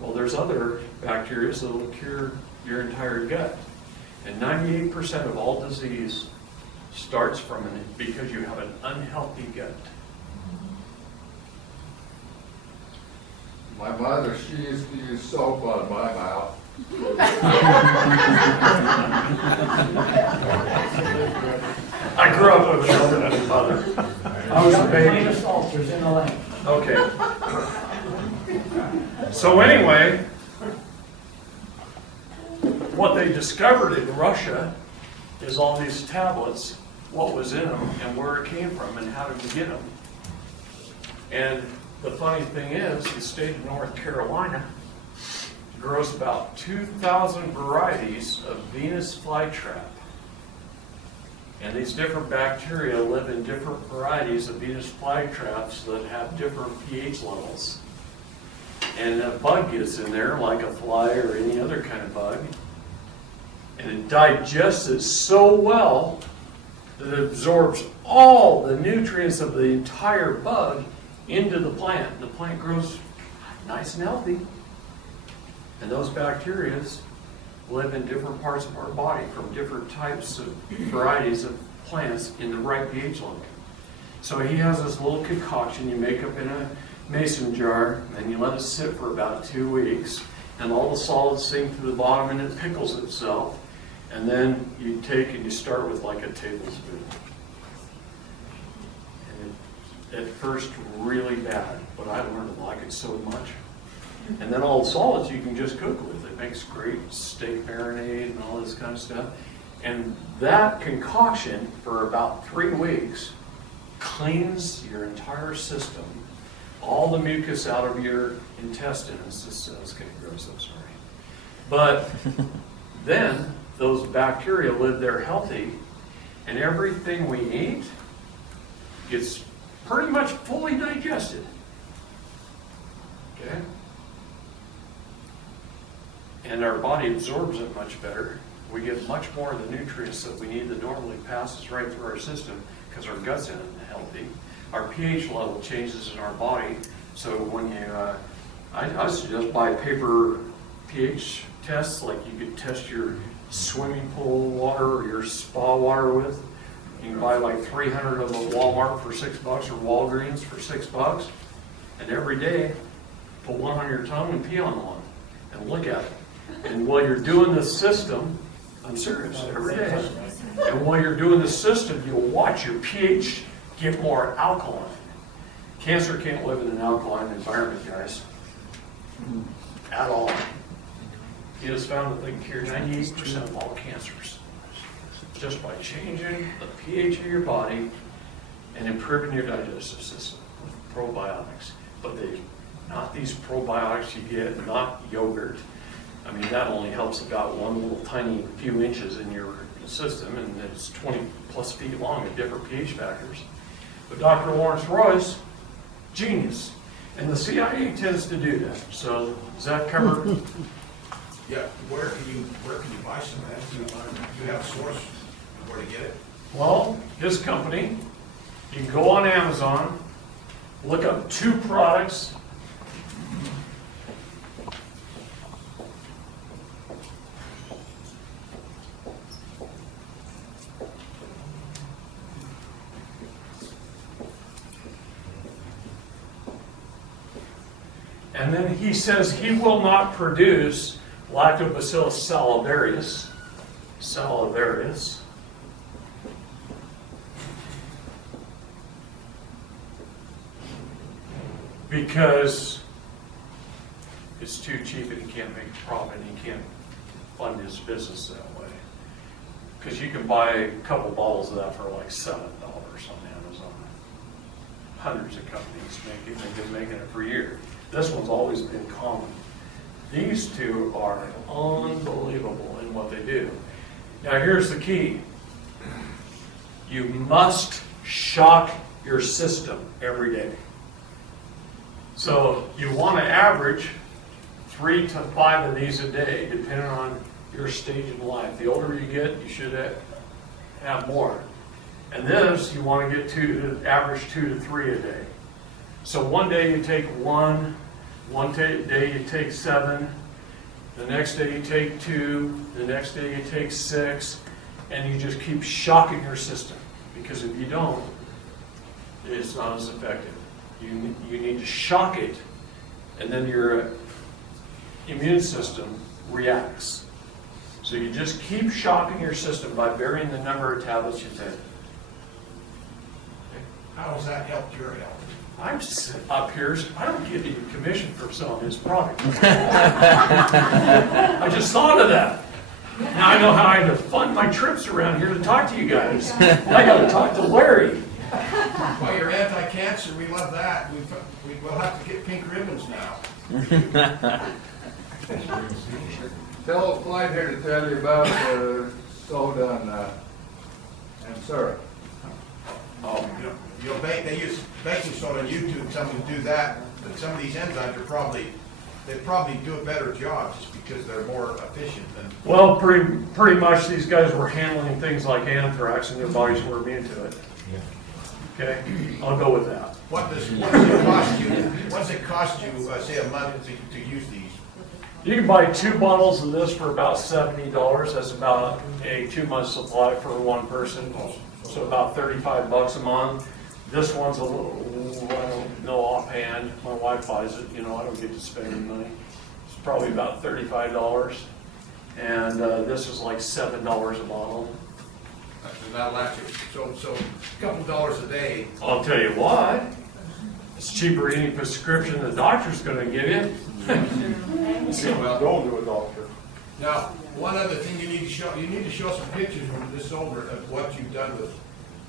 Well, there's other bacteria that will cure your entire gut. And 98% of all disease starts from it because you have an unhealthy gut. My mother, she used to use soap on my mouth. I grew up with a mother. I was a baby. Famous ulcers in the land. Okay. So anyway, what they discovered in Russia is all these tablets, what was in them and where it came from and how did we get them. And the funny thing is, the state of North Carolina grows about 2,000 varieties of Venus flytrap. And these different bacteria live in different varieties of Venus flytraps that have different pH levels. And a bug gets in there, like a fly or any other kind of bug, and it digests it so well that it absorbs all the nutrients of the entire bug into the plant. The plant grows nice and healthy. And those bacteria live in different parts of our body from different types of varieties of plants in the right pH level. So he has this little concoction you make up in a mason jar, and you let it sit for about 2 weeks, and all the solids sink to the bottom and it pickles itself. And then you take and you start with like a tablespoon. And at first really bad, but I learned to like it so much. And then all the solids you can just cook with. It makes great steak marinade and all this kind of stuff. And that concoction for about 3 weeks cleans your entire system, all the mucus out of your intestines. This sounds kind of gross, I'm sorry. But then those bacteria live there healthy, and everything we eat gets pretty much fully digested. Okay? And our body absorbs it much better. We get much more of the nutrients that we need that normally passes right through our system because our gut's unhealthy. Our pH level changes in our body, so when you I suggest buy paper pH tests, like you could test your swimming pool water or your spa water with. You can buy like 300 of them at Walmart for $6 or Walgreens for $6. And every day, put one on your tongue and pee on one and look at it. And while you're doing this system, I'm serious, every day. And while you're doing this system, you'll watch your pH get more alkaline. Cancer can't live in an alkaline environment, guys. At all. It is found that they can cure 98% of all cancers just by changing the pH of your body and improving your digestive system with probiotics. But not these probiotics you get, not yogurt. I mean, that only helps about one little tiny few inches in your system, and it's 20 plus feet long at different pH factors. But Dr. Lawrence Royce, genius. And the CIA tends to do that. So does that cover? Yeah, where can you buy some of that? Do you have a source of where to get it? Well, his company, you can go on Amazon, look up 2 products. And then he says he will not produce Lactobacillus salivarius, because it's too cheap and he can't make a profit and he can't fund his business that way. Because you can buy a couple bottles of that for like $7 on Amazon. Hundreds of companies make it, they've been making it for years. This one's always been common. These 2 are unbelievable in what they do. Now here's the key. You must shock your system every day. So you want to average 3 to 5 of these a day, depending on your stage in life. The older you get, you should have more. And this, you want to get average 2 to 3 a day. So one day you take one day you take 7, the next day you take 2, the next day you take 6, and you just keep shocking your system. Because if you don't, it's not as effective. You need to shock it, and then your immune system reacts. So you just keep shocking your system by varying the number of tablets you take. How has that helped your health? I'm up here, I don't get any commission for selling his product. I just thought of that. Now I know how I have to fund my trips around here to talk to you guys. I got to talk to Larry. Well, you're anti-cancer, we love that. We'll have to get pink ribbons now. Tell Clyde here to tell you about soda and syrup. Oh, they use baking soda on YouTube, some of them do that, but some of these enzymes they probably do a better job just because they're more efficient than. Well, pretty much these guys were handling things like anthrax and their bodies were immune to it. Okay, I'll go with that. What does it cost you, say a month to use these? You can buy 2 bottles of this for about $70. That's about a 2-month supply for one person. So about $35 a month. This one's a little, I don't know offhand. My wife buys it. You know, I don't get to spend any money. It's probably about $35. And this is like $7 a bottle. And that'll last you, so a couple dollars a day. I'll tell you what, it's cheaper than any prescription the doctor's going to give you. Well, Don't do a doctor. now, one other thing you need to show some pictures when this over of what you've done with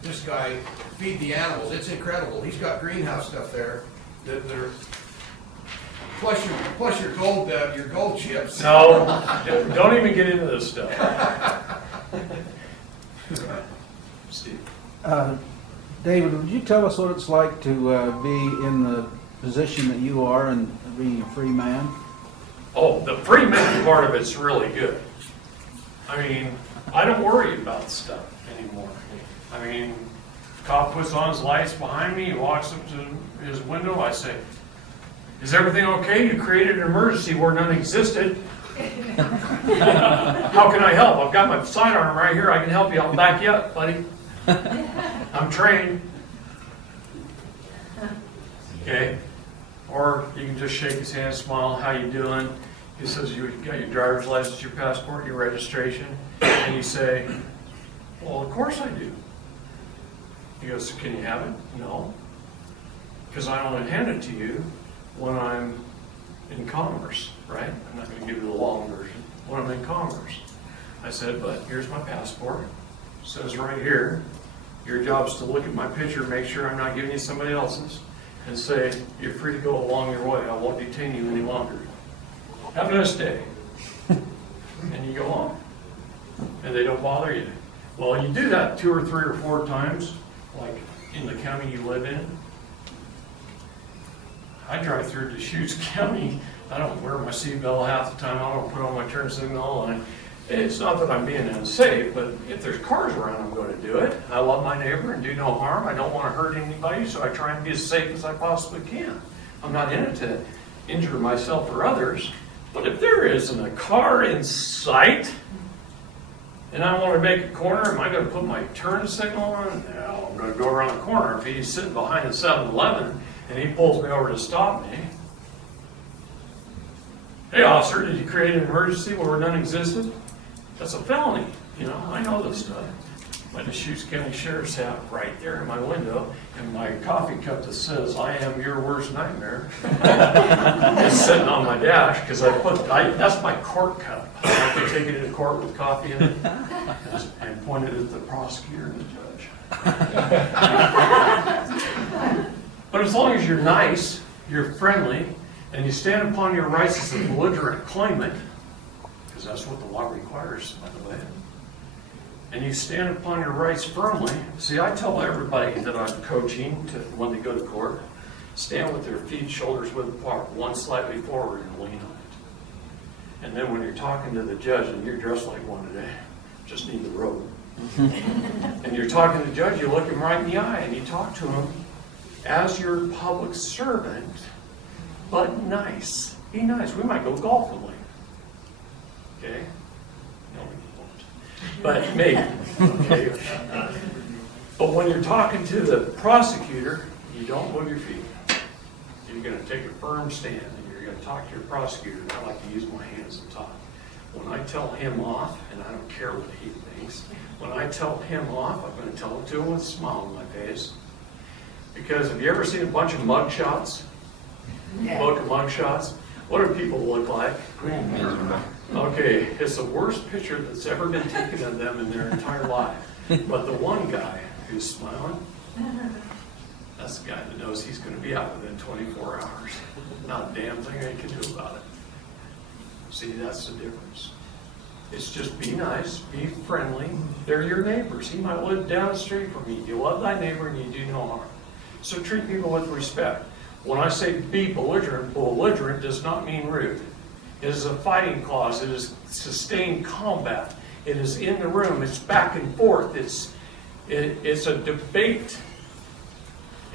this guy, Feed the Animals. It's incredible. He's got greenhouse stuff there that are plus your gold chips. No, don't even get into this stuff. Steve. David, would you tell us what it's like to be in the position that you are and being a free man? Oh, the free man part of it's really good. I mean, I don't worry about stuff anymore. I mean, cop puts on his lights behind me, he walks up to his window, I say, Is everything okay? You created an emergency where none existed. How can I help? I've got my sidearm right here. I can help you. I'll back you up, buddy. I'm trained. Okay? Or you can just shake his hand, smile, how you doing? He says, you got your driver's license, your passport, your registration? And you say, well, of course I do. He goes, can you have it? No. Because I only hand it to you when I'm in commerce, right? I'm not going to give you the long version. When I'm in commerce. I said, but here's my passport. It says right here, your job is to look at my picture, make sure I'm not giving you somebody else's, and say, you're free to go along your way. I won't detain you any longer. Have a nice day. And you go on. And they don't bother you. Well, you do that 2 or 3 or 4 times, like in the county you live in. I drive through Deschutes County. I don't wear my seatbelt half the time. I don't put on my turn signal. And it's not that I'm being unsafe, but if there's cars around, I'm going to do it. I love my neighbor and do no harm. I don't want to hurt anybody, so I try and be as safe as I possibly can. I'm not in it to injure myself or others. But if there isn't a car in sight, and I want to make a corner, am I going to put my turn signal on? No, I'm going to go around the corner. If he's sitting behind a 7-Eleven and he pulls me over to stop me, hey officer, did you create an emergency where none existed? That's a felony. You know, I know this stuff. My Deschutes County Sheriff's hat right there in my window, and my coffee cup that says, I am your worst nightmare. It's sitting on my dash, because that's my court cup. I have to take it into court with coffee in it, and point it at the prosecutor and the judge. But as long as you're nice, you're friendly, and you stand upon your rights as a belligerent claimant, because that's what the law requires, by the way, and you stand upon your rights firmly. See, I tell everybody that I'm coaching when they go to court, stand with their feet, shoulders width apart, one slightly forward and lean on it. And then when you're talking to the judge, and you're dressed like one today, just need the robe. And you're talking to the judge, you look him right in the eye, and you talk to him as your public servant, but nice. Be nice. We might go golfing later. Okay? No, we won't. But maybe. Okay? But when you're talking to the prosecutor, you don't move your feet. You're going to take a firm stand, and you're going to talk to your prosecutor. And I like to use my hands to talk. When I tell him off, and I don't care what he thinks, when I tell him off, I'm going to tell it to him with a smile on my face. Because have you ever seen a bunch of mug shots? Book of mug shots? What do people look like? Okay, it's the worst picture that's ever been taken of them in their entire life. But the one guy who's smiling, that's the guy that knows he's going to be out within 24 hours. Not a damn thing they can do about it. See, that's the difference. It's just be nice, be friendly. They're your neighbors. He might live down the street from you. You love thy neighbor and you do no harm. So treat people with respect. When I say be belligerent, belligerent does not mean rude. It is a fighting clause. It is sustained combat. It is in the room. It's back and forth. It's a debate.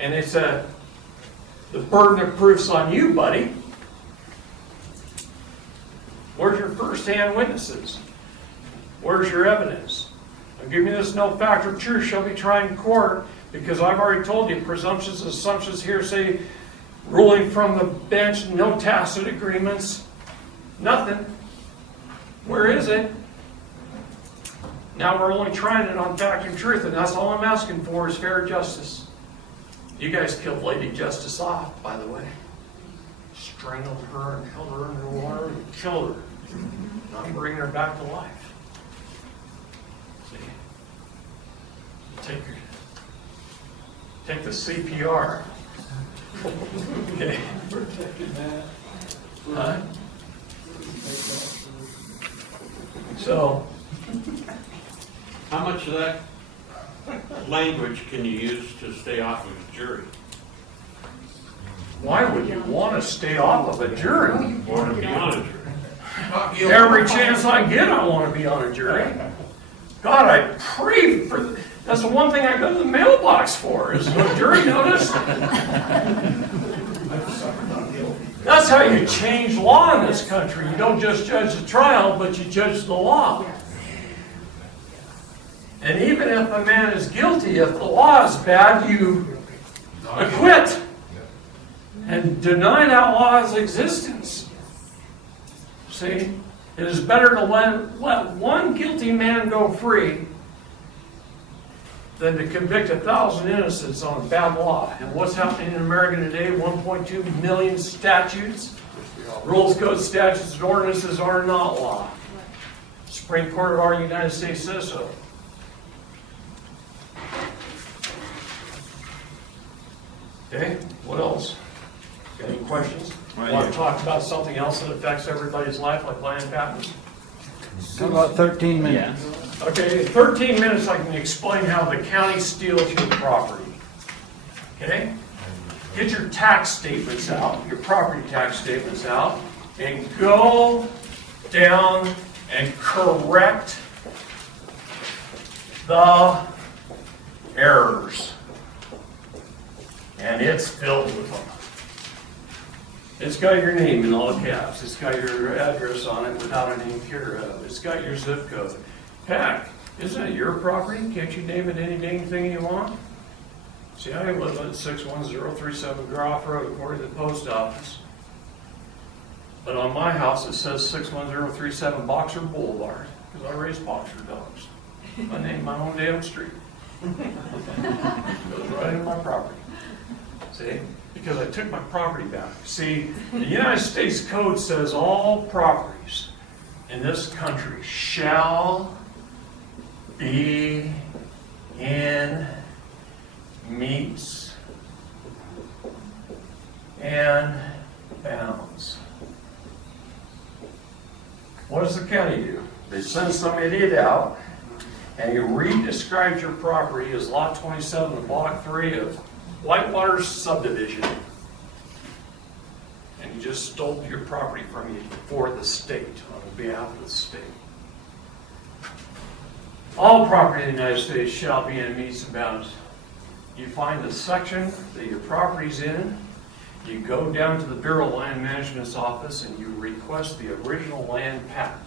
And it's the burden of proof's on you, buddy. Where's your first-hand witnesses? Where's your evidence? Now, give me this no fact or truth shall be tried in court, because I've already told you, presumptions, assumptions, hearsay, ruling from the bench, no tacit agreements, nothing. Where is it? Now we're only trying it on fact and truth, and that's all I'm asking for is fair justice. You guys killed Lady Justice off, by the way. Strangled her and held her under water and killed her. And I'm bringing her back to life. See? Take the CPR. Okay. So, How much of that language can you use to stay off of a jury? why would you want to stay off of a jury? Want to be on a jury? Every chance I get, I want to be on a jury. God, I pray for. That's the one thing I go to the mailbox for is a jury notice. That's how you change law in this country. You don't just judge the trial, but you judge the law. And even if a man is guilty, if the law is bad, you acquit and deny that law's existence. See, it is better to let one guilty man go free than to convict 1,000 innocents on bad law. And what's happening in America today, 1.2 million statutes, rules, codes, statutes, and ordinances are not law. Supreme Court of our United States says so. Okay, what else? Got any questions? Want to talk about something else that affects everybody's life, like land patents? How about 13 minutes? Yeah. Okay, in 13 minutes I can explain how the county steals your property. Okay? Get your tax statements out, your property tax statements out, and go down and correct the errors. And it's filled with them. It's got your name in all caps. It's got your address on it without a name care of. It's got your zip code. Heck, isn't it your property? Can't you name it any dang thing you want? See, I live at 61037 Groff Road, according to the post office. But on my house, it says 61037 Boxer Boulevard, because I raise boxer dogs. I named my own damn street. Goes right in my property. See? Because I took my property back. See, the United States Code says all properties in this country shall be in metes and bounds. What does the county do? They send some idiot out, and he re-describes your property as Lot 27 of Block 3 of Whitewater subdivision, and he just stole your property from you for the state, on behalf of the state. All property in the United States shall be in metes and bounds. You find the section that your property's in, you go down to the Bureau of Land Management's office and you request the original land patent.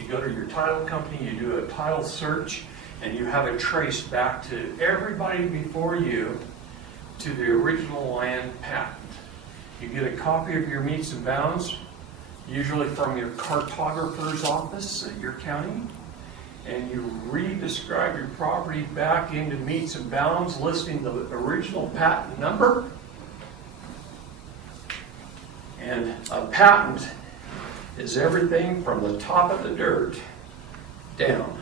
You go to your title company, you do a title search, and you have it traced back to everybody before you to the original land patent. You get a copy of your metes and bounds, usually from your cartographer's office at your county, and you re-describe your property back into metes and bounds, listing the original patent number. And a patent is everything from the top of the dirt down.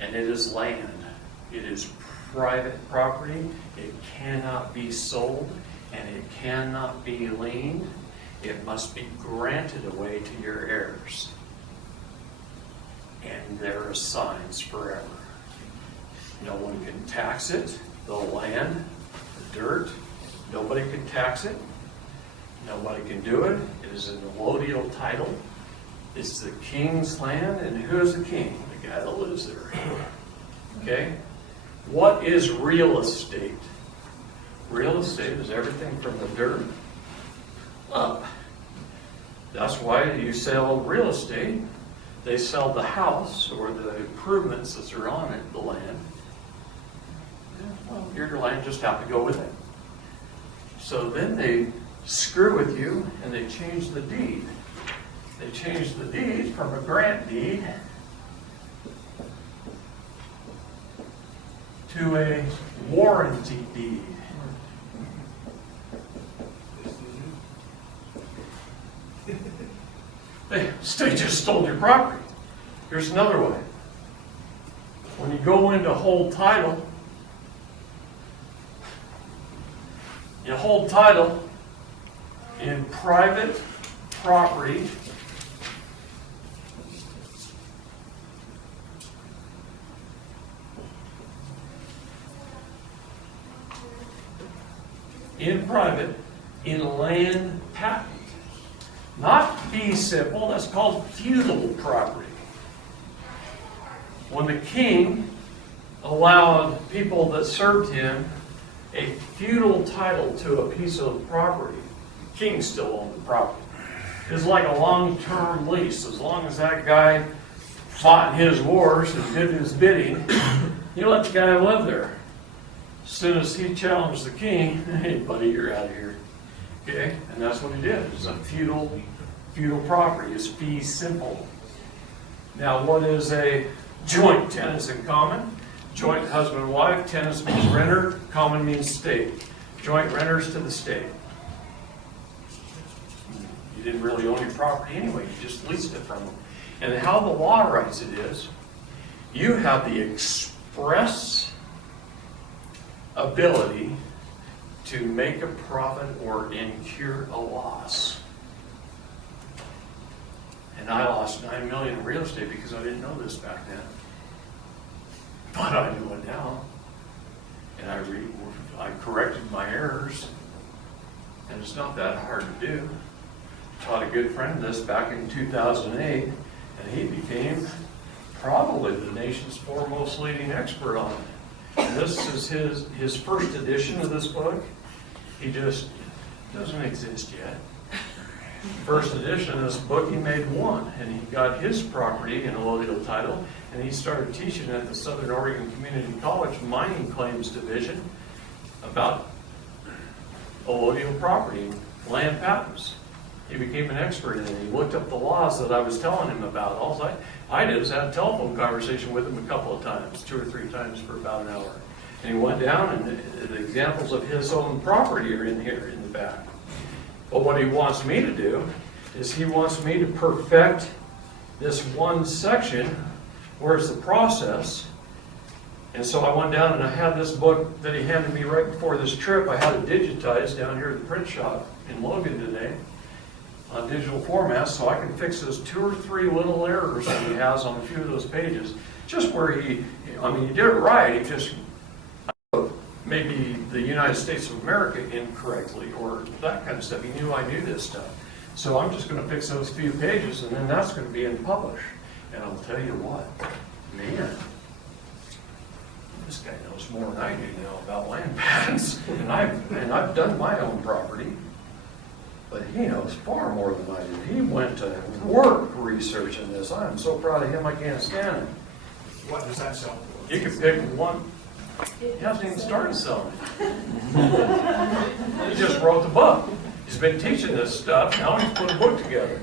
And it is land. It is private property. It cannot be sold, and it cannot be liened. It must be granted away to your heirs. And there are signs forever. No one can tax it, the land, the dirt. Nobody can tax it. Nobody can do it. It is an allodial title. It's the king's land, and who is the king? The guy that lives there. Okay? What is real estate? Real estate is everything from the dirt up. That's why you sell real estate. They sell the house or the improvements that are on it, the land. Well, your land just have to go with it. So then they screw with you and they change the deed. They change the deed from a grant deed to a warranty deed. The state just stole your property. Here's another way. When you go into hold title, you hold title in private property in land patent. Not fee simple, that's called feudal property. When the king allowed people that served him a feudal title to a piece of property, king still owned the property. It's like a long-term lease. As long as that guy fought his wars and did his bidding, you let the guy live there. As soon as he challenged the king, hey buddy, you're out of here. Okay? And that's what he did. It's a feudal property. It's fee simple. Now, what is a joint tenants in common? Joint husband and wife. Tenants means renter. Common means state. Joint renters to the state. You didn't really own your property anyway. You just leased it from them. And how the law writes it is, you have the express ability to make a profit or incur a loss. And I lost $9 million in real estate because I didn't know this back then. But I knew it now. And I corrected my errors. And it's not that hard to do. Taught a good friend this back in 2008, and he became probably the nation's foremost leading expert on it. And this is his first edition of this book. He just doesn't exist yet. First edition of this book, he made one, and he got his property in a legal title, and he started teaching at the Southern Oregon Community College Mining Claims Division about allodial property, land patents. He became an expert in it. He looked up the laws that I was telling him about. All I did was have a telephone conversation with him a couple of times, 2 or 3 times for about an hour. And he went down, and the examples of his own property are in here in the back. But what he wants me to do is he wants me to perfect this one section where it's the process. And so I went down and I had this book that he handed me right before this trip. I had it digitized down here at the print shop in Logan today on digital format, so I can fix those 2 or 3 little errors that he has on a few of those pages. Just where he did it right, he just maybe the United States of America incorrectly or that kind of stuff. He knew I knew this stuff. So I'm just going to fix those few pages, and then that's going to be in publish. And I'll tell you what, man, this guy knows more than I do now about land patents, and I've done my own property. But he knows far more than I do. He went to work researching this. I am so proud of him, I can't stand it. What does that sell for? You can pick one. He hasn't even started selling it. He just wrote the book. He's been teaching this stuff. Now he's put a book together.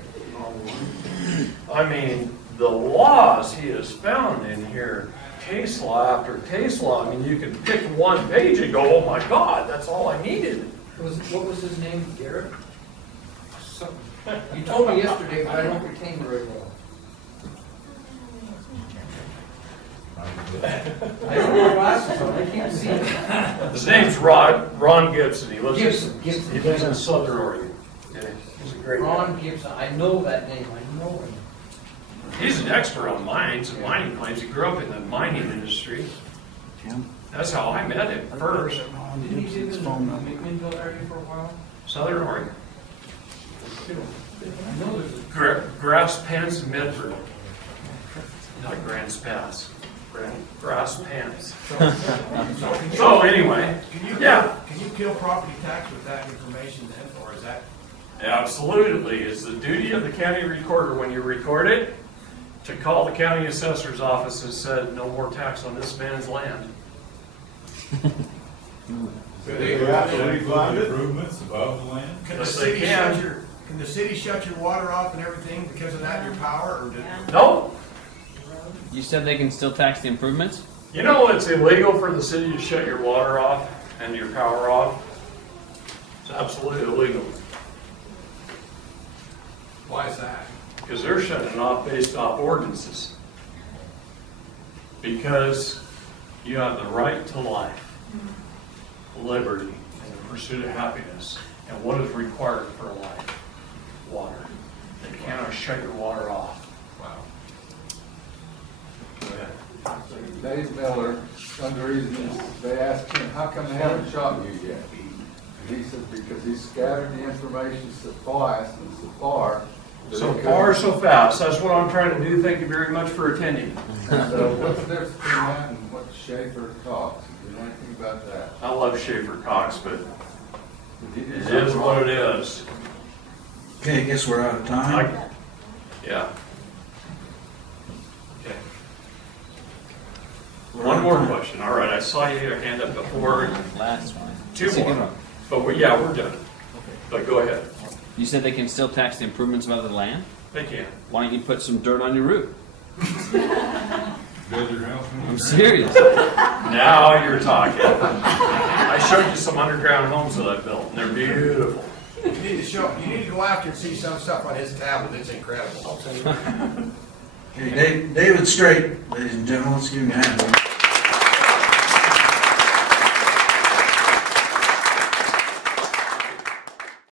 I mean, the laws he has found in here, case law after case law. I mean, you can pick one page and go, oh my God, that's all I needed. What was his name, Garrett? You told me yesterday, but I don't retain very well. I don't wear glasses on, I can't see it. His name's Ron Gibson. He lives Gibson. He lives in Southern Oregon. Okay. He's a great guy. Ron Gibson, I know that name, I know him. He's an expert on mines and mining claims. He grew up in the mining industry. That's how I met him first. Didn't he live in the McMinnville area for a while? Southern Oregon. I know there's a... Grass Pants, Medford. Not Grants Pass. Grass Pants. So anyway, Can you kill property tax with that information then, or is that? Absolutely. It's the duty of the county recorder when you record it to call the county assessor's office and said, no more tax on this man's land. Improvements above the land? Can the Yes, they city can. can the city shut your water off and everything because of that, your power, or did? No. You said they can still tax the improvements? You know it's illegal for the city to shut your water off and your power off? It's absolutely illegal. Why is that? Because they're shutting it off based off ordinances. Because you have the right to life, liberty, and the pursuit of happiness. And what is required for a life? Water. They cannot shut your water off. Wow. Go ahead. Dave Miller, one of the reasons they asked him, how come they haven't shot you yet? And he said, because he scattered the information so fast and so far. that So it far, couldn't- so fast. That's what I'm trying to do. Thank you very much for attending. So what's the difference between that and what Schaefer talks? Do you know anything about that? I love Schaefer Cox, but It is what it is. Okay, I guess we're out of time. Yeah. Okay. We're out One of more time. question. All right, I saw you had your hand up before. Last one. Two That's a good more. one. But we're done. But go ahead. You said they can still tax the improvements of other land? They can. Why don't you put some dirt on your roof? Build your house. I'm serious. Now you're talking. I showed you some underground homes that I built, and they're beautiful. You need to go after and see some stuff on his tablet, it's incredible. Okay, David Straight, ladies and gentlemen, let's give him a hand.